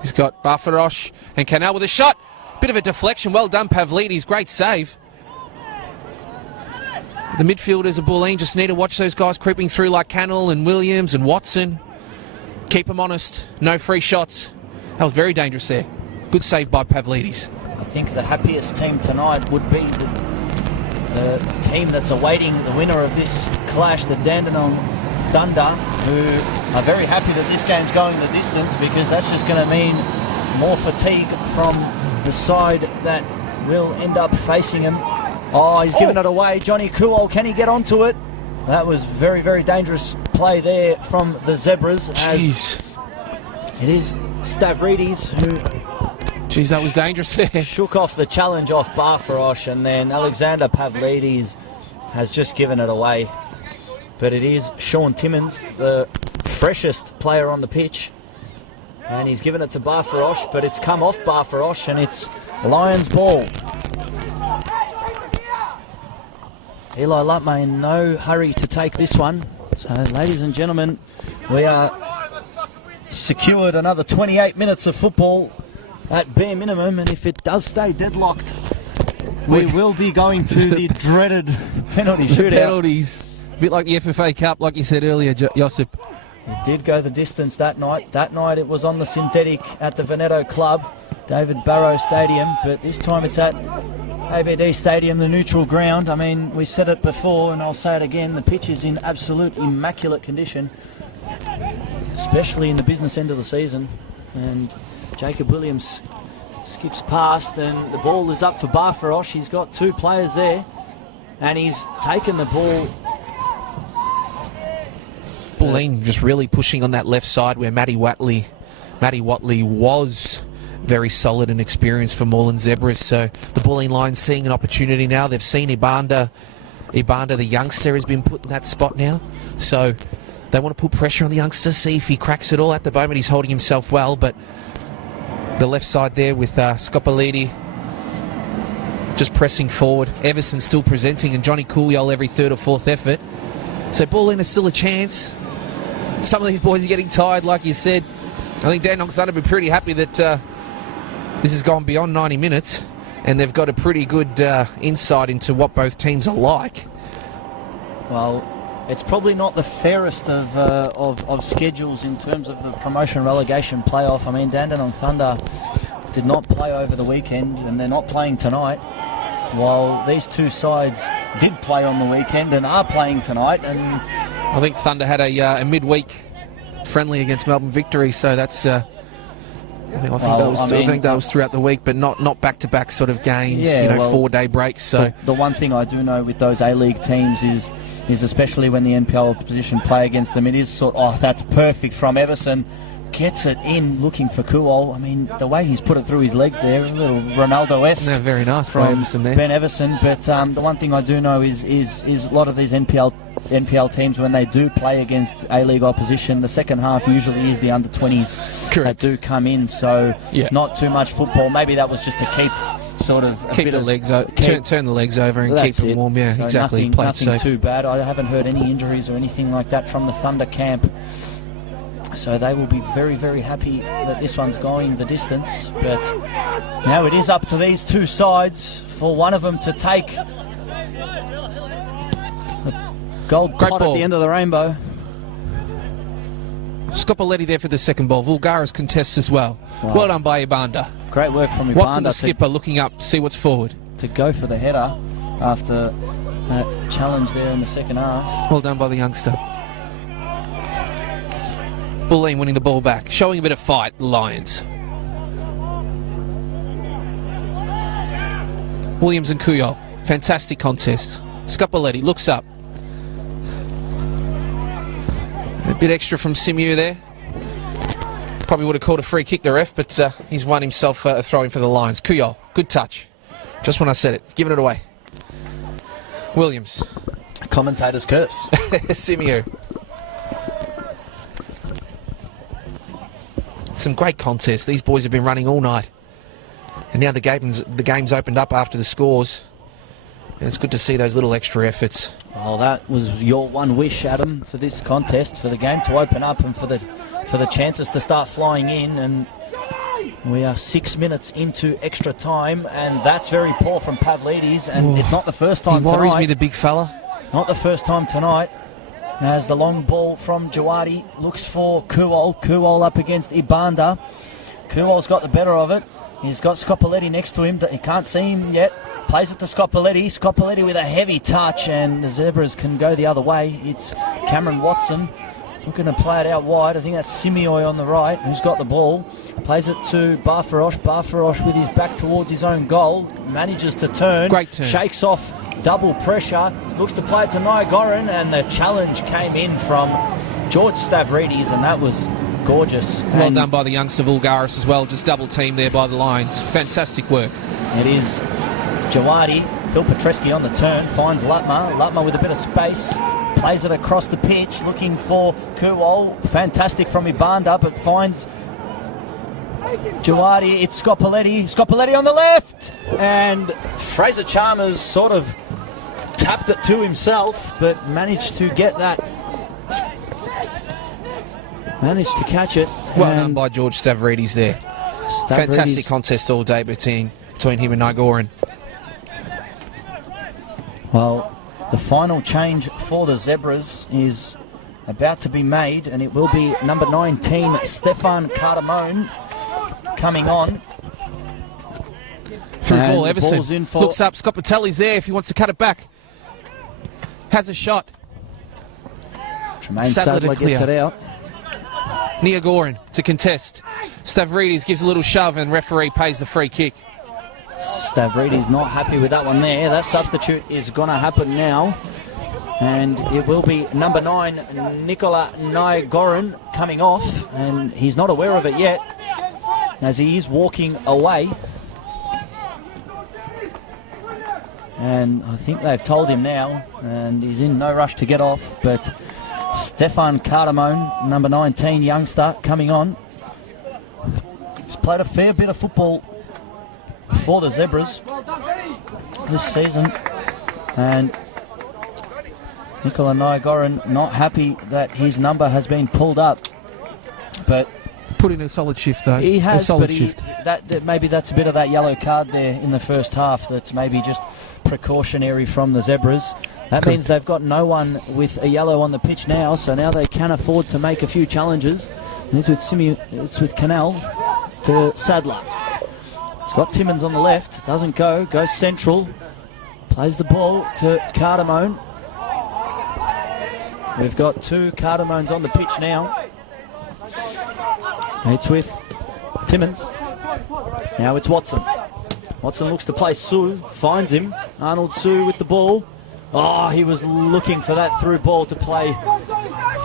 He's got Barfarosh and Canal with a shot. Bit of a deflection. Well done, Pavlidis. Great save. The midfielders of Bulleen just need to watch those guys creeping through like Canal and Williams and Watson. Keep them honest. No free shots. That was very dangerous there. Good save by Pavlidis. I think the happiest team tonight would be the team that's awaiting the winner of this clash, the Dandenong Thunder, who are very happy that this game's going the distance, because that's just going to mean more fatigue from the side that will end up facing him. Oh, he's given it away. Johnny Kuol, can he get onto it? That was very, very dangerous play there from the Zebras. Jeez. It is Stavridis who... Jeez, that was dangerous there. Shook off the challenge off Barfarosh, and then Alexander Pavlidis has just given it away. But it is Sean Timmins, the freshest player on the pitch. And he's given it to Barfarosh, but it's come off Barfarosh, and it's Lions ball. Eli Lutma in no hurry to take this one. So, ladies and gentlemen, we are secured another 28 minutes of football at bare minimum, and if it does stay deadlocked, we will be going to the dreaded penalty shootout. Penalties. A bit like the FFA Cup, like you said earlier, Josip. It did go the distance that night. That night it was on the synthetic at the Veneto Club, David Barrow Stadium, but this time it's at ABD Stadium, the neutral ground. I mean, we said it before and I'll say it again, the pitch is in absolute immaculate condition, especially in the business end of the season. And Jacob Williams skips past, and the ball is up for Barfarosh. He's got two players there, and he's taken the ball. Bulleen just really pushing on that left side where Matty Watley was very solid and experienced for Moreland Zebras. So the Bulleen line seeing an opportunity now. They've seen Ibanda, the youngster, has been put in that spot now. So they want to put pressure on the youngster, see if he cracks it all. At the moment he's holding himself well, but the left side there with Scopaletti just pressing forward. Everson still presenting, and Johnny Kuyol every third or fourth effort. So Bulleen is still a chance. Some of these boys are getting tired, like you said. I think Dandenong Thunder will be pretty happy that this has gone beyond 90 minutes, and they've got a pretty good insight into what both teams are like. Well, it's probably not the fairest of schedules in terms of the promotion relegation playoff. I mean, Dandenong Thunder did not play over the weekend, and they're not playing tonight, while these two sides did play on the weekend and are playing tonight. And I think Thunder had a midweek friendly against Melbourne Victory, so that's I think that was throughout the week, but not back-to-back sort of games, 4-day breaks. So the one thing I do know with those A-League teams is especially when the NPL opposition play against them, it is that's perfect from Everson. Gets it in, looking for Kuol. I mean, the way he's put it through his legs there, a little Ronaldo-esque. Yeah, very nice from Everson there. Ben Everson. But the one thing I do know is a lot of these NPL teams, when they do play against A-League opposition, the second half usually is the under-20s that do come in. So not too much football. Maybe that was just to keep sort of keep the legs over, turn the legs over and keep them warm. Yeah, so exactly. Nothing too bad. I haven't heard any injuries or anything like that from the Thunder camp. So they will be very, very happy that this one's going the distance. But now it is up to these two sides for one of them to take the gold pot at the end of the rainbow. Scopaletti there for the second ball. Vulgaris contests as well. Wow. Well done by Ibanda. Great work from Ibanda. Watson, the skipper, looking up, see what's forward. To go for the header after that challenge there in the second half. Well done by the youngster. Bulleen winning the ball back, showing a bit of fight, the Lions. Williams and Kuyol. Fantastic contest. Scopoletti looks up. A bit extra from Simiu there. Probably would have called a free kick, the ref, but he's won himself a throw-in for the Lions. Kuyol, good touch. Just when I said it, giving it away. Williams. Commentator's curse. Simiu. Some great contests. These boys have been running all night. And now the game's opened up after the scores. And it's good to see those little extra efforts. Well, that was your one wish, Adam, for this contest, for the game to open up and for the chances to start flying in. And we are 6 minutes into extra time, and that's very poor from Pavlidis. And it's not the first time tonight. He worries me, the big fella. Not the first time tonight. As the long ball from Jawadi looks for Kuol. Kuol up against Ibanda. Kuol's got the better of it. He's got Scopoletti next to him. He can't see him yet. Plays it to Scopoletti. Scopoletti with a heavy touch, and the Zebras can go the other way. It's Cameron Watson looking to play it out wide. I think that's Simioi on the right who's got the ball. Plays it to Barfarosh. Barfarosh with his back towards his own goal. Manages to turn. Great turn. Shakes off double pressure. Looks to play it to Nyagoran, and the challenge came in from George Stavridis, and that was gorgeous. Well And done by the youngster Vulgaris as well. Just double teamed there by the Lions. Fantastic work. it is Jawadi. Phil Petreski on the turn. Finds Latma. Latma with a bit of space. Plays it across the pitch. Looking for Kuol. Fantastic from Ibanda, but finds Jawadi. It's Scopoletti. Scopoletti on the left. And Fraser Chalmers sort of tapped it to himself, but managed to get that. Managed to catch it. Well done by George Stavridis there. Stavridis. Fantastic contest all day between him and Nyagoran. Well, the final change for the Zebras is about to be made, and it will be number 19, Stefan Cardamone, coming on. Through And ball, the Everson ball's in for- looks up. Scopatelli's there if he wants to cut it back. Has a shot. Tremaine Sadler to Sadler gets clear. it out. Nyagoran to contest. Stavridis gives a little shove and referee pays the free kick. Stavridis not happy with that one there. That substitute is going to happen now. And it will be number 9, Nicola Nyagoran, coming off. And he's not aware of it yet, as he is walking away. And I think they've told him now, and he's in no rush to get off. But Stefan Cardamone, number 19, youngster, coming on. He's played a fair bit of football for the Zebras this season. And Nicola Nyagoran not happy that his number has been pulled up. But Put in a solid shift though. he has, a solid but shift. that maybe that's a bit of that yellow card there in the first half. That's maybe just precautionary from the Zebras. That means they've got no one with a yellow on the pitch now, so now they can afford to make a few challenges. And it's with Canal to Sadler. He's got Timmins on the left, doesn't go, goes central, plays the ball to Cardamone. We've got 2 Cardamones on the pitch now. It's with Timmins. Now it's Watson. Watson looks to play Sue, finds him. Arnold Sue with the ball. Oh, he was looking for that through ball to play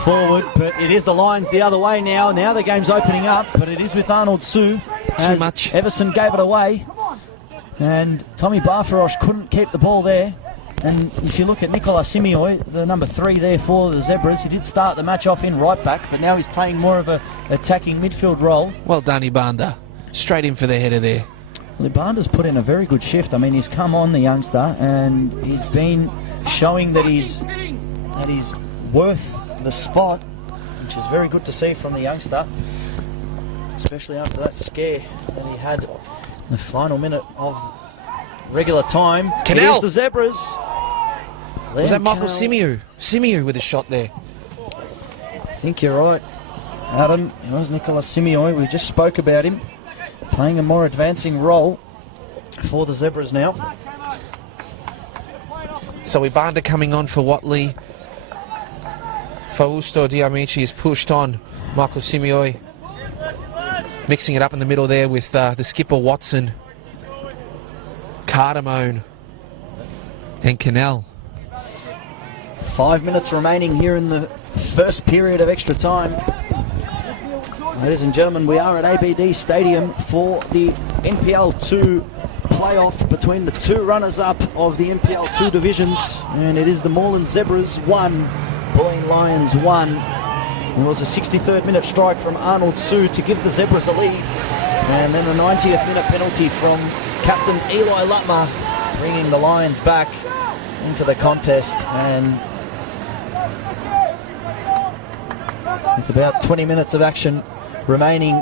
forward, but it is the Lions the other way now. Now the game's opening up, but it is with Arnold Sue. Too much. Everson gave it away, and Tommy Barfarosh couldn't keep the ball there. And if you look at Nicola Simioi, the number 3 there for the Zebras, he did start the match off in right back, but now he's playing more of a attacking midfield role. Well done, Ibanda. Straight in for the header there. Libanda's put in a very good shift. I mean, he's come on, the youngster, and he's been showing that he's worth the spot, which is very good to see from the youngster, especially after that scare that he had in the final minute of regular time. Canal. Here's the Zebras. Was that Michael Canal. Simiu? Simiu with a shot there. I think you're right, Adam. It was Nicola Simioi. We just spoke about him playing a more advancing role for the Zebras now. So Ibanda coming on for Watley. Fausto Diamici is pushed on. Michael Simioi mixing it up in the middle there with the skipper Watson. Cardamone and Canal. 5 minutes remaining here in the first period of extra time. Ladies and gentlemen, we are at ABD Stadium for the NPL 2 playoff between the two runners-up of the NPL 2 divisions, and it is the Moreland Zebras 1, Bulleen Lions 1. There was a 63rd minute strike from Arnold Sue to give the Zebras a lead, and then a 90th minute penalty from Captain Eli Lutmer, bringing the Lions back into the contest. And with about 20 minutes of action remaining,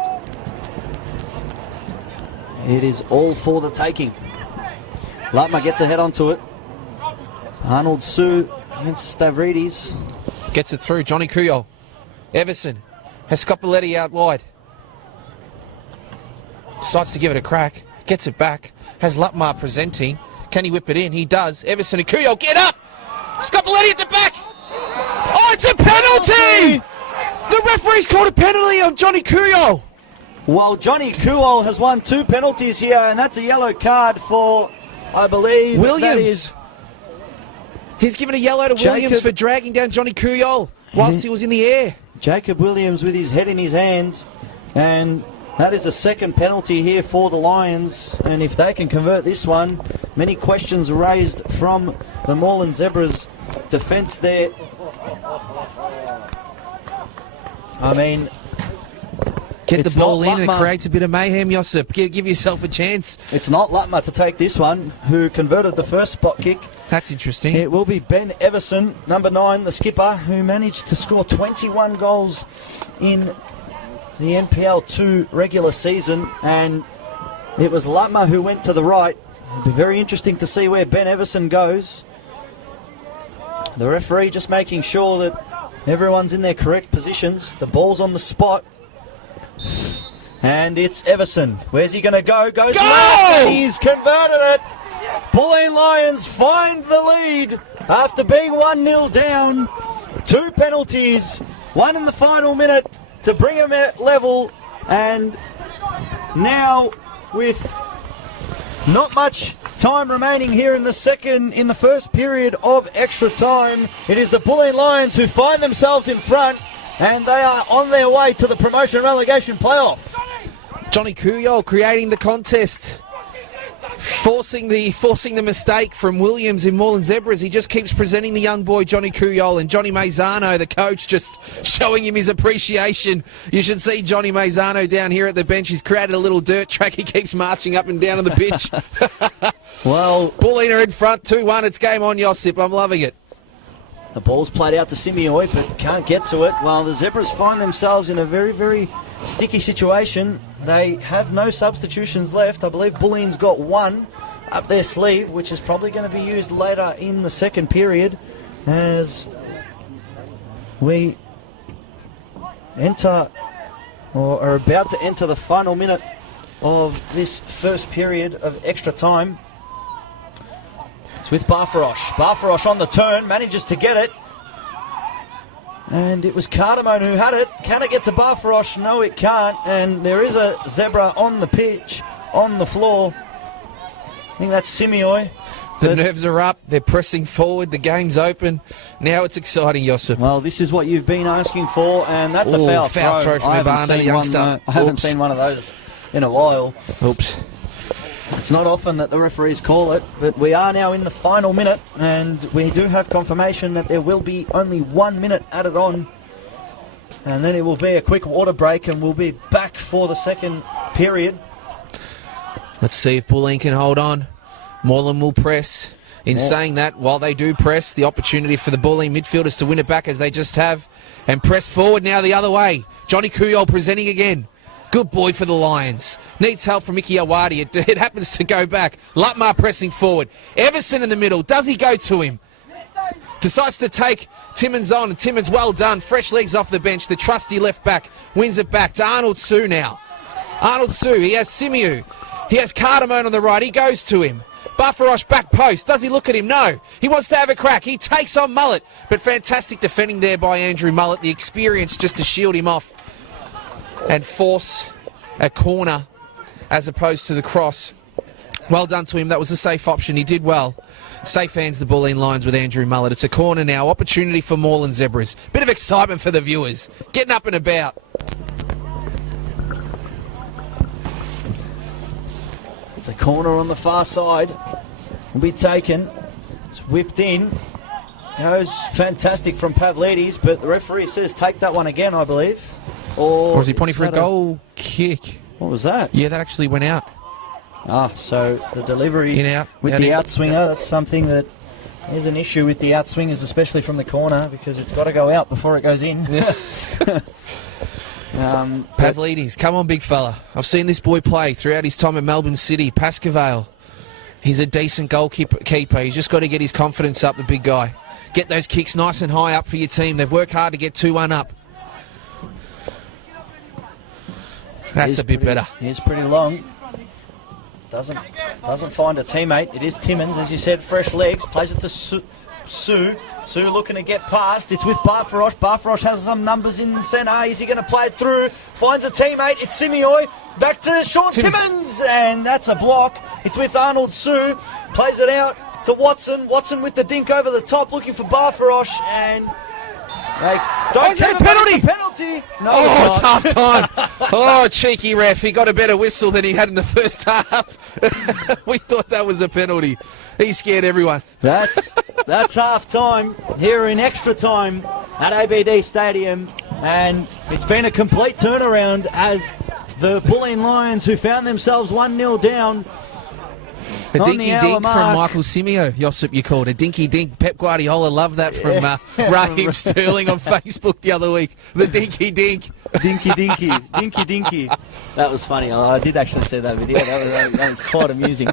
it is all for the taking. Lutmer gets a head onto it. Arnold Sue against Stavridis. Gets it through. Johnny Kuyol. Everson has Scopoletti out wide. Decides to give it a crack. Gets it back. Has Lutmer presenting. Can he whip it in? He does. Everson and Kuyol, get up! Scopoletti at the back! Oh, it's a penalty! The referee's called a penalty on Johnny Kuyol. Well, Johnny Kuyol has won 2 penalties here, and that's a yellow card for, I believe, Williams. He's given a yellow to Williams for dragging down Johnny Kuyol whilst he was in the air. Jacob Williams with his head in his hands, and that is a second penalty here for the Lions. And if they can convert this one, many questions raised from the Moreland Zebras defence there. I mean, get the ball in and it Lutmer. creates a bit of mayhem, Josip. Give yourself a chance. It's not Lutmer to take this one, who converted the first spot kick. That's interesting. It will be Ben Everson, number 9, the skipper, who managed to score 21 goals in the NPL 2 regular season, and it was Lutmer who went to the right. It'll be very interesting to see where Ben Everson goes. The referee just making sure that everyone's in their correct positions. The ball's on the spot. And it's Everson. Where's he going to go? Goes left, and he's converted it. Bulleen Lions find the lead after being 1-0 down. 2 penalties, one in the final minute to bring them at level. And now, with not much time remaining here in the first period of extra time, it is the Bulleen Lions who find themselves in front, and they are on their way to the promotion relegation playoff. Johnny Kuyol creating the contest, forcing the mistake from Williams in Moreland Zebras. He just keeps presenting the young boy Johnny Kuyol, and Johnny Maizano, the coach, just showing him his appreciation. You should see Johnny Maizano down here at the bench. He's created a little dirt track. He keeps marching up and down on the pitch. Well, Bulleen are in front 2-1. It's game on, Josip. I'm loving it. the ball's played out to Simeoi, but can't get to it. While the Zebras find themselves in a very, very sticky situation. They have no substitutions left. I believe Bulleen's got one up their sleeve, which is probably going to be used later in the second period as we enter, or are about to enter, the final minute of this first period of extra time. It's with Barfarosh. Barfarosh on the turn, manages to get it. And it was Cardamone who had it. Can it get to Barfarosh? No, it can't. And there is a Zebra on the pitch, on the floor. I think that's Simeoi. The nerves are up. They're pressing forward. The game's open. Now it's exciting, Josip. Well, this is what you've been asking for, and that's a foul throw from Ibana, youngster. I haven't seen one of those in a while. Oops. It's not often that the referees call it, but we are now in the final minute, and we do have confirmation that there will be only 1 minute added on, and then it will be a quick water break, and we'll be back for the second period. Let's see if Bulleen can hold on. Moreland will press. In saying that, while they do press, the opportunity for the Bulleen midfielders to win it back as they just have, and press forward now the other way. Johnny Kuyol presenting again. Good boy for the Lions. Needs help from Mickey Awadi. It happens to go back. Lutmar pressing forward. Everson in the middle. Does he go to him? Decides to take Timmins on. And Timmins, well done. Fresh legs off the bench. The trusty left back wins it back to Arnold Sue now. Arnold Sue. He has Simeou. He has Cardamone on the right. He goes to him. Barfarosh back post. Does he look at him? No. He wants to have a crack. He takes on Mullet. But fantastic defending there by Andrew Mullet. The experience just to shield him off and force a corner as opposed to the cross. Well done to him. That was a safe option. He did well. Safe hands the Bulleen Lions with Andrew Mullett. It's a corner now. Opportunity for Moreland Zebras. Bit of excitement for the viewers. Getting up and about. It's a corner on the far side. Will be taken. It's whipped in. Goes fantastic from Pavlidis, but the referee says take that one again, I believe. Or is he pointing for a goal kick? What was that? Yeah, that actually went out. Ah, so the delivery In out. with Out the in. outswinger, that's something that is an issue with the outswingers, especially from the corner, because it's got to go out before it goes in. Pavlidis, come on, big fella. I've seen this boy play throughout his time at Melbourne City. Pascavale. He's a decent goalkeeper. He's just got to get his confidence up, the big guy. Get those kicks nice and high up for your team. They've worked hard to get 2-1 up. That's a bit better. He's pretty long. Doesn't find a teammate. It is Timmins, as you said, fresh legs. Plays it to Sue. Sue looking to get past. It's with Barfarosh. Barfarosh has some numbers in the centre. Is he going to play it through? Finds a teammate. It's Simeoi. Back to Sean Timmins. And that's a block. It's with Arnold Sue. Plays it out to Watson. Watson with the dink over the top, looking for Barfarosh. And they don't is that a penalty? Penalty. No, Oh, it's it's not. half time. Oh, cheeky ref. He got a better whistle than he had in the first half. We thought that was a penalty. He scared everyone. That's half time here in extra time at ABD Stadium, and it's been a complete turnaround as the Bulleen Lions, who found themselves 1-0 down. A On dinky the hour dink mark. from Michael Simeo, Josip, you called. A dinky dink. Pep Guardiola loved that from Raheem Sterling on Facebook the other week. The dinky dink. Dinky dinky. That was funny. I did actually see that video. That was quite amusing.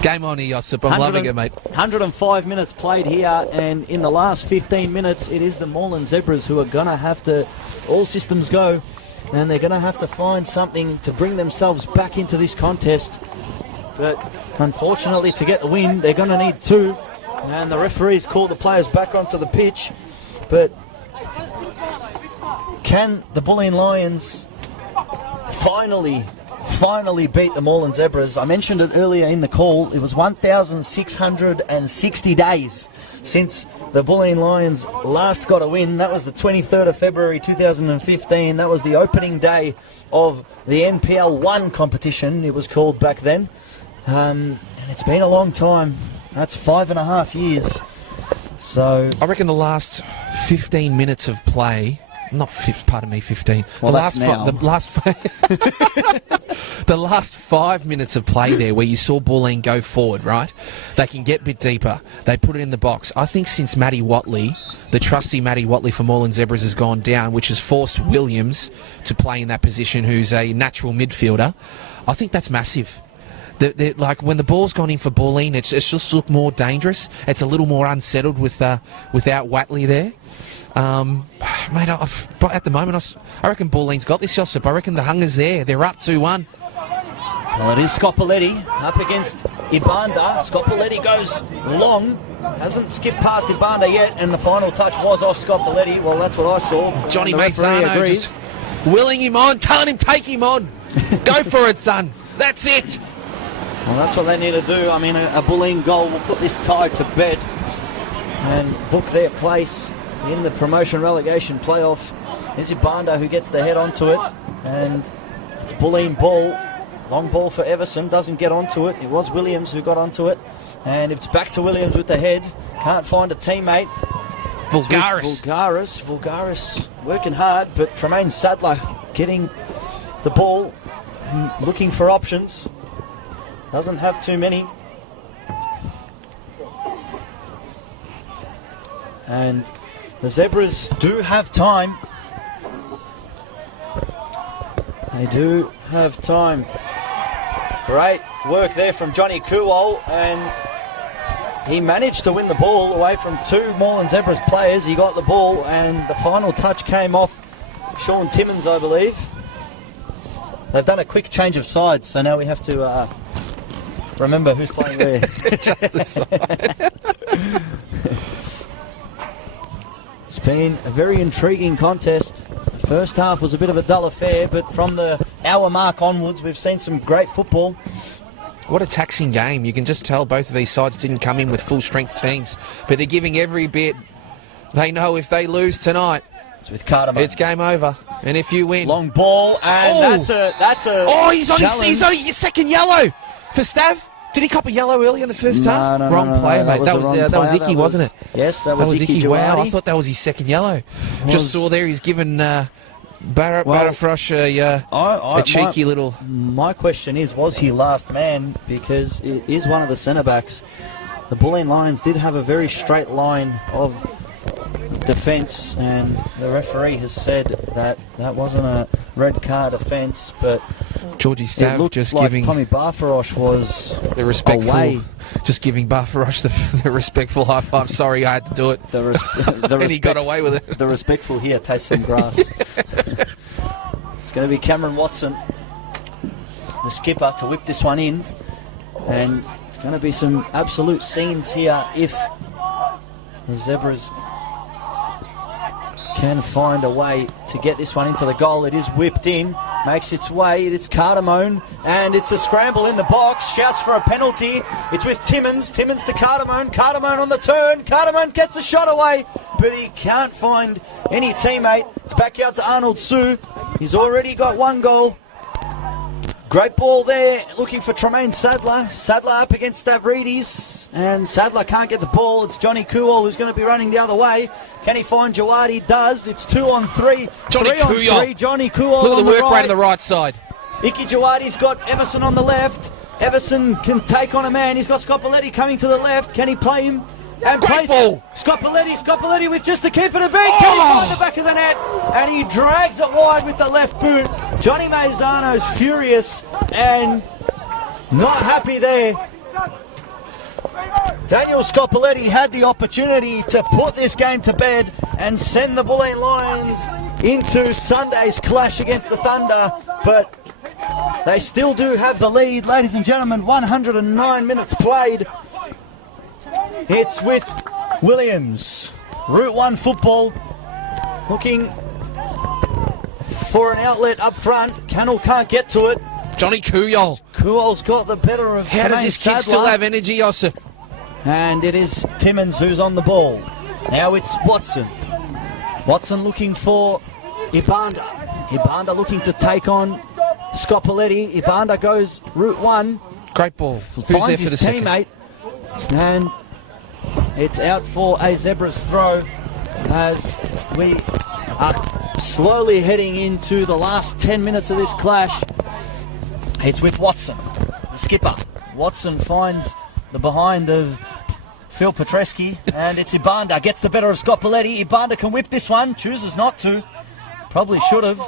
Game on here, Josip. I'm loving it, mate. 105 minutes played here, and in the last 15 minutes, it is the Moreland Zebras who are going to have to, all systems go, and they're going to have to find something to bring themselves back into this contest. But unfortunately, to get the win, they're going to need 2, and the referees call the players back onto the pitch. But can the Bulleen Lions finally beat the Moreland Zebras? I mentioned it earlier in the call. It was 1,660 days since the Bulleen Lions last got a win. That was the 23rd of February 2015. That was the opening day of the NPL 1 competition, it was called back then. And it's been a long time. That's 5.5 years. So I reckon the last 15 minutes of play, not 15. Well, the that's now. The last 5 minutes of play there, where you saw Bulleen go forward, right? They can get a bit deeper. They put it in the box. I think since Matty Watley, the trusty Matty Watley for Moreland Zebras, has gone down, which has forced Williams to play in that position, who's a natural midfielder. I think that's massive. Like when the ball's gone in for Bulleen, it's just looked more dangerous. It's a little more unsettled without Watley there. Mate, at the moment, I reckon Bulleen's got this, Josip. I reckon the hunger's there. They're up 2-1. well, it is Scopoletti up against Ibanda. Scopoletti goes long, hasn't skipped past Ibanda yet, and the final touch was off Scopoletti. Well, that's what I saw. Johnny And the referee Maisano agrees. just willing him on, telling him take him on. Go for it, son. That's it. Well, that's what they need to do. I mean, a Bulleen goal will put this tie to bed and book their place in the promotion relegation playoff. It's Ibanda who gets the head onto it, and it's Bulleen ball. Long ball for Everson, doesn't get onto it. It was Williams who got onto it, and it's back to Williams with the head. Can't find a teammate. Vulgaris working hard, but Tremaine Sadler getting the ball, looking for options. Doesn't have too many. And the Zebras do have time. They do have time. Great work there from Johnny Kuwal, and he managed to win the ball away from 2 Moreland Zebras players. He got the ball, and the final touch came off Sean Timmins, I believe. They've done a quick change of sides, so now we have to remember who's playing where. Just the side. It's been a very intriguing contest. The first half was a bit of a dull affair, but from the hour mark onwards, we've seen some great football. What a taxing game. You can just tell both of these sides didn't come in with full strength teams, but they're giving every bit. They know if they lose tonight, It's with Carter. it's game over. And if you win, Long ball, and that's a oh, he's on challenge. his second yellow for Stav. Did he cop a yellow early in the first half? Wrong player, mate. That was the wrong Icky, player. wasn't it? Yes, that was Icky. Wow, I thought that was his second yellow. Just saw there he's given Barafrosh a cheeky little... My question is, was he last man? Because it is one of the centre-backs. The Bulleen Lions did have a very straight line of defence, and the referee has said that that wasn't a red card offence, but Georgie it Stav looked just like giving Tommy Barfarosh was the respectful, away. just giving Barfarosh the respectful high five. Sorry, I had to do it. And he got away with it. The respectful here tastes some grass. It's going to be Cameron Watson, the skipper, to whip this one in, and it's going to be some absolute scenes here if the Zebras can find a way to get this one into the goal. It is whipped in, makes its way. It's Cardamone, and it's a scramble in the box. Shouts for a penalty. It's with Timmins. Timmins to Cardamone. Cardamone on the turn. Cardamone gets a shot away, but he can't find any teammate. It's back out to Arnold Sue. He's already got one goal. Great ball there, looking for Tremaine Sadler. Sadler up against Stavridis, and Sadler can't get the ball. It's Johnny Kuol who's going to be running the other way. Can he find Jawadi? Does. It's 2 on 3. Johnny 3 on Kuol. 3. Johnny Kuol. Look at the work right. rate on the right side. Icky Jawadi's got Everson on the left. Everson can take on a man. He's got Scopoletti coming to the left. Can he play him? And Great plays ball. Scopoletti with just the keeper to beat. Can he find the back of the net? And he drags it wide with the left boot. Johnny Mazzano's furious and not happy there. Daniel Scopoletti had the opportunity to put this game to bed and send the Bulleen Lions into Sunday's clash against the Thunder, but they still do have the lead. Ladies and gentlemen, 109 minutes played. It's with Williams. Route 1 football, looking for an outlet up front. Cannell can't get to it. Johnny Kuyol. Kuol's got the better of How does Tremaine this kid still Sadler. have energy, Josip? And it is Timmins who's on the ball. Now it's Watson. Watson looking for Ibanda. Ibanda looking to take on Scopoletti. Ibanda goes route 1. Great ball. Who's there Finds for the his second? teammate. And it's out for a Zebras throw as we are slowly heading into the last 10 minutes of this clash. It's with Watson, the skipper. Watson finds the behind of Phil Petreski, and it's Ibanda. Gets the better of Scopoletti. Ibanda can whip this one, chooses not to. Probably should have,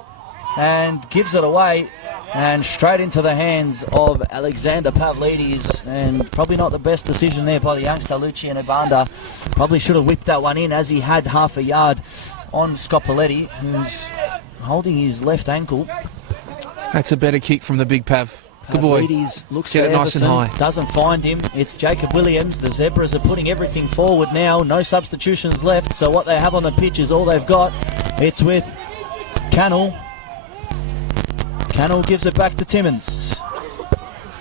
and gives it away. And straight into the hands of Alexander Pavlidis, and probably not the best decision there by the youngster Lucian Ibanda. Probably should have whipped that one in as he had half a yard on Scopoletti, who's holding his left ankle. That's a better kick from the big Pav. Good boy. Pavlidis looks Get for it nice and Everson, high. doesn't find him. It's Jacob Williams. The Zebras are putting everything forward now. No substitutions left, so what they have on the pitch is all they've got. It's with Cannell. Cannell gives it back to Timmins.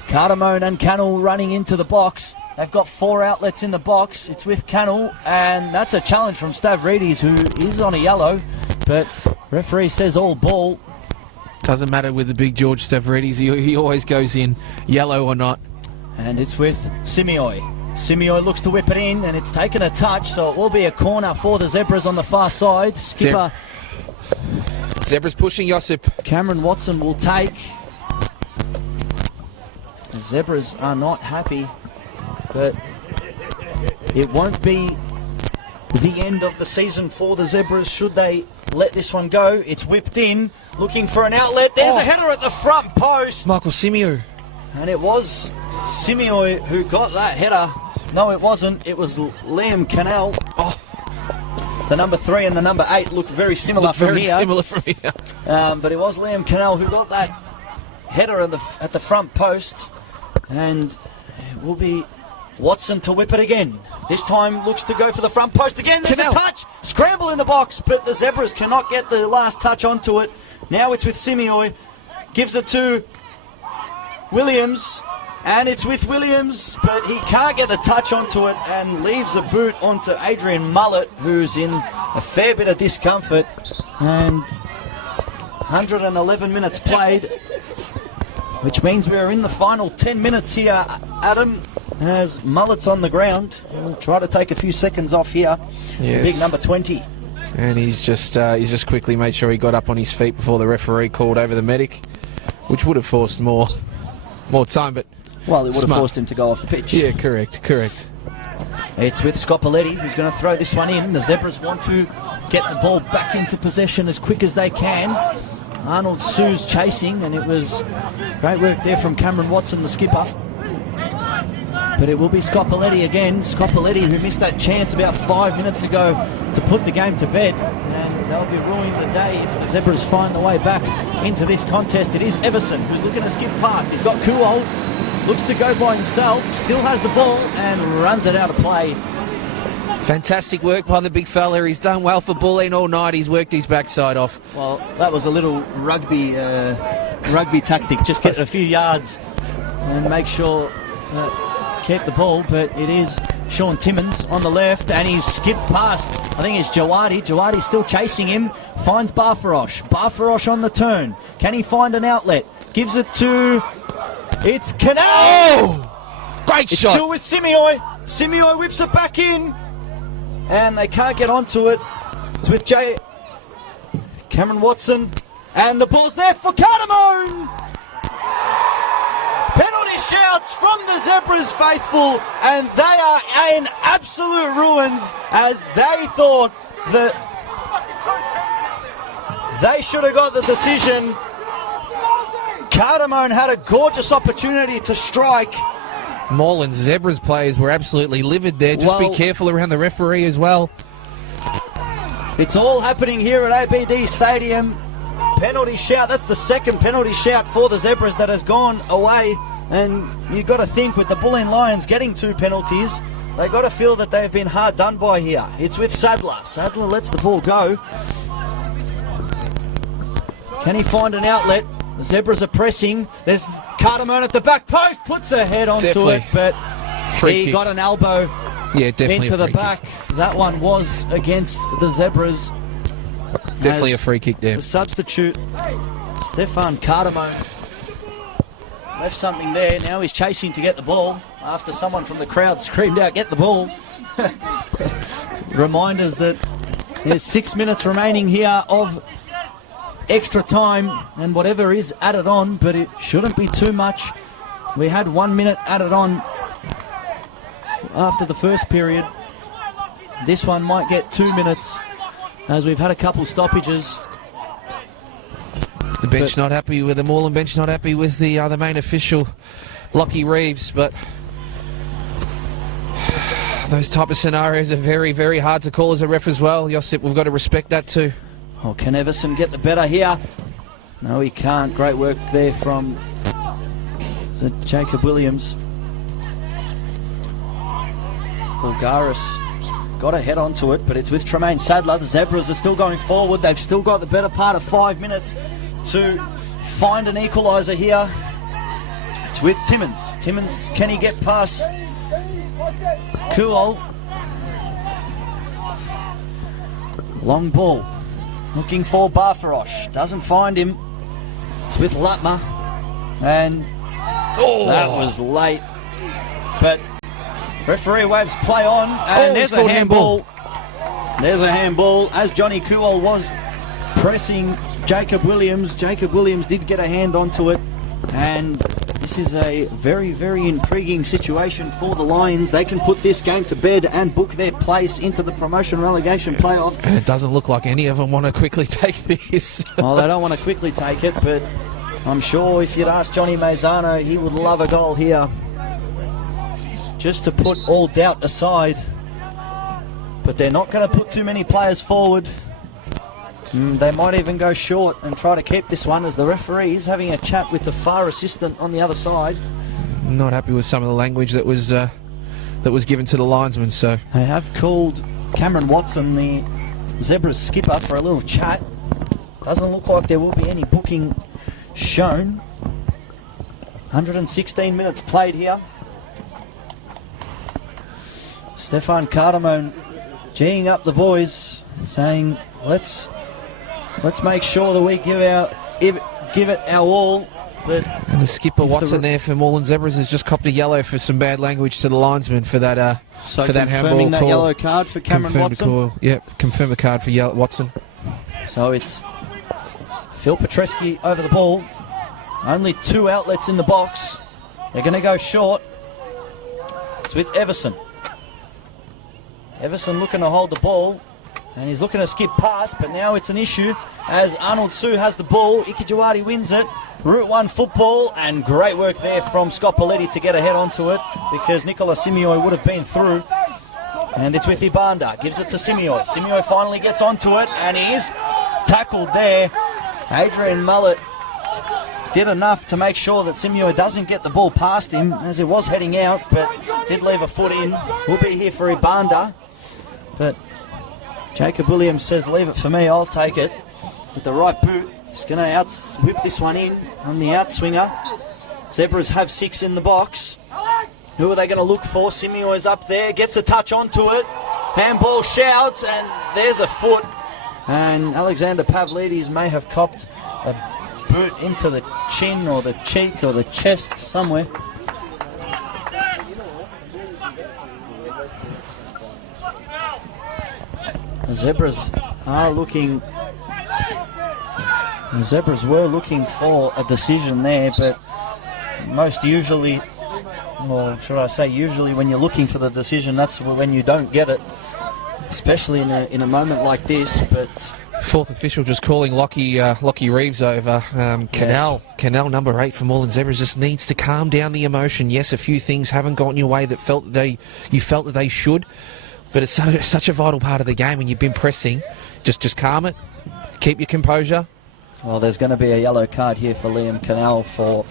Cardamone and Cannell running into the box. They've got 4 outlets in the box. It's with Cannell, and that's a challenge from Stavridis, who is on a yellow, but referee says all ball. Doesn't matter with the big George Stavridis. He always goes in, yellow or not. And it's with Simioi. Simioi looks to whip it in, and it's taken a touch, so it will be a corner for the Zebras on the far side. Skipper Zebras pushing Josip. Cameron Watson will take. The Zebras are not happy, but it won't be the end of the season for the Zebras should they let this one go. It's whipped in, looking for an outlet. There's a header at the front post. Michael Simio. And it was Simioi who got that header. No, it wasn't. It was Liam Cannell. Oh, The number 3 and the number 8 look very similar from here. similar from here. But it was Liam Cannell who got that header at the front post. And it will be Watson to whip it again. This time looks to go for the front post again. There's Cannell. a touch. Scramble in the box, but the Zebras cannot get the last touch onto it. Now it's with Simioi. Gives it to Williams. And it's with Williams, but he can't get the touch onto it and leaves a boot onto Adrian Mullett, who's in a fair bit of discomfort. And 111 minutes played, which means we're in the final 10 minutes here, Adam, as Mullet's on the ground. We'll try to take a few seconds off here. Yes. Big number 20. And he's just quickly made sure he got up on his feet before the referee called over the medic, which would have forced more time, but Well, it would smart. have forced him to go off the pitch. Yeah, correct. It's with Scopoletti, who's going to throw this one in. The Zebras want to get the ball back into possession as quick as they can. Arnold Sue's chasing, and it was great work there from Cameron Watson, the skipper. But it will be Scopoletti again. Scopoletti, who missed that chance about 5 minutes ago to put the game to bed. And they'll be ruining the day if the Zebras find the way back into this contest. It is Everson who's looking to skip past. He's got Kuol, looks to go by himself, still has the ball and runs it out of play. Fantastic work by the big fella. He's done well for Bulleen all night. He's worked his backside off. Well, that was a little rugby tactic. Just get a few yards and make sure that kept the ball. But it is Sean Timmins on the left, and he's skipped past. I think it's Jawadi. Jawadi's still chasing him. Finds Barfarosh. Barfarosh on the turn. Can he find an outlet? Gives it to... It's Canal! Oh! Great It's shot. still with Simioy. Simioy whips it back in. And they can't get onto it. It's with Cameron Watson. And the ball's there for Cardamone! Penalty shouts from the Zebras faithful, and they are in absolute ruins as they thought that they should have got the decision. Cardamone had a gorgeous opportunity to strike. Moreland Zebras players were absolutely livid there. Just be Well- careful around the referee as well. It's all happening here at ABD Stadium. Penalty shout, that's the second penalty shout for the Zebras that has gone away. And you've got to think, with the Bulleen Lions getting 2 penalties, they've got to feel that they've been hard done by here. It's with Sadler. Sadler lets the ball go. Can he find an outlet? The Zebras are pressing. There's Cardamone at the back post, puts her head onto Definitely. it, but Free he kick. got an elbow Yeah, definitely into a the free back. That one was against the Zebras. kick. Definitely As a free kick there. The substitute, Stefan Cardamone, left something there. Now he's chasing to get the ball after someone from the crowd screamed out, "Get the ball." Reminders that there's 6 minutes remaining here of extra time, and whatever is added on, but it shouldn't be too much. We had 1 minute added on after the first period. This one might get 2 minutes, as we've had a couple stoppages. The bench not happy with the Moreland bench, not happy with the main official, Lockie Reeves, but those type of scenarios are very, very hard to call as a ref as well. Josip, we've got to respect that too. Oh, can Everson get the better here? No, he can't. Great work there from Jacob Williams. Vulgaris got a head onto it, but it's with Tremaine Sadler. The Zebras are still going forward. They've still got the better part of 5 minutes to find an equaliser here. It's with Timmins. Timmins, can he get past Kuol? Long ball. Looking for Barfarosh. Doesn't find him. It's with Lutmer. And that was late. But referee waves play on. And there's he's a called handball. There's a handball. As Johnny Kuol was pressing Jacob Williams. Jacob Williams did get a hand onto it. And this is a very, very intriguing situation for the Lions. They can put this game to bed and book their place into the promotion relegation playoff. And it doesn't look like any of them want to quickly take this. Well, they don't want to quickly take it, but I'm sure if you'd ask Johnny Mazzano, he would love a goal here. Just to put all doubt aside. But they're not going to put too many players forward. They might even go short and try to keep this one, as the referee is having a chat with the VAR assistant on the other side. Not happy with some of the language that was given to the linesman. So They have called Cameron Watson, the Zebras skipper, for a little chat. Doesn't look like there will be any booking shown. 116 minutes played here. Stefan Cardamone geeing up the boys, saying, let's make sure that we give it our all. But and the skipper Watson there for Moreland Zebras has just copped a yellow for some bad language to the linesman for that handball that call. Yellow card for Cameron Watson. Call. Yep, confirm a card for Watson. So it's Phil Petreski over the ball. Only 2 outlets in the box. They're going to go short. It's with Everson. Everson looking to hold the ball, and he's looking to skip past, but now it's an issue as Arnold Sue has the ball. Ikijuwadi wins it. Route 1 football, and great work there from Scott Pauletti to get ahead onto it, because Nicola Simioi would have been through. And it's with Ibanda. Gives it to Simioi. Simioi finally gets onto it, and he is tackled there. Adrian Mullet did enough to make sure that Simioi doesn't get the ball past him as it was heading out, but did leave a foot in. Will be here for Ibanda. But Jacob Williams says, leave it for me, I'll take it. With the right boot, he's going to whip this one in on the outswinger. Zebras have 6 in the box. Who are they going to look for? Simioi's up there, gets a touch onto it. Handball shouts, and there's a foot. And Alexander Pavlidis may have copped a boot into the chin or the cheek or the chest somewhere. The Zebras are looking. The Zebras were looking for a decision there, but most usually, or should I say usually, when you're looking for the decision, that's when you don't get it, especially in a moment like this. But fourth official just calling Lockie Reeves over. Canal number 8 for Moreland Zebras just needs to calm down the emotion. Yes, a few things haven't gone your way that you felt that they should. But it's such a vital part of the game when you've been pressing. Just calm it. Keep your composure. Well, there's going to be a yellow card here for Liam Canal for,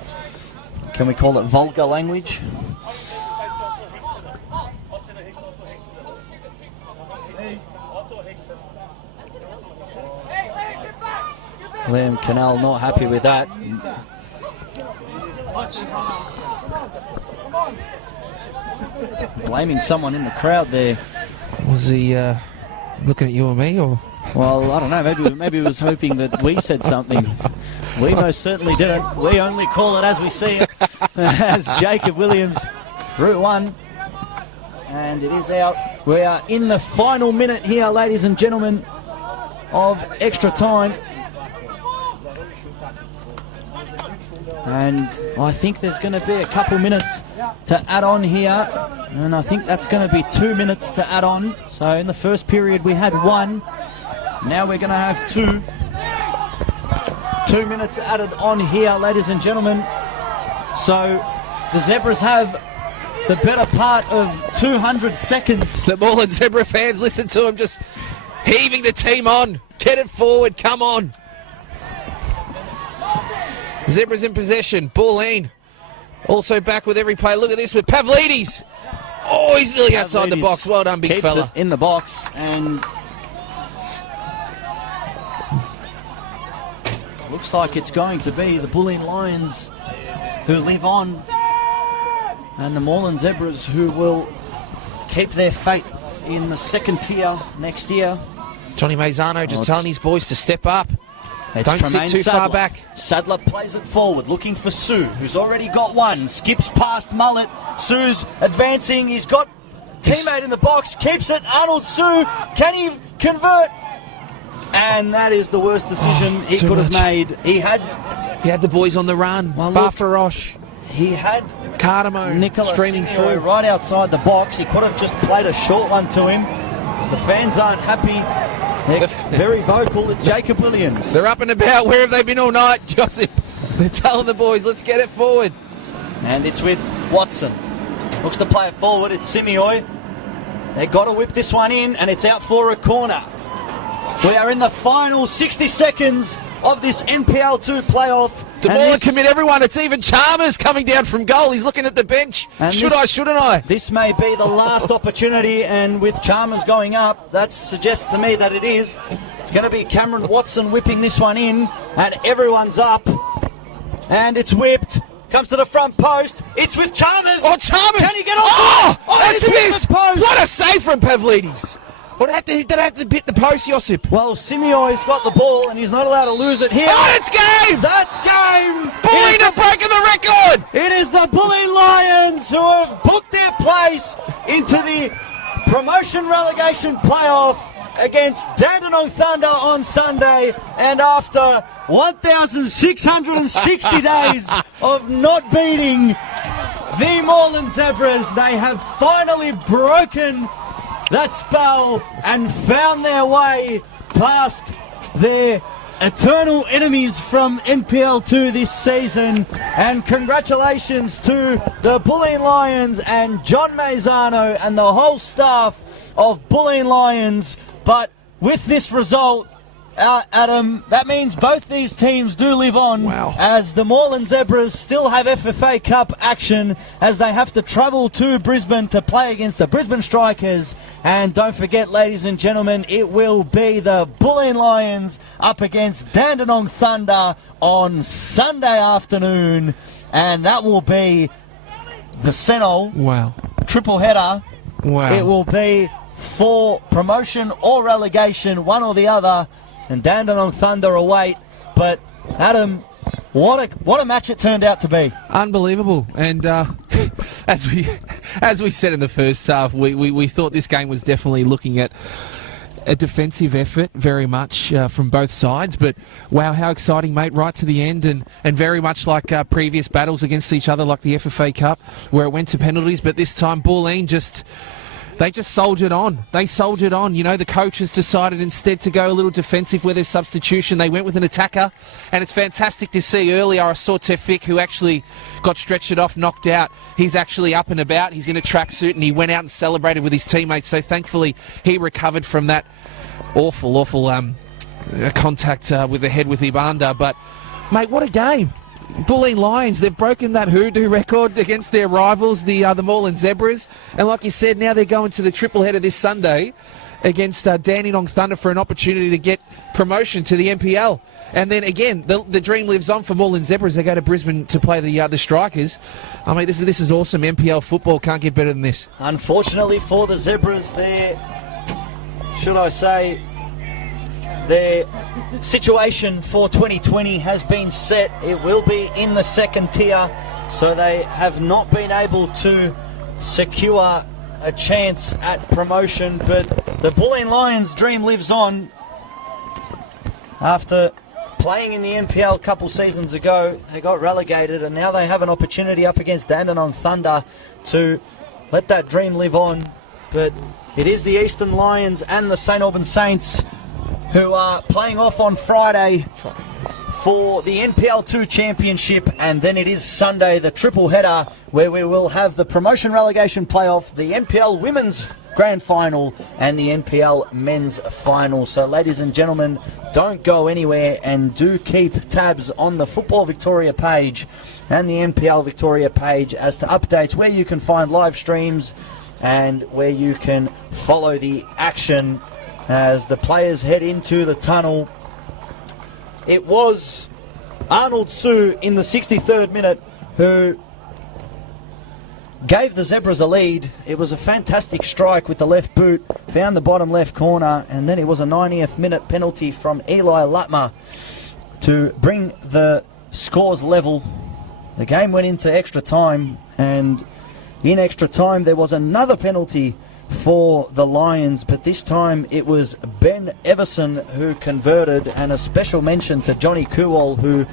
can we call it vulgar language? Liam Canal not happy with that. Blaming someone in the crowd there. Was he looking at you or me, or? Well, I don't know. Maybe he was hoping that we said something. We most certainly didn't. We only call it as we see it. As Jacob Williams, Route 1. And it is out. We are in the final minute here, ladies and gentlemen, of extra time. And I think there's going to be a couple minutes to add on here. And I think that's going to be 2 minutes to add on. So in the first period we had 1. Now we're going to have 2. 2 minutes added on here, ladies and gentlemen. So the Zebras have the better part of 200 seconds. The Moreland Zebra fans, listen to him just heaving the team on. Get it forward, come on. Zebras in possession. Bulleen also back with every play. Look at this with Pavlidis. Oh, he's nearly outside the box. Well done, big fella. In the box, and looks like it's going to be the Bulleen Lions who live on, and the Moreland Zebras who will keep their fate in the second tier next year. Johnny Mazzano just telling his boys to step up. It's Don't Tremaine sit too far back. Sadler plays it forward, looking for Sue, who's already got one. Skips past Mullet. Sue's advancing. He's got teammate in the box. Keeps it. Arnold Sue. Can he convert? And that is the worst decision he could have made. He had the boys on the run. Well, Barfarosh. He had Cardamone Nicola streaming through right outside the box. He could have just played a short one to him. The fans aren't happy. They're very vocal. It's Jacob Williams. They're up and about. Where have they been all night, Joseph? They're telling the boys, let's get it forward. And it's with Watson. Looks to play it forward. It's Simioi. They've got to whip this one in, and it's out for a corner. We are in the final 60 seconds of this NPL 2 playoff. DeMoreland commit everyone. It's even Chalmers coming down from goal. He's looking at the bench. Shouldn't I? This may be the last opportunity, and with Chalmers going up, that suggests to me that it is. It's going to be Cameron Watson whipping this one in, and everyone's up. And it's whipped. Comes to the front post. It's with Chalmers. Oh, Chalmers! Can he get on? Oh, that's it's a with miss! the post. What a save from Pavlidis! Well, did that have to hit the post, Josip? Well, Simeo's got the ball and he's not allowed to lose it here. Oh, it's game! That's game! Bulleen have broken the record! It is the Bulleen Lions who have booked their place into the promotion relegation playoff against Dandenong Thunder on Sunday, and after 1,660 days of not beating the Moreland Zebras, they have finally broken that spell and found their way past their eternal enemies from NPL 2 this season. And congratulations to the Bulleen Lions and John Maizano and the whole staff of Bulleen Lions. But with this result, Adam, that means both these teams do live on. Wow. As the Moreland Zebras still have FFA Cup action as they have to travel to Brisbane to play against the Brisbane Strikers. And don't forget, ladies and gentlemen, it will be the Bulleen Lions up against Dandenong Thunder on Sunday afternoon. And that will be the Senol Wow. triple header. Wow. It will be for promotion or relegation, one or the other. And Dandenong Thunder await. But Adam, what a match it turned out to be. Unbelievable. And as we said in the first half, we thought this game was definitely looking at a defensive effort very much from both sides. But wow, how exciting, mate, right to the end, and very much like previous battles against each other, like the FFA Cup, where it went to penalties. But this time Bulleen They just soldiered on. They soldiered on. You know, the coaches decided instead to go a little defensive with their substitution. They went with an attacker, and it's fantastic to see. Earlier I saw Tefik, who actually got stretched it off, knocked out. He's actually up and about. He's in a tracksuit, and he went out and celebrated with his teammates. So thankfully he recovered from that awful contact with the head with Ibanda. But, mate, what a game. Bulleen Lions, they've broken that hoodoo record against their rivals, the Moreland Zebras. And like you said, now they're going to the triple header this Sunday against Dandenong Thunder for an opportunity to get promotion to the NPL. And then again, the dream lives on for Moreland Zebras. They go to Brisbane to play the Strikers. I mean, this is awesome. NPL football can't get better than this. Unfortunately for the Zebras, their situation for 2020 has been set. It will be in the second tier, so they have not been able to secure a chance at promotion. But the Bulleen Lions' dream lives on. After playing in the NPL a couple seasons ago, they got relegated, and now they have an opportunity up against Dandenong Thunder to let that dream live on. But it is the Eastern Lions and the St Albans Saints who are playing off on Friday for the NPL 2 Championship, and then it is Sunday, the triple header, where we will have the promotion relegation playoff, the NPL Women's Grand Final, and the NPL Men's Final. So, ladies and gentlemen, don't go anywhere, and do keep tabs on the Football Victoria page and the NPL Victoria page as to updates where you can find live streams and where you can follow the action as the players head into the tunnel. It was Arnold Sue in the 63rd minute who gave the Zebras a lead. It was a fantastic strike with the left boot, found the bottom left corner, and then it was a 90th minute penalty from Eli Lutmer to bring the scores level. The game went into extra time, and in extra time there was another penalty for the Lions, but this time it was Ben Everson who converted, and a special mention to Johnny Kuwal, who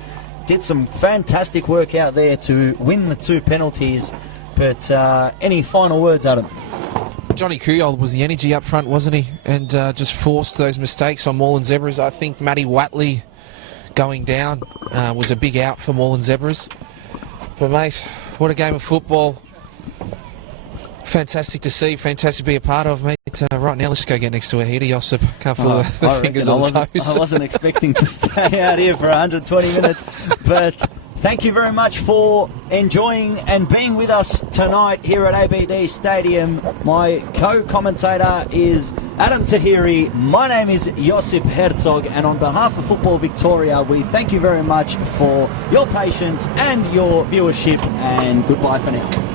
did some fantastic work out there to win the two penalties. But any final words, Adam? Johnny Kuyol was the energy up front, wasn't he? And just forced those mistakes on Moreland Zebras. I think Matty Watley going down was a big out for Moreland Zebras. But mate, what a game of football. Fantastic to see, fantastic to be a part of, mate. Right now, let's just go get next to a heater, Josip. Can't feel the fingers on the toes. I wasn't expecting to stay out here for 120 minutes, but Thank you very much for enjoying and being with us tonight here at ABD Stadium. My co-commentator is Adam Tahiri. My name is Josip Herzog, and on behalf of Football Victoria, we thank you very much for your patience and your viewership, and goodbye for now.